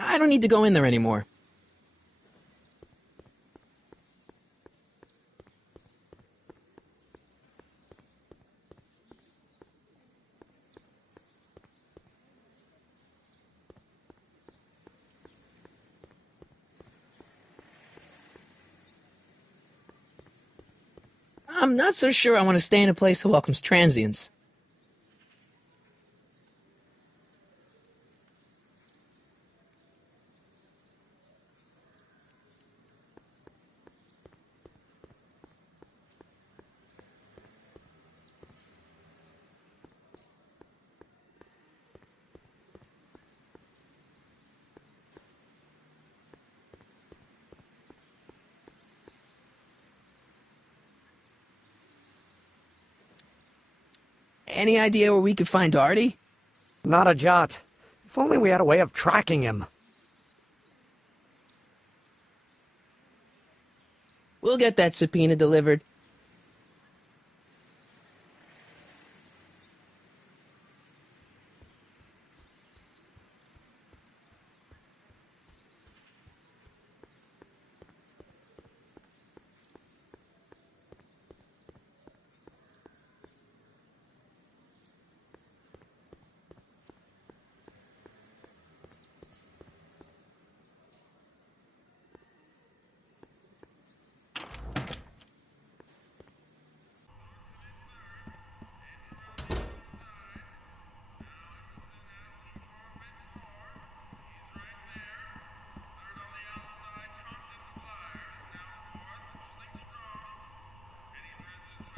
I don't need to go in there anymore. I'm not so sure I want to stay in a place that welcomes transients. Any idea where we could find Artie? Not a jot. If only we had a way of tracking him. We'll get that subpoena delivered.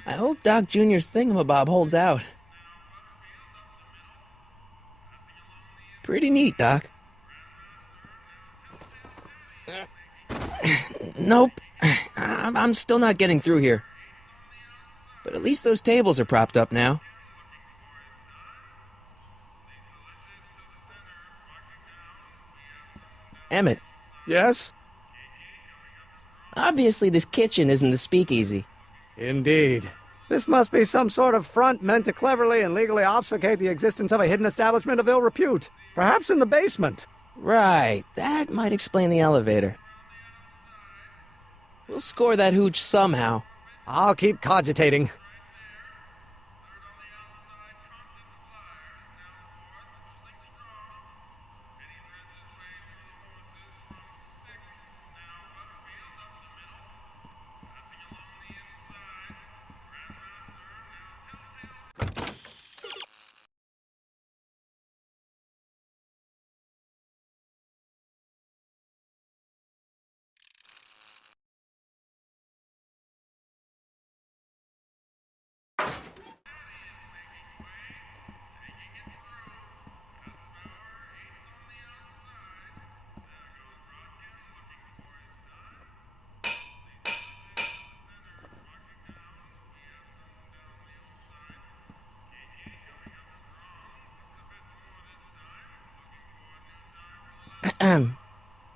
I hope Doc Jr.'s thingamabob holds out. Pretty neat, Doc. Nope. I'm still not getting through here. But at least those tables are propped up now. Emmett. Yes? Obviously this kitchen isn't the speakeasy. Indeed. This must be some sort of front meant to cleverly and legally obfuscate the existence of a hidden establishment of ill repute. Perhaps in the basement. Right. That might explain the elevator. We'll score that hooch somehow. I'll keep cogitating.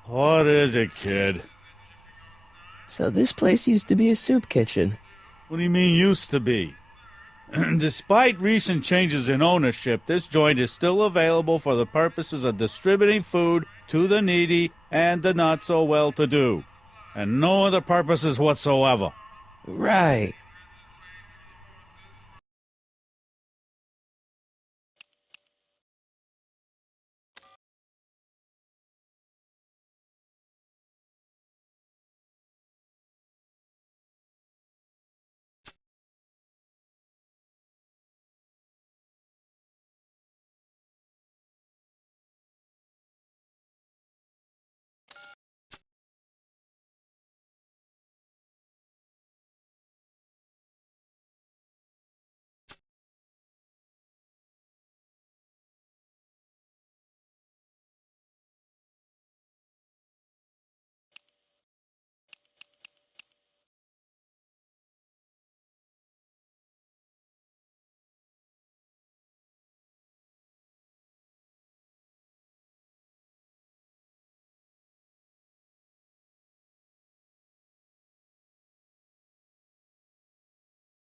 What is it, kid? So this place used to be a soup kitchen. What do you mean used to be? Despite recent changes in ownership, this joint is still available for the purposes of distributing food to the needy and the not-so-well-to-do. And no other purposes whatsoever. Right.